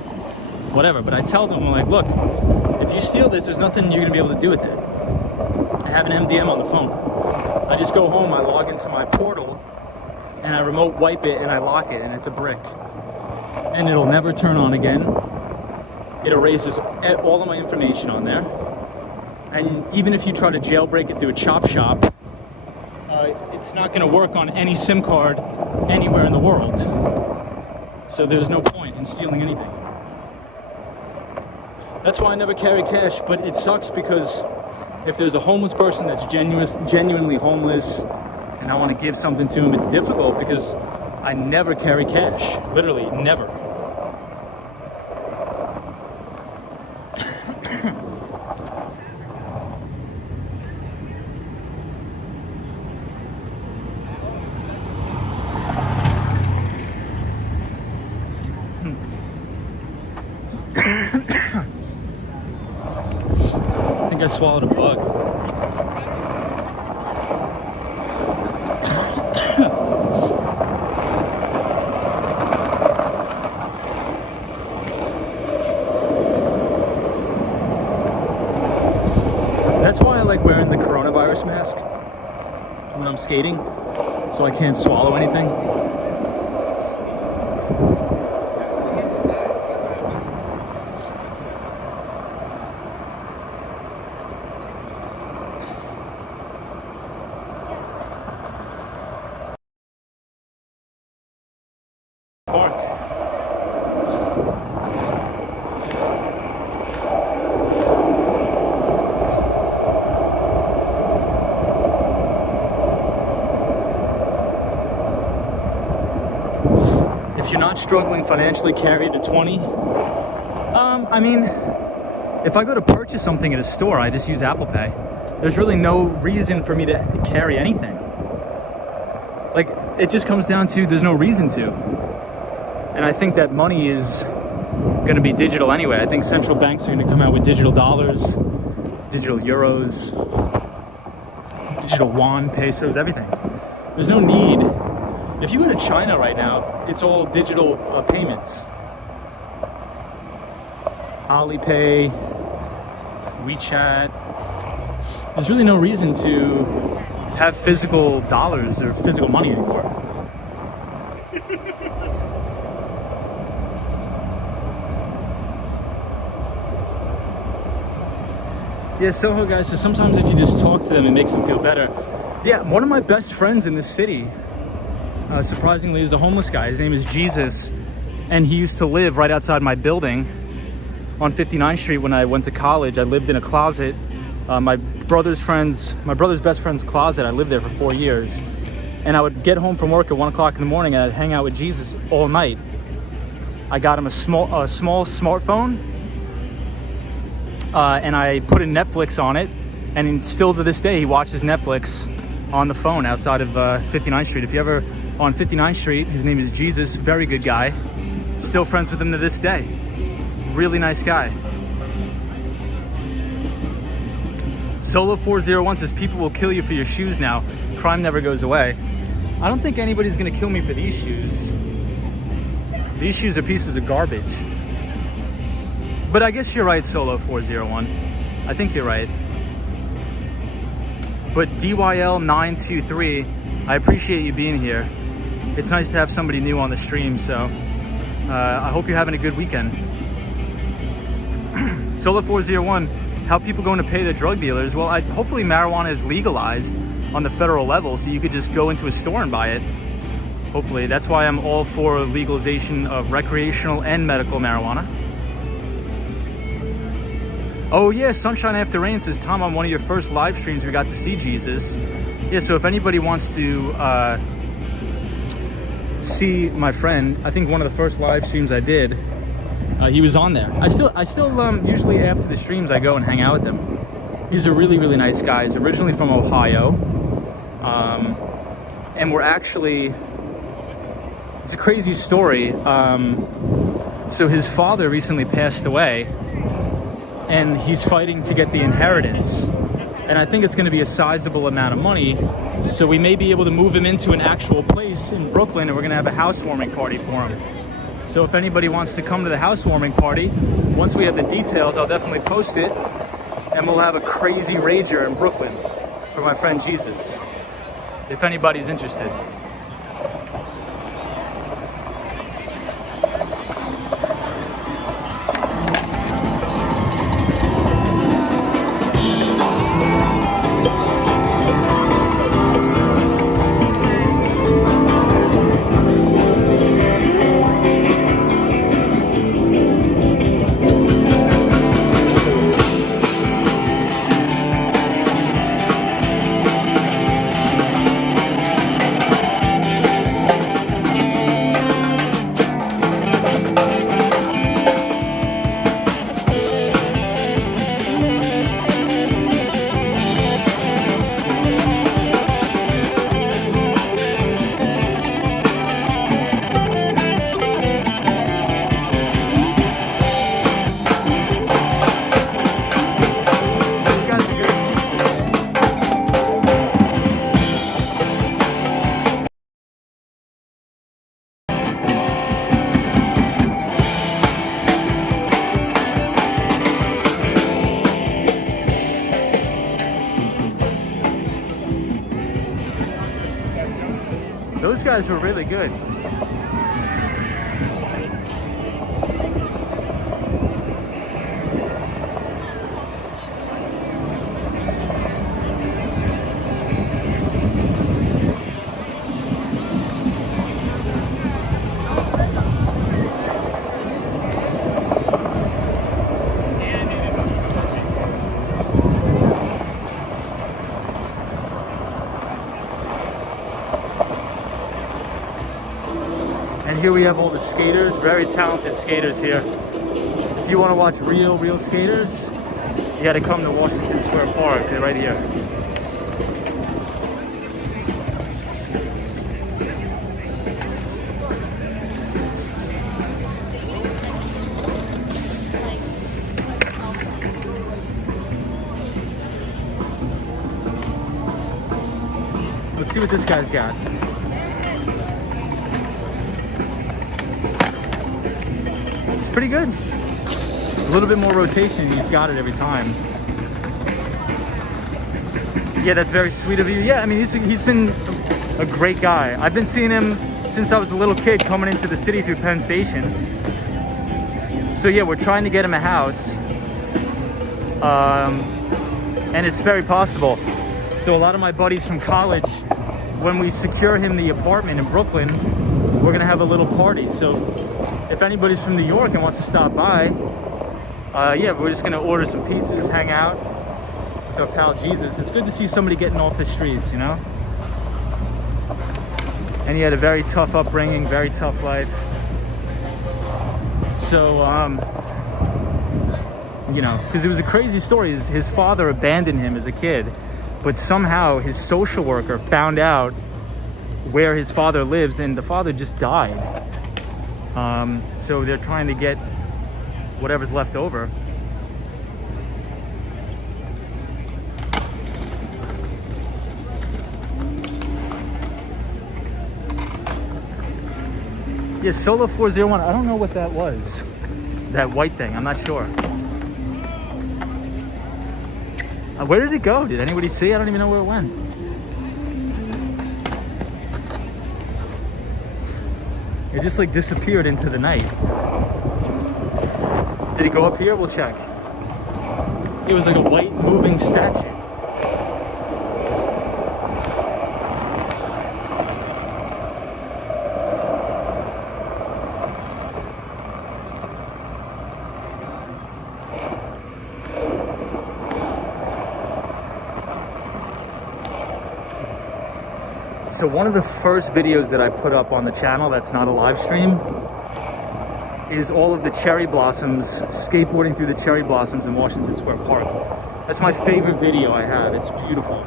Whatever. But I tell them, like, look, if you steal this, there's nothing you're going to be able to do with it. I have an MDM on the phone. I just go home, I log into my portal, and I remote wipe it, and I lock it, and it's a brick. And it'll never turn on again. It erases all of my information on there. And even if you try to jailbreak it through a chop shop, it's not going to work on any SIM card anywhere in the world. So there's no point in stealing anything. That's why I never carry cash, but it sucks because if there's a homeless person that's genuinely homeless and I want to give something to him, it's difficult because I never carry cash. Literally, never. I think I swallowed a bug. That's why I like wearing the coronavirus mask when I'm skating, so I can't swallow anything. If you're not struggling financially, carry it to 20. I mean, if I go to purchase something at a store, I just use Apple Pay. There's really no reason for me to carry anything. Like, it just comes down to there's no reason to. And I think that money is going to be digital anyway. I think central banks are going to come out with digital dollars, digital euros, digital yuan, pesos, everything. There's no need. If you go to China right now, it's all digital payments. Alipay, WeChat. There's really no reason to have physical dollars or physical money anymore. Yeah, Soho guys, so sometimes if you just talk to them, it makes them feel better. Yeah, one of my best friends in this city, surprisingly, is a homeless guy. His name is Jesus, and he used to live right outside my building on 59th Street when I went to college. I lived in a closet. My brother's best friend's closet. I lived there for 4 years. And I would get home from work at 1 o'clock in the morning and I'd hang out with Jesus all night. I got him a small smartphone, and I put in Netflix on it. And still to this day, he watches Netflix on the phone outside of 59th Street. If you ever on 59th Street, his name is Jesus, very good guy. Still friends with him to this day. Really nice guy. Solo401 says, people will kill you for your shoes now. Crime never goes away. I don't think anybody's gonna kill me for these shoes. These shoes are pieces of garbage. But I guess you're right, Solo401. I think you're right. But DYL923, I appreciate you being here. It's nice to have somebody new on the stream, so I hope you're having a good weekend. Solo401, how people going to pay their drug dealers? Well, hopefully marijuana is legalized on the federal level, so you could just go into a store and buy it. Hopefully. That's why I'm all for legalization of recreational and medical marijuana. Oh yeah, Sunshine After Rain says, Tom, on one of your first live streams we got to see Jesus. Yeah, so if anybody wants to see my friend, I think one of the first live streams I did, he was on there. I still usually after the streams I go and hang out with him. He's a really, really nice guy. He's originally from Ohio. And we're actually, it's a crazy story. So his father recently passed away and he's fighting to get the inheritance. And I think it's going to be a sizable amount of money. So we may be able to move him into an actual place in Brooklyn, and we're going to have a housewarming party for him. So if anybody wants to come to the housewarming party, once we have the details, I'll definitely post it. And we'll have a crazy rager in Brooklyn for my friend Jesus, if anybody's interested. Those guys were really good. And here we have all the skaters, very talented skaters here. If you want to watch real skaters, you got to come to Washington Square Park. They're right here. Let's see what this guy's got. Pretty good. A little bit more rotation, he's got it every time. Yeah, that's very sweet of you. Yeah, I mean, he's been a great guy. I've been seeing him since I was a little kid coming into the city through Penn Station. So yeah, we're trying to get him a house. And it's very possible. So a lot of my buddies from college, when we secure him the apartment in Brooklyn, we're gonna have a little party. So if anybody's from New York and wants to stop by, yeah, we're just gonna order some pizzas, hang out with our pal Jesus. It's good to see somebody getting off the streets, you know? And he had a very tough upbringing, very tough life. So, you know, because it was a crazy story. His father abandoned him as a kid, but somehow his social worker found out where his father lives, and the father just died. So they're trying to get whatever's left over. Yeah, Solo 401, I don't know what that was. That white thing, I'm not sure. Where did it go? Did anybody see? I don't even know where it went. It just like disappeared into the night. Did it go up here? We'll check. It was like a white moving statue. So one of the first videos that I put up on the channel that's not a live stream is all of the cherry blossoms, skateboarding through the cherry blossoms in Washington Square Park. That's my favorite video I have. It's beautiful.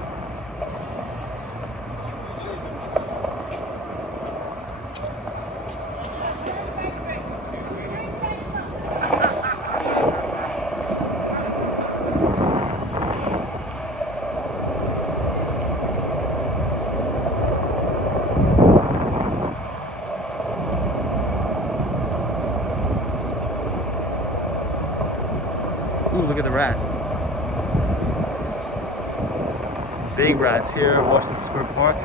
Ooh, look at the rat. Big rats here at Washington Square Park.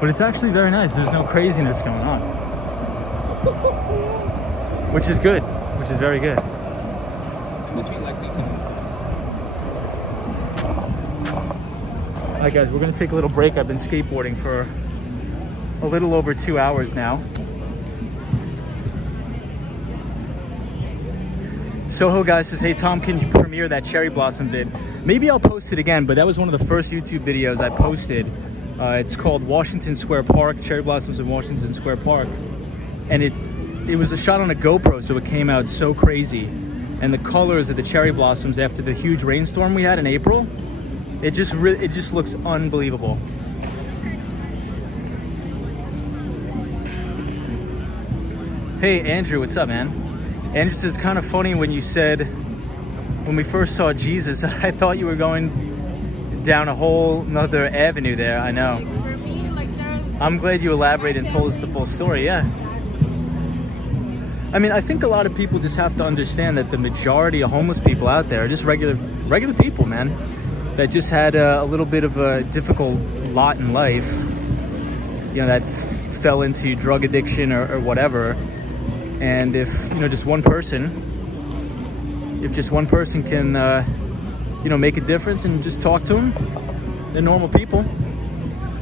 But it's actually very nice. There's no craziness going on. Which is good. Which is very good. Alright guys, we're going to take a little break. I've been skateboarding for a little over 2 hours now. Soho guy says, hey Tom, can you premiere that cherry blossom vid? Maybe I'll post it again, but that was one of the first YouTube videos I posted. It's called Washington Square Park, cherry blossoms in Washington Square Park. And it was a shot on a GoPro, so it came out so crazy. And the colors of the cherry blossoms after the huge rainstorm we had in April, it just looks unbelievable. Hey Andrew, what's up, man? Andrew says, kind of funny when you said, when we first saw Jesus, I thought you were going down a whole nother avenue there. I know. For me, like I'm glad you elaborated and told us the full story, yeah. I mean, I think a lot of people just have to understand that the majority of homeless people out there are just regular people, man, that just had a little bit of a difficult lot in life, you know, that fell into drug addiction or whatever. And if, you know, just one person can, you know, make a difference and just talk to them, they're normal people.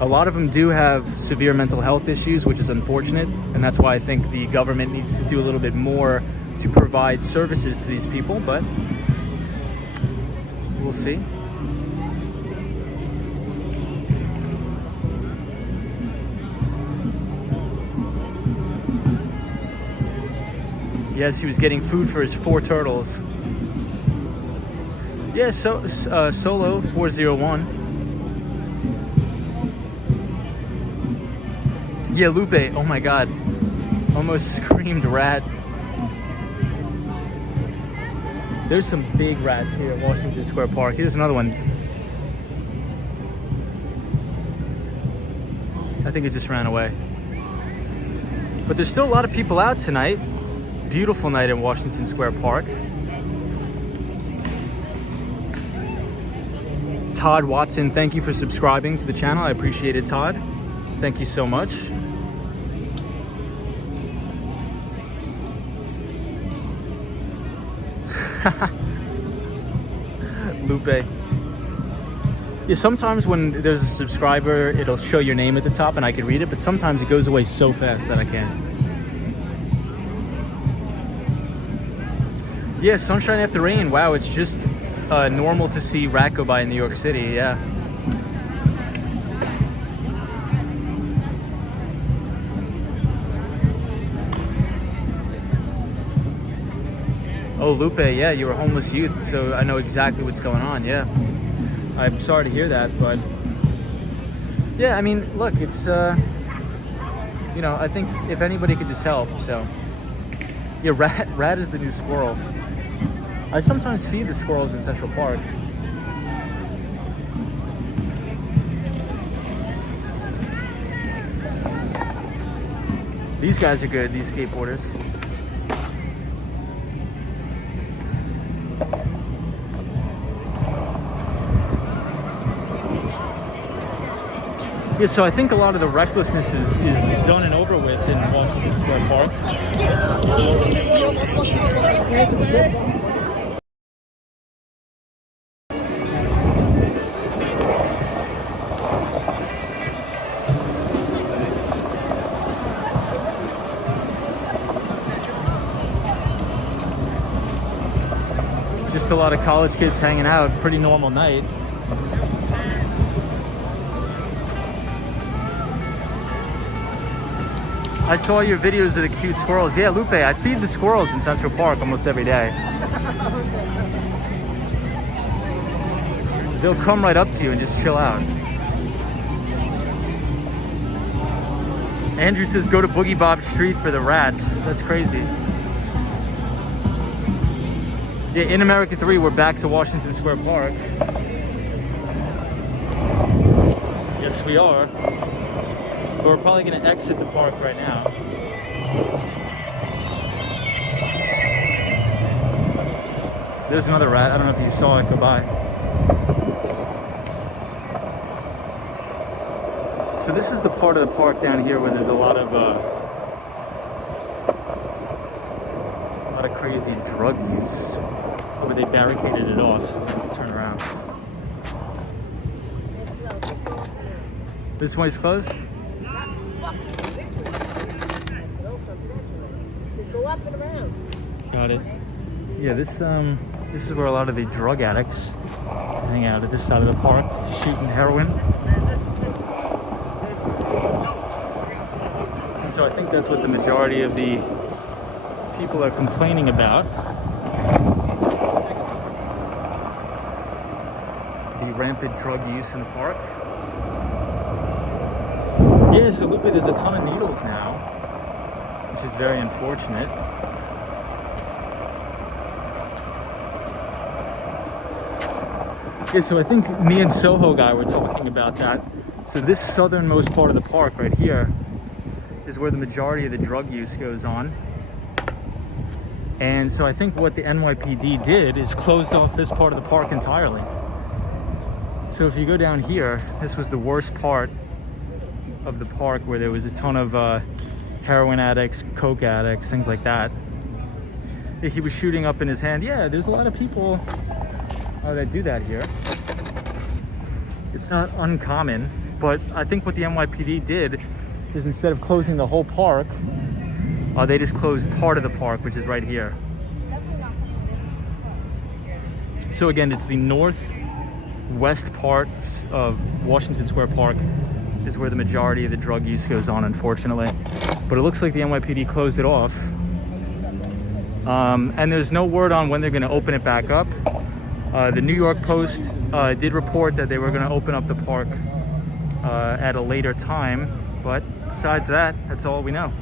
A lot of them do have severe mental health issues, which is unfortunate. And that's why I think the government needs to do a little bit more to provide services to these people, but we'll see. Yes, he was getting food for his 4 turtles. Yeah, so Solo 401. Yeah, Lupe. Oh my God, almost screamed rat. There's some big rats here at Washington Square Park. Here's another one. I think it just ran away. But there's still a lot of people out tonight. Beautiful night in Washington Square Park. Todd Watson, thank you for subscribing to the channel. I appreciate it, Todd. Thank you so much. Lupe. Yeah, sometimes when there's a subscriber, it'll show your name at the top and I can read it, but sometimes it goes away so fast that I can't. Yeah, sunshine after rain. Wow, it's just normal to see rat go by in New York City, yeah. Oh, Lupe, yeah, you're a homeless youth, so I know exactly what's going on, yeah. I'm sorry to hear that, but yeah, I mean, look, it's, you know, I think if anybody could just help, so. Yeah, rat is the new squirrel. I sometimes feed the squirrels in Central Park. These guys are good, these skateboarders. Yeah, so I think a lot of the recklessness is done and over with in Washington Square Park. Just a a lot of college kids hanging out. Pretty normal night. I saw your videos of the cute squirrels. Yeah, Lupe, I feed the squirrels in Central Park almost every day. They'll come right up to you and just chill out. Andrew says go to Boogie Bob Street for the rats. That's crazy. Yeah, in America 3, we're back to Washington Square Park. Yes, we are. But we're probably going to exit the park right now. There's another rat. I don't know if you saw it go by. So this is the part of the park down here where there's a lot of crazy drug use. Where they barricaded it off so we can turn around. This one is closed? Just go up and around. Got it. Yeah, this is where a lot of the drug addicts hang out at this side of the park, shooting heroin. And so I think that's what the majority of the people are complaining about. The rampant drug use in the park. Yeah, so Lupe, there's a ton of needles now, which is very unfortunate. Yeah, so I think me and Soho guy were talking about that. So this southernmost part of the park right here is where the majority of the drug use goes on. And so I think what the NYPD did is closed off this part of the park entirely. So if you go down here, this was the worst part of the park where there was a ton of heroin addicts, coke addicts, things like that. He was shooting up in his hand. Yeah, there's a lot of people that do that here. It's not uncommon, but I think what the NYPD did is instead of closing the whole park, they just closed part of the park, which is right here. So again, it's the northwest part of Washington Square Park is where the majority of the drug use goes on, unfortunately. But it looks like the NYPD closed it off. And there's no word on when they're gonna open it back up. The New York Post did report that they were gonna open up the park at a later time, but besides that, that's all we know.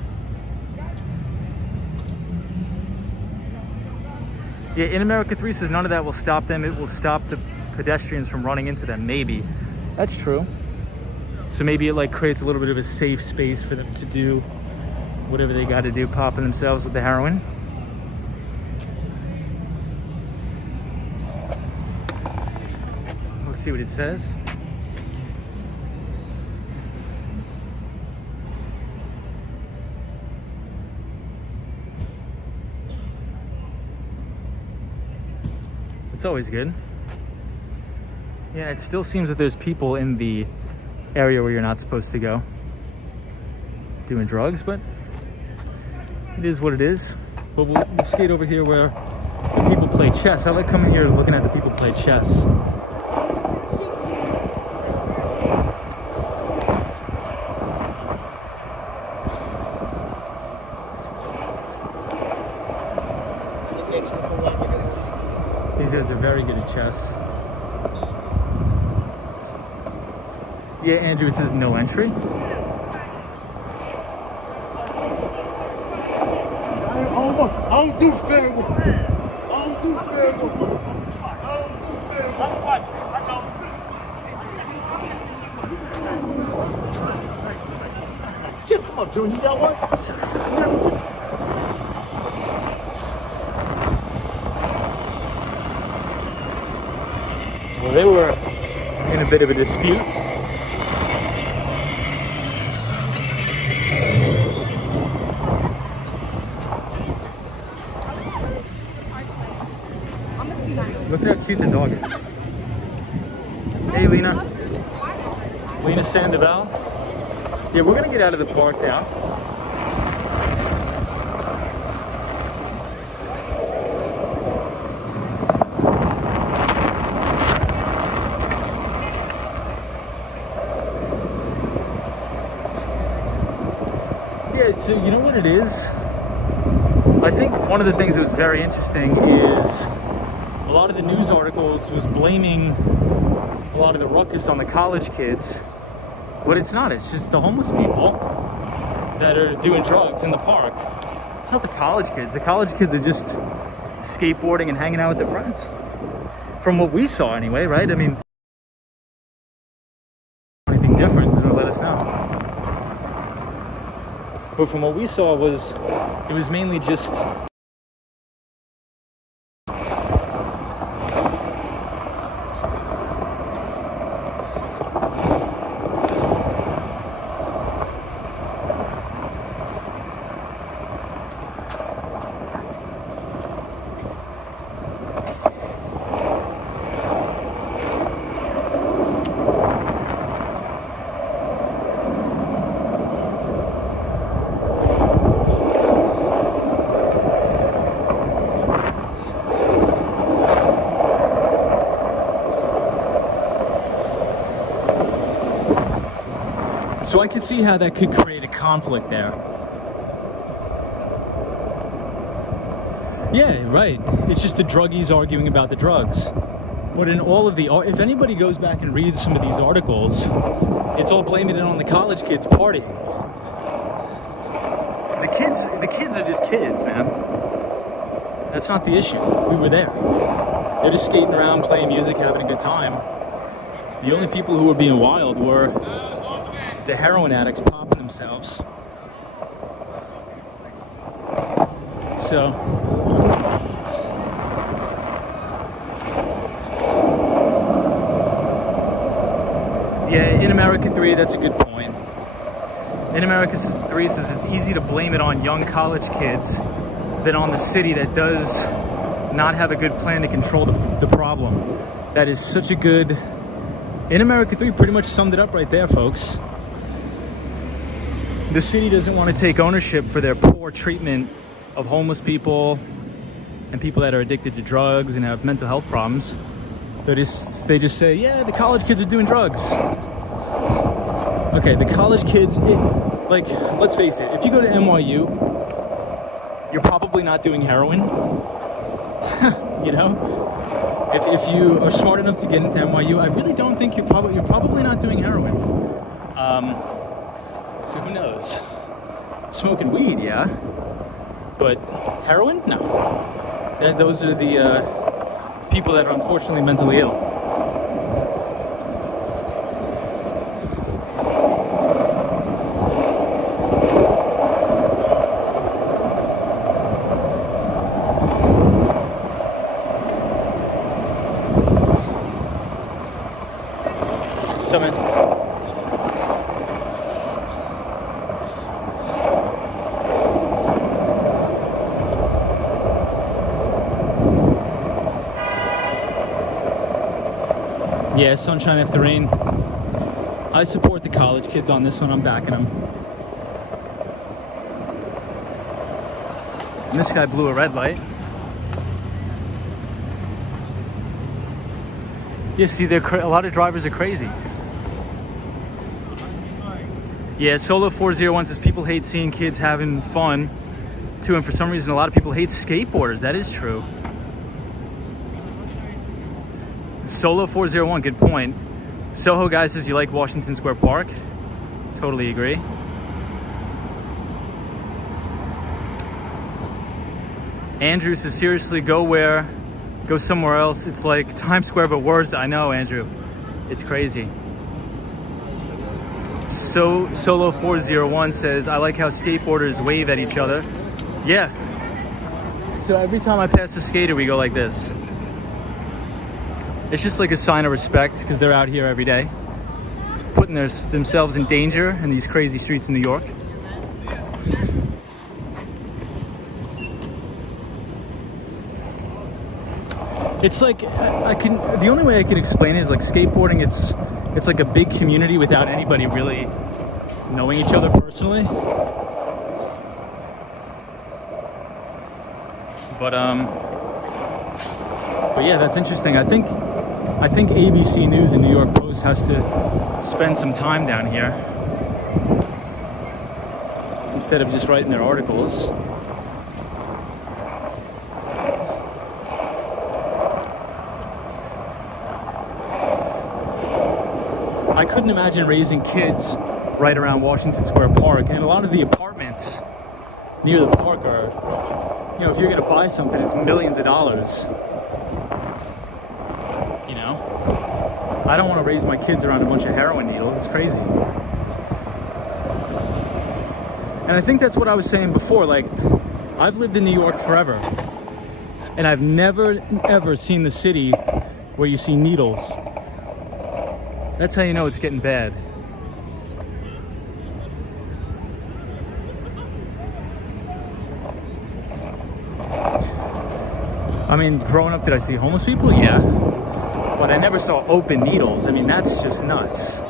Yeah, in America 3 says none of that will stop them. It will stop the pedestrians from running into them, maybe. That's true. So maybe it like creates a little bit of a safe space for them to do whatever they got to do, popping themselves with the heroin. Let's see what it says. It's always good. Yeah, it still seems that there's people in the area where you're not supposed to go doing drugs, but it is what it is. But we'll skate over here where the people play chess. I like coming here and looking at the people play chess. These guys are very good at chess. Yeah, Andrew, it says no entry. I don't do fair work. I don't do fair work. I don't do fair work. Jim, come on, Junior, you got one? Well, they were in a bit of a dispute. Look at how cute the dog is. Hey, Lena. Lena Sandoval. Yeah, we're gonna get out of the park now. So you know what it is? I think one of the things that was very interesting is a lot of the news articles was blaming a lot of the ruckus on the college kids, but it's not. It's just the homeless people that are doing drugs in the park. It's not the college kids. The college kids are just skateboarding and hanging out with their friends. From what we saw anyway, right? I mean, anything different, then let us know. But from what we saw it was mainly just so I could see how that could create a conflict there. Yeah, right. It's just the druggies arguing about the drugs. But in all of if anybody goes back and reads some of these articles, it's all blaming it on the college kids partying. The kids are just kids, man. That's not the issue. We were there. They're just skating around, playing music, having a good time. The only people who were being wild were the heroin addicts popping themselves. So yeah, in America 3, that's a good point. In America 3 says it's easy to blame it on young college kids than on the city that does not have a good plan to control the problem. That is such a good... In America 3 pretty much summed it up right there, folks. The city doesn't want to take ownership for their poor treatment of homeless people and people that are addicted to drugs and have mental health problems. They just say, yeah, the college kids are doing drugs. Okay, the college kids, like, let's face it, if you go to NYU, you're probably not doing heroin. You know? If you are smart enough to get into NYU, I really don't think you're probably not doing heroin. So who knows? Smoking weed, yeah. But heroin? No. Those are the people that are unfortunately mentally ill. So, man. Yeah, sunshine after rain. I support the college kids on this one. I'm backing them. And this guy blew a red light. You see, a lot of drivers are crazy. Yeah, Solo 401 says people hate seeing kids having fun too, and for some reason a lot of people hate skateboarders. That is true. Solo 401, good point. Soho guy says you like Washington Square Park. Totally agree. Andrew says seriously, go somewhere else. It's like Times Square but worse. I know, Andrew. It's crazy. So Solo 401 says I like how skateboarders wave at each other. Yeah. So every time I pass a skater, we go like this. It's just like a sign of respect because they're out here every day, putting themselves in danger in these crazy streets in New York. It's like the only way I could explain it is like skateboarding. It's like a big community without anybody really knowing each other personally. But yeah, that's interesting. I think ABC News and New York Post has to spend some time down here. instead of just writing their articles. I couldn't imagine raising kids right around Washington Square Park, and a lot of the apartments near the park are, you know, if you're gonna buy something, it's millions of dollars. You know, I don't want to raise my kids around a bunch of heroin needles. It's crazy. And I think that's what I was saying before. Like, I've lived in New York forever, and I've never ever seen the city where you see needles. That's how you know it's getting bad. I mean, growing up, did I see homeless people? Yeah. But I never saw open needles. I mean, that's just nuts.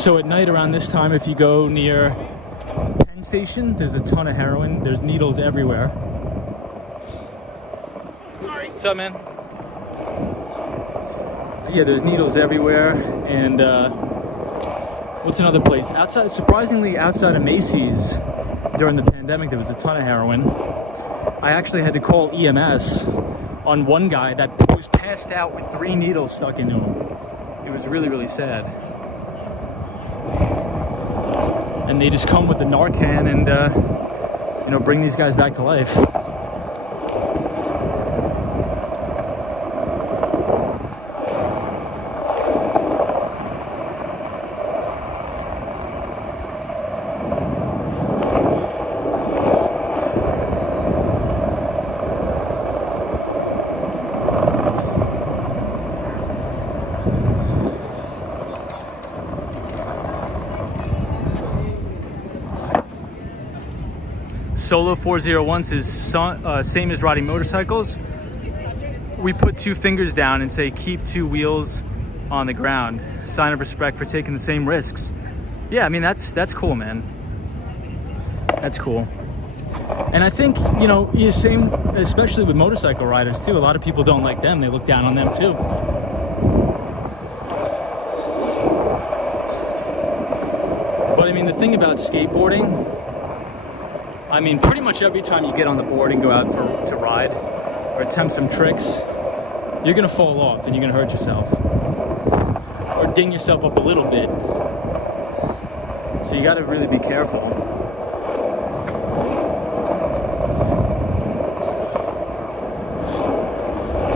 So at night around this time, if you go near Penn Station, there's a ton of heroin. There's needles everywhere. Sorry. What's up, man? Yeah, there's needles everywhere. And what's another place? Outside, surprisingly, outside of Macy's during the pandemic, there was a ton of heroin. I actually had to call EMS on one guy that was passed out with 3 needles stuck into him. It was really, really sad. And they just come with the Narcan and, you know, bring these guys back to life. Solo 401 says, same as riding motorcycles. We put 2 fingers down and say, keep 2 wheels on the ground. Sign of respect for taking the same risks. Yeah, I mean, that's cool, man. That's cool. And I think, you know, you same, especially with motorcycle riders too. A lot of people don't like them. They look down on them too. But I mean, the thing about skateboarding, I mean, pretty much every time you get on the board and go out to ride or attempt some tricks, you're gonna fall off and you're gonna hurt yourself or ding yourself up a little bit. So you gotta really be careful.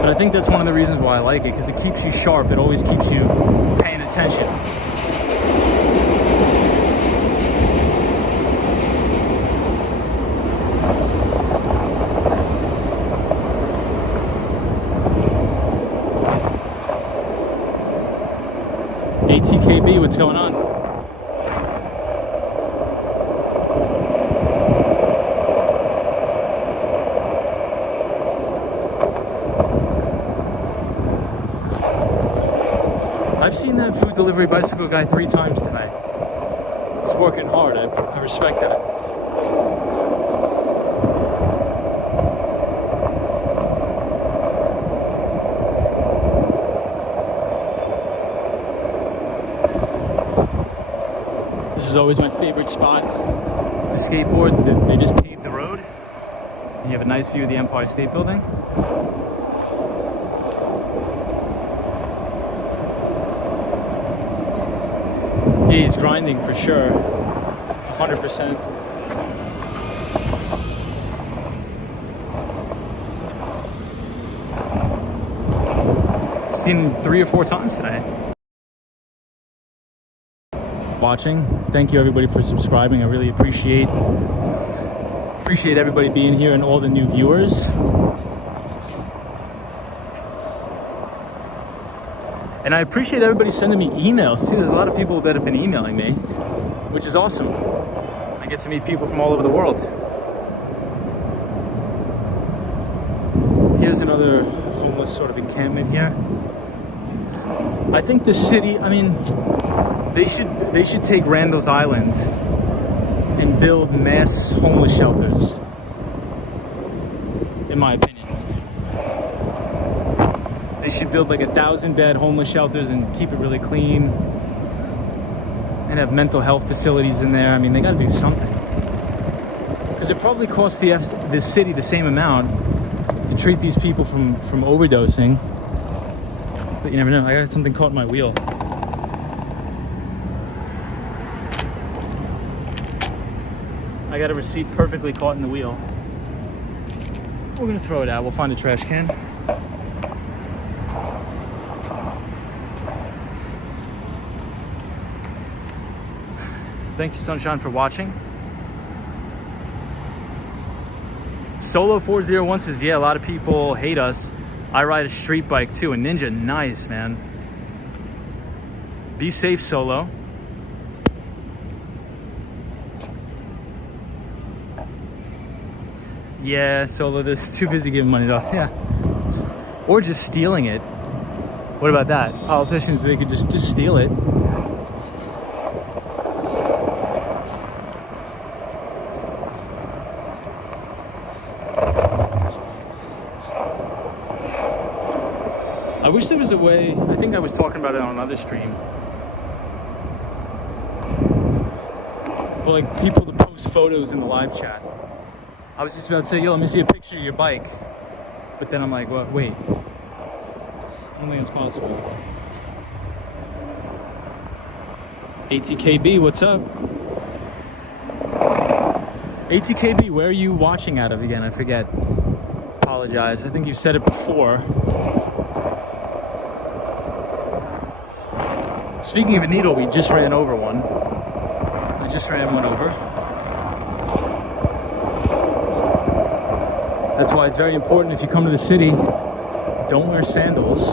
But I think that's one of the reasons why I like it, because it keeps you sharp. It always keeps you paying attention. ATKB, what's going on? I've seen that food delivery bicycle guy 3 times tonight. He's working hard. I respect that. This is always my favorite spot to skateboard. They just paved the road, and you have a nice view of the Empire State Building. Yeah, he's grinding for sure, 100%. Seen him 3 or 4 times tonight. Watching. Thank you everybody for subscribing. I really appreciate everybody being here and all the new viewers. And I appreciate everybody sending me emails too. There's a lot of people that have been emailing me, which is awesome. I get to meet people from all over the world. Here's another homeless sort of encampment here. I think the city, I mean, they should take Randall's Island and build mass homeless shelters, in my opinion. They should build like 1,000-bed homeless shelters and keep it really clean. And have mental health facilities in there. I mean, they gotta do something. Because it probably costs the city the same amount to treat these people from overdosing. But you never know. I got something caught in my wheel. I got a receipt perfectly caught in the wheel. We're gonna throw it out. We'll find a trash can. Thank you, Sunshine, for watching. Solo 401 says, yeah, a lot of people hate us. I ride a street bike too, a Ninja. Nice, man. Be safe, Solo. Yeah, Solo, they're too busy giving money off. Yeah. Or just stealing it. What about that? Politicians, they could just steal it. I wish there was a way, I think I was talking about it on another stream, but like people to post photos in the live chat. I was just about to say, yo, let me see a picture of your bike. But then I'm like, well, wait. I don't think it's possible. ATKB, what's up? ATKB, where are you watching out of again? I forget. Apologize. I think you've said it before. Speaking of a needle, we just ran over one. I just ran one over. That's why it's very important if you come to the city, don't wear sandals.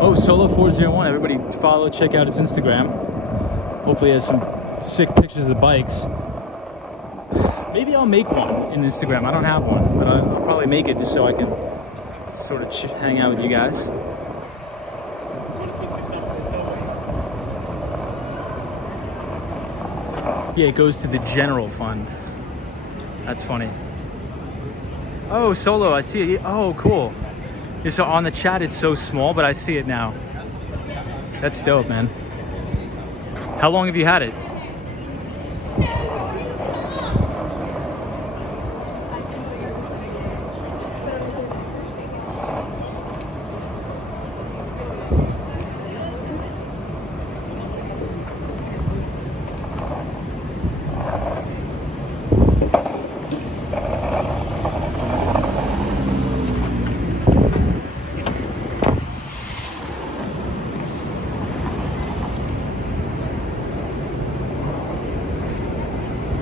Oh, Solo 401, everybody follow, check out his Instagram. Hopefully he has some sick pictures of the bikes. Maybe I'll make one in Instagram. I don't have one, but I'll probably make it just so I can sort of hang out with you guys. Yeah, it goes to the general fund. That's funny. Oh, Solo, I see it. Oh, cool. Yeah, so on the chat, it's so small, but I see it now. That's dope, man. How long have you had it?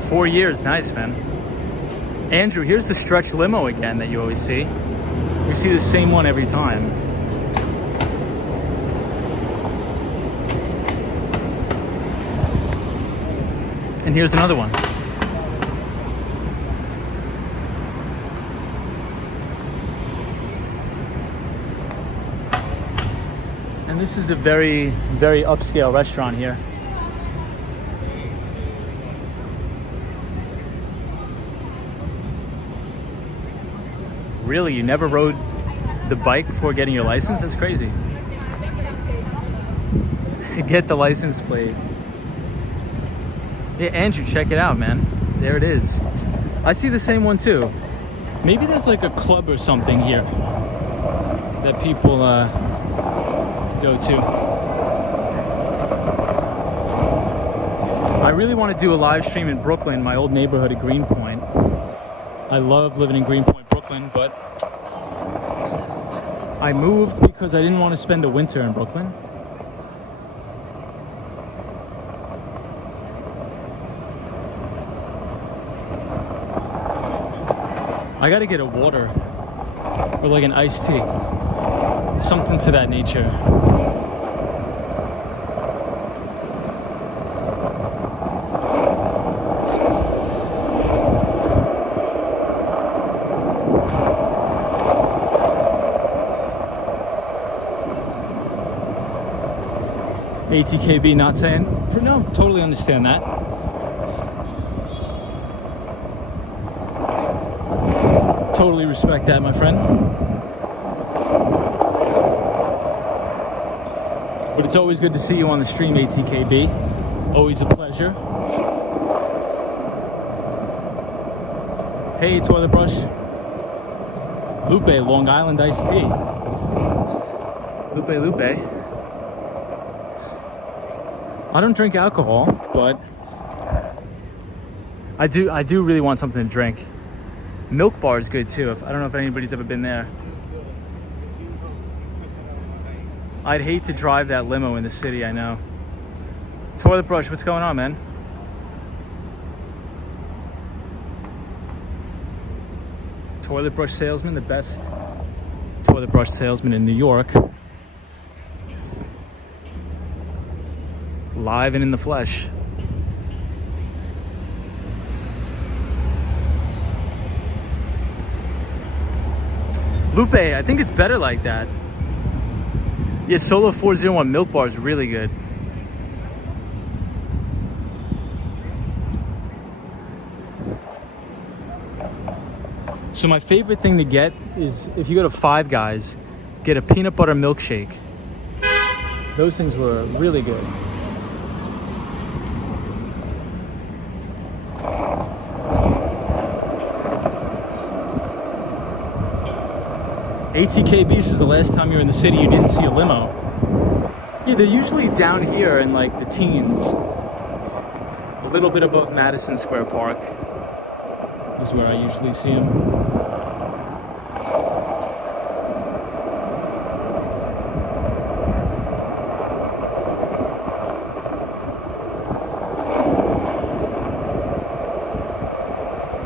Four years, nice, man. Andrew, here's the stretch limo again that you always see. We see the same one every time. And here's another one. And this is a very, very upscale restaurant here. Really? You never rode the bike before getting your license? That's crazy. Get the license plate. Yeah, Andrew, check it out, man. There it is. I see the same one too. Maybe there's like a club or something here that people go to. I really want to do a live stream in Brooklyn, my old neighborhood at Greenpoint. I love living in Greenpoint, Brooklyn, but I moved because I didn't want to spend a winter in Brooklyn. I gotta get a water or like an iced tea, something to that nature. ATKB not saying, no, totally understand that. Totally respect that, my friend. But it's always good to see you on the stream, ATKB. Always a pleasure. Hey, Toilet Brush. Lupe, Long Island iced tea. Lupe. I don't drink alcohol, but I do really want something to drink. Milk Bar is good too. I don't know if anybody's ever been there. I'd hate to drive that limo in the city, I know. Toilet Brush, what's going on, man? Toilet brush salesman, the best toilet brush salesman in New York. Live and in the flesh. Lupe, I think it's better like that. Yeah, Solo 401 Milk Bar is really good. So my favorite thing to get is, if you go to Five Guys, get a peanut butter milkshake. Those things were really good. ATK Beast is the last time you were in the city you didn't see a limo. Yeah, they're usually down here in like the teens. A little bit above Madison Square Park is where I usually see them.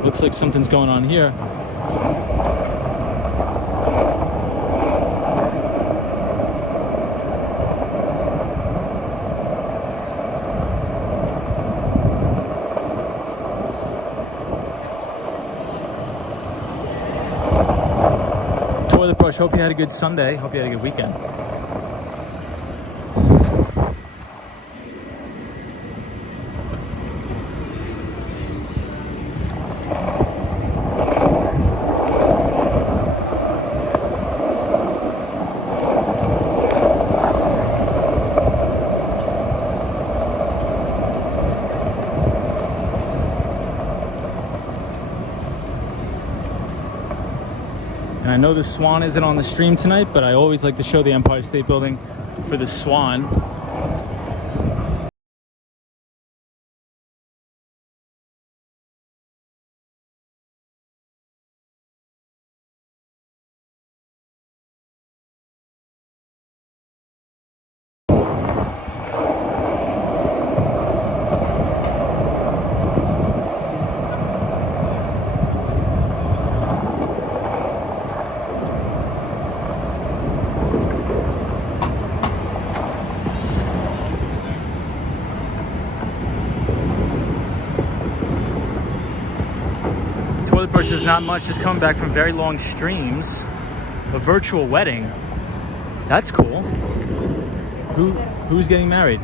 Looks like something's going on here. Toilet Brush, hope you had a good Sunday. Hope you had a good weekend. I know the Swan isn't on the stream tonight, but I always like to show the Empire State Building for the Swan. Toilet Brush is not much, just coming back from very long streams. A virtual wedding. That's cool. Who's getting married?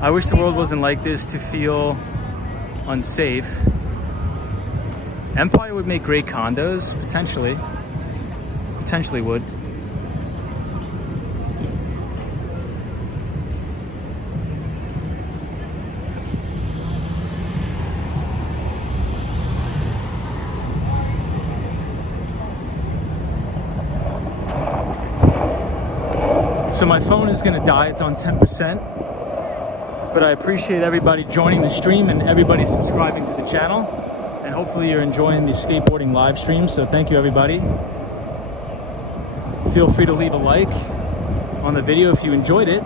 I wish the world wasn't like this to feel unsafe. Empire would make great condos, potentially. Potentially would. So my phone is gonna die, it's on 10%. But I appreciate everybody joining the stream and everybody subscribing to the channel. And hopefully you're enjoying the skateboarding live stream, so thank you everybody. Feel free to leave a like on the video if you enjoyed it.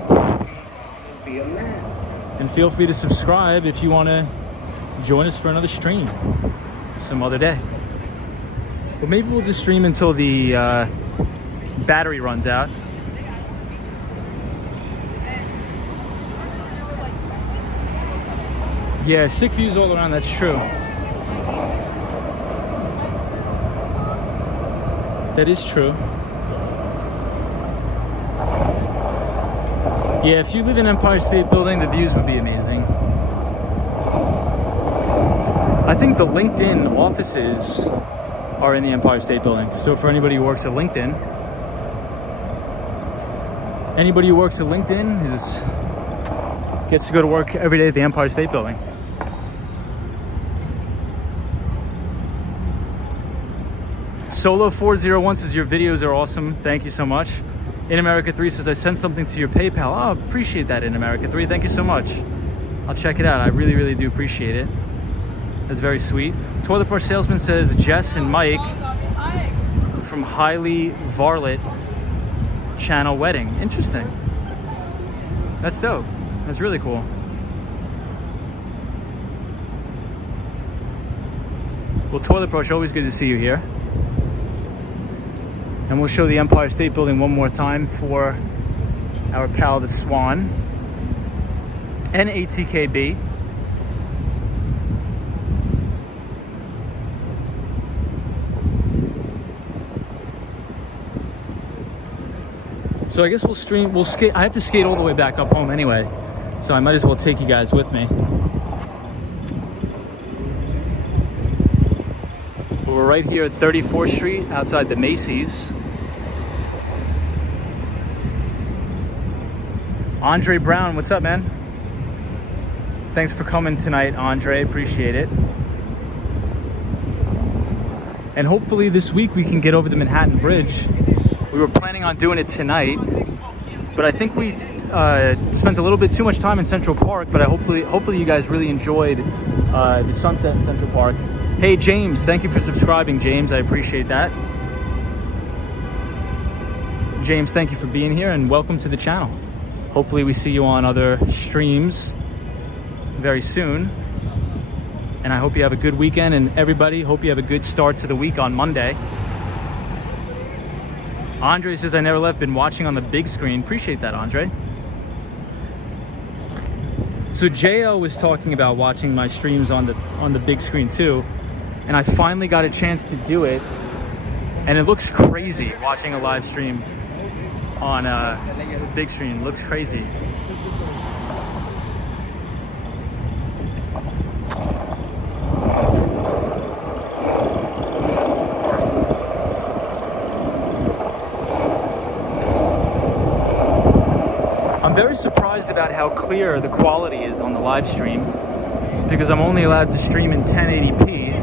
And feel free to subscribe if you wanna join us for another stream some other day. But maybe we'll just stream until the battery runs out. Yeah, sick views all around, that's true. That is true. Yeah, if you live in Empire State Building, the views would be amazing. I think the LinkedIn offices are in the Empire State Building. So for anybody who works at LinkedIn, gets to go to work every day at the Empire State Building. Solo 401 says your videos are awesome. Thank you so much. In America 3 says I sent something to your PayPal. Oh, appreciate that, In America 3. Thank you so much. I'll check it out. I really, really do appreciate it. That's very sweet. Toilet Brush Salesman says Jess and Mike from Highly Varlet channel wedding. Interesting. That's dope. That's really cool. Well, Toilet Brush, always good to see you here. And we'll show the Empire State Building one more time for our pal, the Swan. And ATKB. So I guess we'll skate. I have to skate all the way back up home anyway, so I might as well take you guys with me. We're right here at 34th Street outside the Macy's. Andre Brown, what's up, man? Thanks for coming tonight, Andre. Appreciate it. And hopefully this week we can get over the Manhattan Bridge. We were planning on doing it tonight, but I think we spent a little bit too much time in Central Park. But hopefully you guys really enjoyed the sunset in Central Park. Hey James, thank you for subscribing, James. I appreciate that. James, thank you for being here and welcome to the channel. Hopefully we see you on other streams very soon. And I hope you have a good weekend, and everybody, hope you have a good start to the week on Monday. Andre says, I never left, been watching on the big screen. Appreciate that, Andre. So JL was talking about watching my streams on the big screen too. And I finally got a chance to do it. And it looks crazy watching a live stream on a big screen. It looks crazy. I'm very surprised about how clear the quality is on the live stream, because I'm only allowed to stream in 1080p.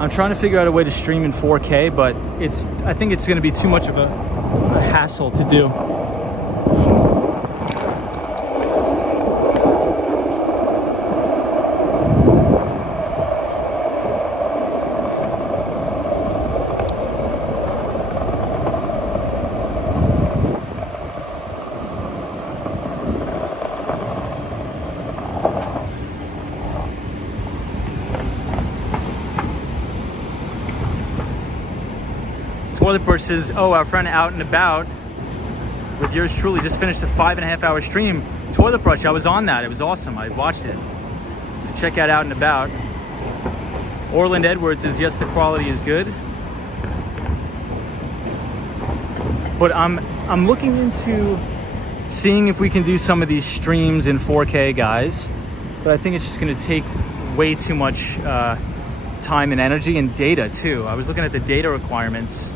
I'm trying to figure out a way to stream in 4K, but I think it's going to be too much of a hassle to do. Toilet Brush says, oh, our friend Out and About with yours truly just finished a 5.5-hour stream. Toilet Brush, I was on that. It was awesome. I watched it. So check out and About. Orland Edwards says, yes, the quality is good. But I'm looking into seeing if we can do some of these streams in 4K, guys. But I think it's just going to take way too much time and energy and data, too. I was looking at the data requirements.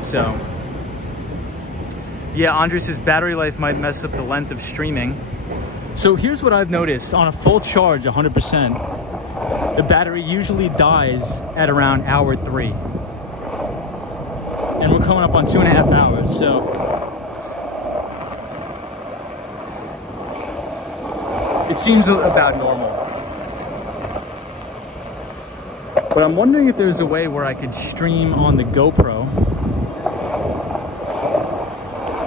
So, yeah, Andre says battery life might mess up the length of streaming. So here's what I've noticed. On a full charge, 100%, the battery usually dies at around hour 3. And we're coming up on 2.5 hours, so it seems about normal. But I'm wondering if there's a way where I could stream on the GoPro,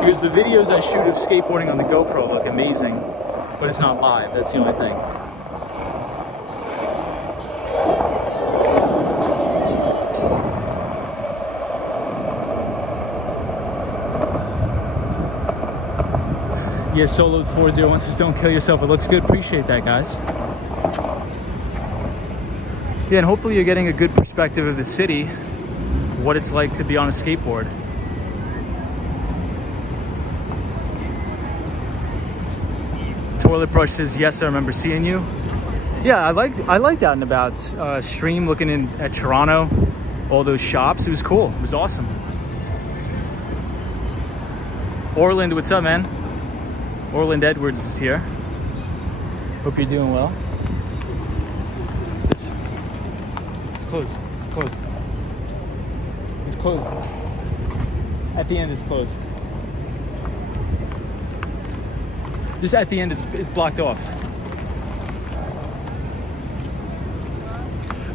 because the videos I shoot of skateboarding on the GoPro look amazing, but it's not live. That's the only thing. Yeah, Solo 401 says don't kill yourself. It looks good. Appreciate that, guys. Yeah, and hopefully you're getting a good perspective of the city, what it's like to be on a skateboard. Toilet Brush says, yes, I remember seeing you. Yeah, I liked out and about. Stream looking in at Toronto, all those shops. It was cool. It was awesome. Orland, what's up, man? Orland Edwards is here. Hope you're doing well. It's closed. Closed. It's closed. At the end, it's closed. Just at the end, it's blocked off.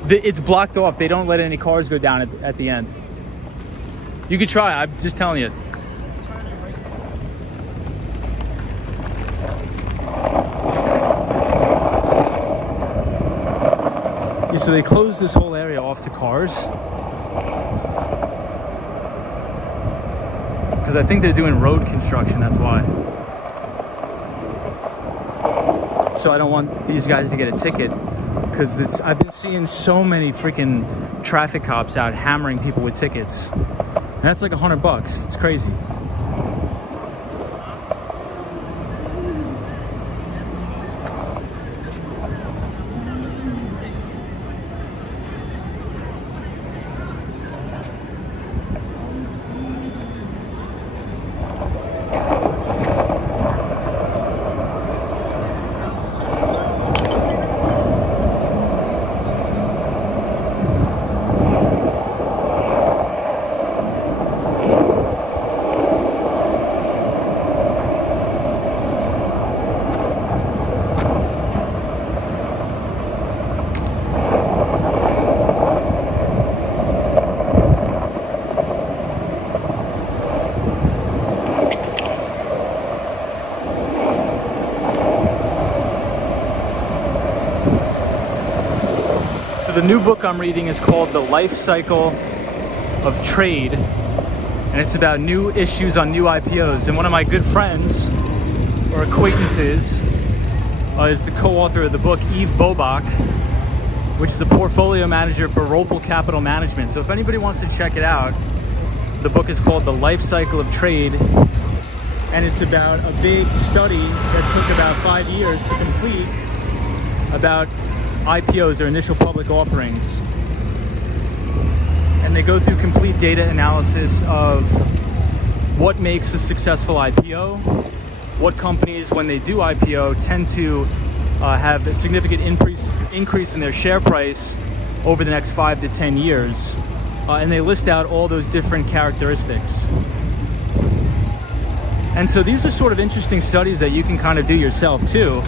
It's blocked off. They don't let any cars go down at the end. You could try. I'm just telling you. Yeah, so they closed this whole area off to cars. Because I think they're doing road construction, that's why. So I don't want these guys to get a ticket. Because I've been seeing so many freaking traffic cops out hammering people with tickets. And that's like $100. It's crazy. The new book I'm reading is called The Life Cycle of Trade, and it's about new issues on new IPOs. And one of my good friends or acquaintances is the co-author of the book, Eve Bobach, which is a portfolio manager for Rockefeller Capital Management. So if anybody wants to check it out, the book is called The Life Cycle of Trade, and it's about a big study that took about 5 years to complete about IPOs, or initial public offerings. And they go through complete data analysis of what makes a successful IPO, what companies, when they do IPO, tend to have a significant increase in their share price over the next 5 to 10 years. And they list out all those different characteristics. And so these are sort of interesting studies that you can kind of do yourself too.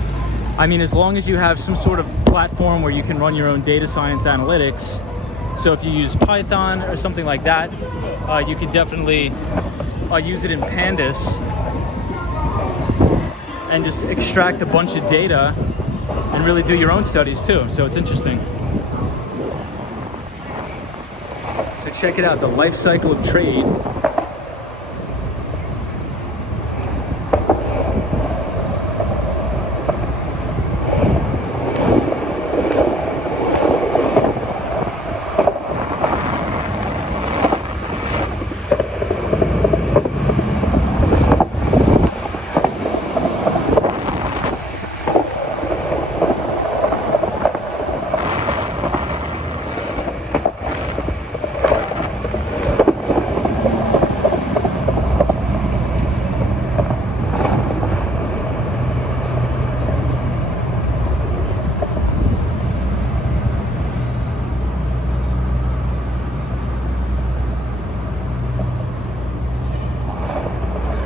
I mean, as long as you have some sort of platform where you can run your own data science analytics. So if you use Python or something like that, you can definitely use it in Pandas and just extract a bunch of data and really do your own studies too. So it's interesting. So check it out, The Life Cycle of Trade.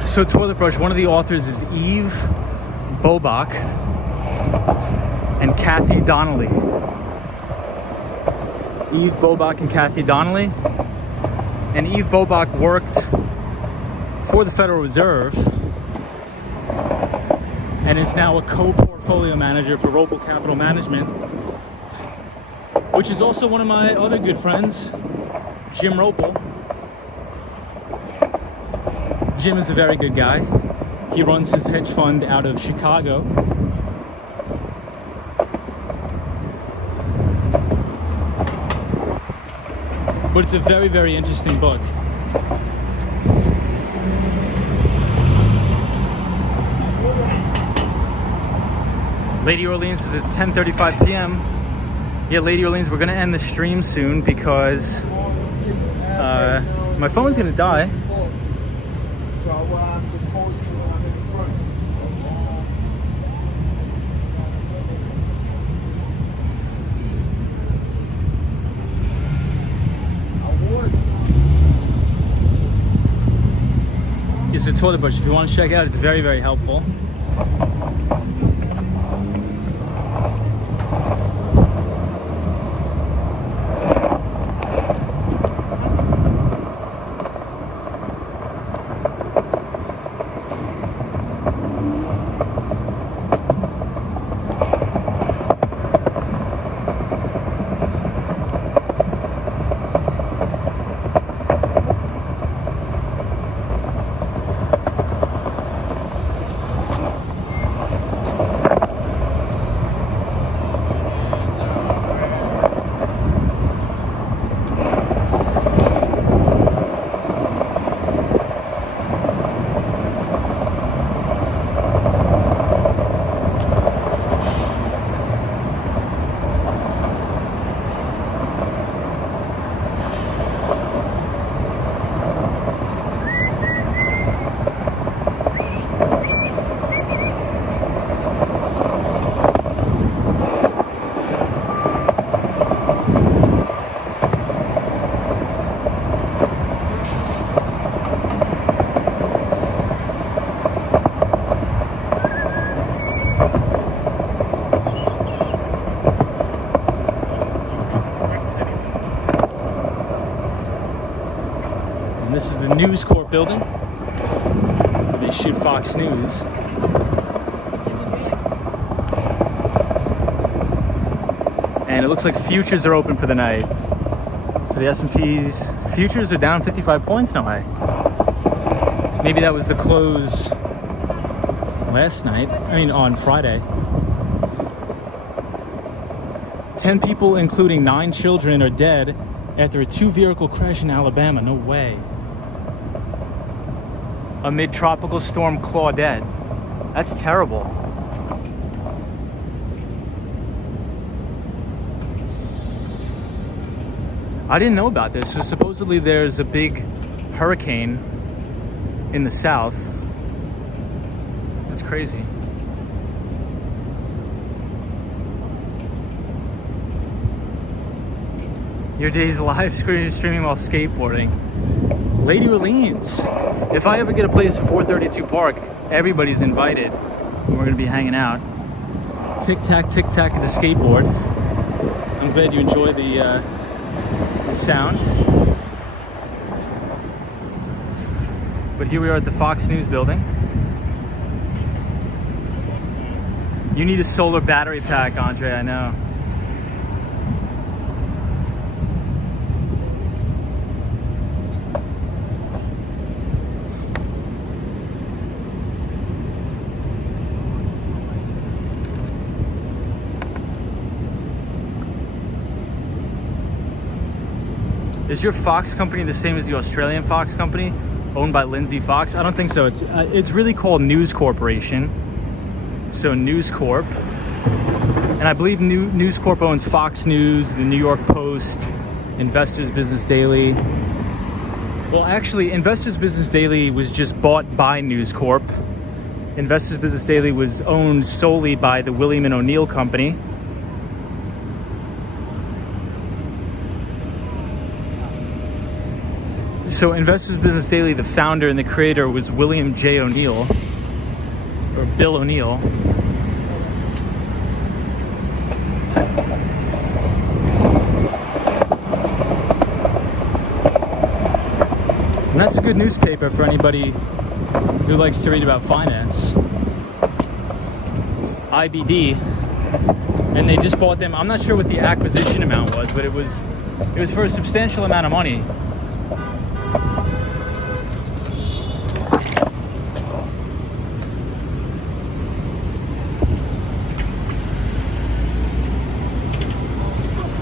So Toilet Brush, one of the authors is Eve Bobach and Kathy Donnelly. Eve Bobach and Kathy Donnelly. And Eve Bobach worked for the Federal Reserve and is now a co-portfolio manager for Rockefeller Capital Management, which is also one of my other good friends, Jim Ropel. Jim is a very good guy. He runs his hedge fund out of Chicago. But it's a very, very interesting book. Lady Orleans says it's 10:35 p.m. Yeah, Lady Orleans, we're gonna end the stream soon because my phone's gonna die. So I will have to post you on in front. I would. It's a toilet brush. If you want to check it out, it's very, very helpful. And this is the News Corp building. They shoot Fox News. And it looks like futures are open for the night. So the S&P's futures are down 55 points now. Maybe that was the close last night. I mean, on Friday. 10 people, including 9 children, are dead after a 2-vehicle crash in Alabama. No way. Amid tropical storm Claudette. That's terrible. I didn't know about this. So supposedly there's a big hurricane in the south. That's crazy. Your day's live streaming while skateboarding. Lady Orleans. If I ever get a place for 432 Park, everybody's invited. We're gonna be hanging out. Tic-tac, tic-tac of the skateboard. I'm glad you enjoy the sound. But here we are at the Fox News building. You need a solar battery pack, Andre, I know. Is your Fox company the same as the Australian Fox company, owned by Lindsay Fox? I don't think so. It's really called News Corporation. So News Corp. And I believe News Corp owns Fox News, the New York Post, Investors Business Daily. Well, actually, Investors Business Daily was just bought by News Corp. Investors Business Daily was owned solely by the William and O'Neill Company. So Investors Business Daily, the founder and the creator was William J. O'Neill, or Bill O'Neill. And that's a good newspaper for anybody who likes to read about finance. IBD. And they just bought them. I'm not sure what the acquisition amount was, but it was for a substantial amount of money.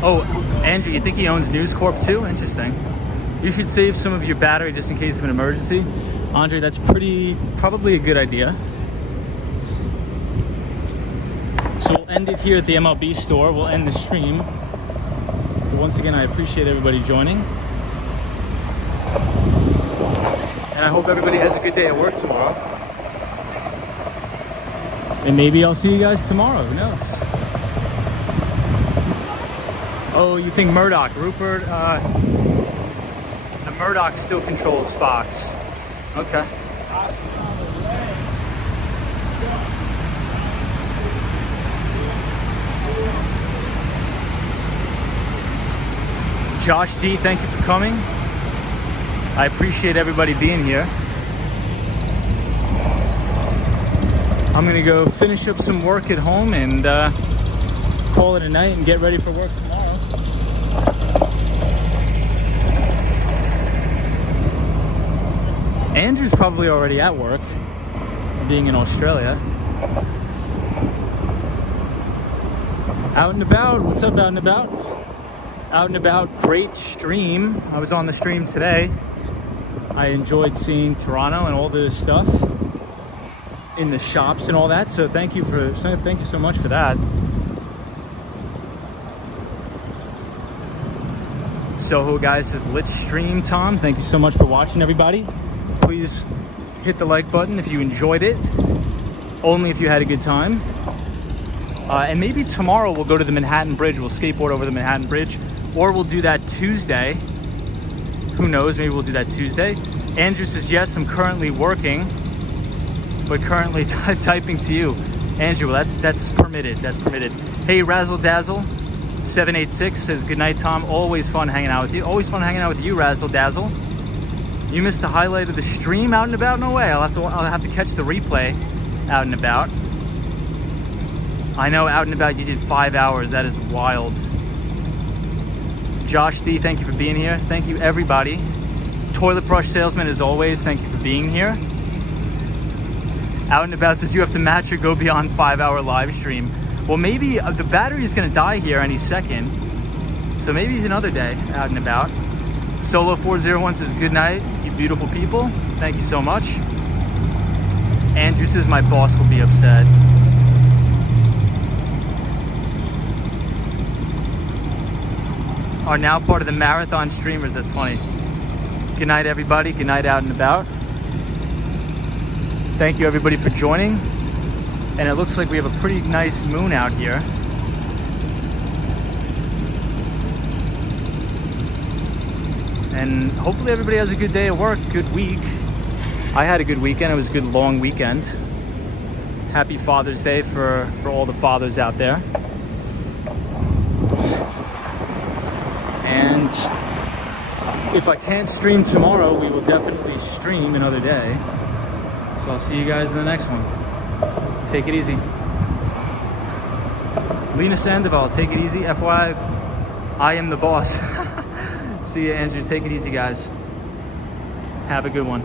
Oh, Andrew, you think he owns News Corp too? Interesting. You should save some of your battery just in case of an emergency. Andre, that's probably a good idea. So end it here at the MLB store. We'll end the stream. But once again, I appreciate everybody joining. And I hope everybody has a good day at work tomorrow. And maybe I'll see you guys tomorrow, who knows? Oh, you think Murdoch, Rupert, the Murdoch still controls Fox. Okay. Josh D, thank you for coming. I appreciate everybody being here. I'm gonna go finish up some work at home and call it a night and get ready for work tomorrow. Andrew's probably already at work, being in Australia. Out and about, what's up, out and about? Out and about, great stream. I was on the stream today. I enjoyed seeing Toronto and all the stuff in the shops and all that. So thank you so much for that. Soho guys says, let's stream, Tom. Thank you so much for watching, everybody. Please hit the like button if you enjoyed it. Only if you had a good time. And maybe tomorrow we'll go to the Manhattan Bridge. We'll skateboard over the Manhattan Bridge. Or we'll do that Tuesday. Who knows? Maybe we'll do that Tuesday. Andrew says, yes, I'm currently working, but currently typing to you. Andrew, well, that's permitted. That's permitted. Hey, Razzle Dazzle 786 says, good night, Tom. Always fun hanging out with you. Always fun hanging out with you, Razzle Dazzle. You missed the highlight of the stream, out and about? No way. I'll have to catch the replay out and about. I know out and about you did 5 hours. That is wild. Josh D, thank you for being here. Thank you, everybody. Toilet brush salesman, as always, thank you for being here. Out and about says you have to match or go beyond 5-hour live stream. Well, maybe the battery is going to die here any second. So maybe it's another day out and about. Solo 401 says, good night, you beautiful people. Thank you so much. Andrew says, my boss will be upset. Are now part of the marathon streamers. That's funny. Good night, everybody. Good night, out and about. Thank you, everybody, for joining. And it looks like we have a pretty nice moon out here. And hopefully everybody has a good day at work, good week. I had a good weekend. It was a good long weekend. Happy Father's Day for all the fathers out there. And if I can't stream tomorrow, we will definitely stream another day. So I'll see you guys in the next one. Take it easy. Lena Sandoval, take it easy. FYI, I am the boss. See you, Andrew. Take it easy, guys. Have a good one.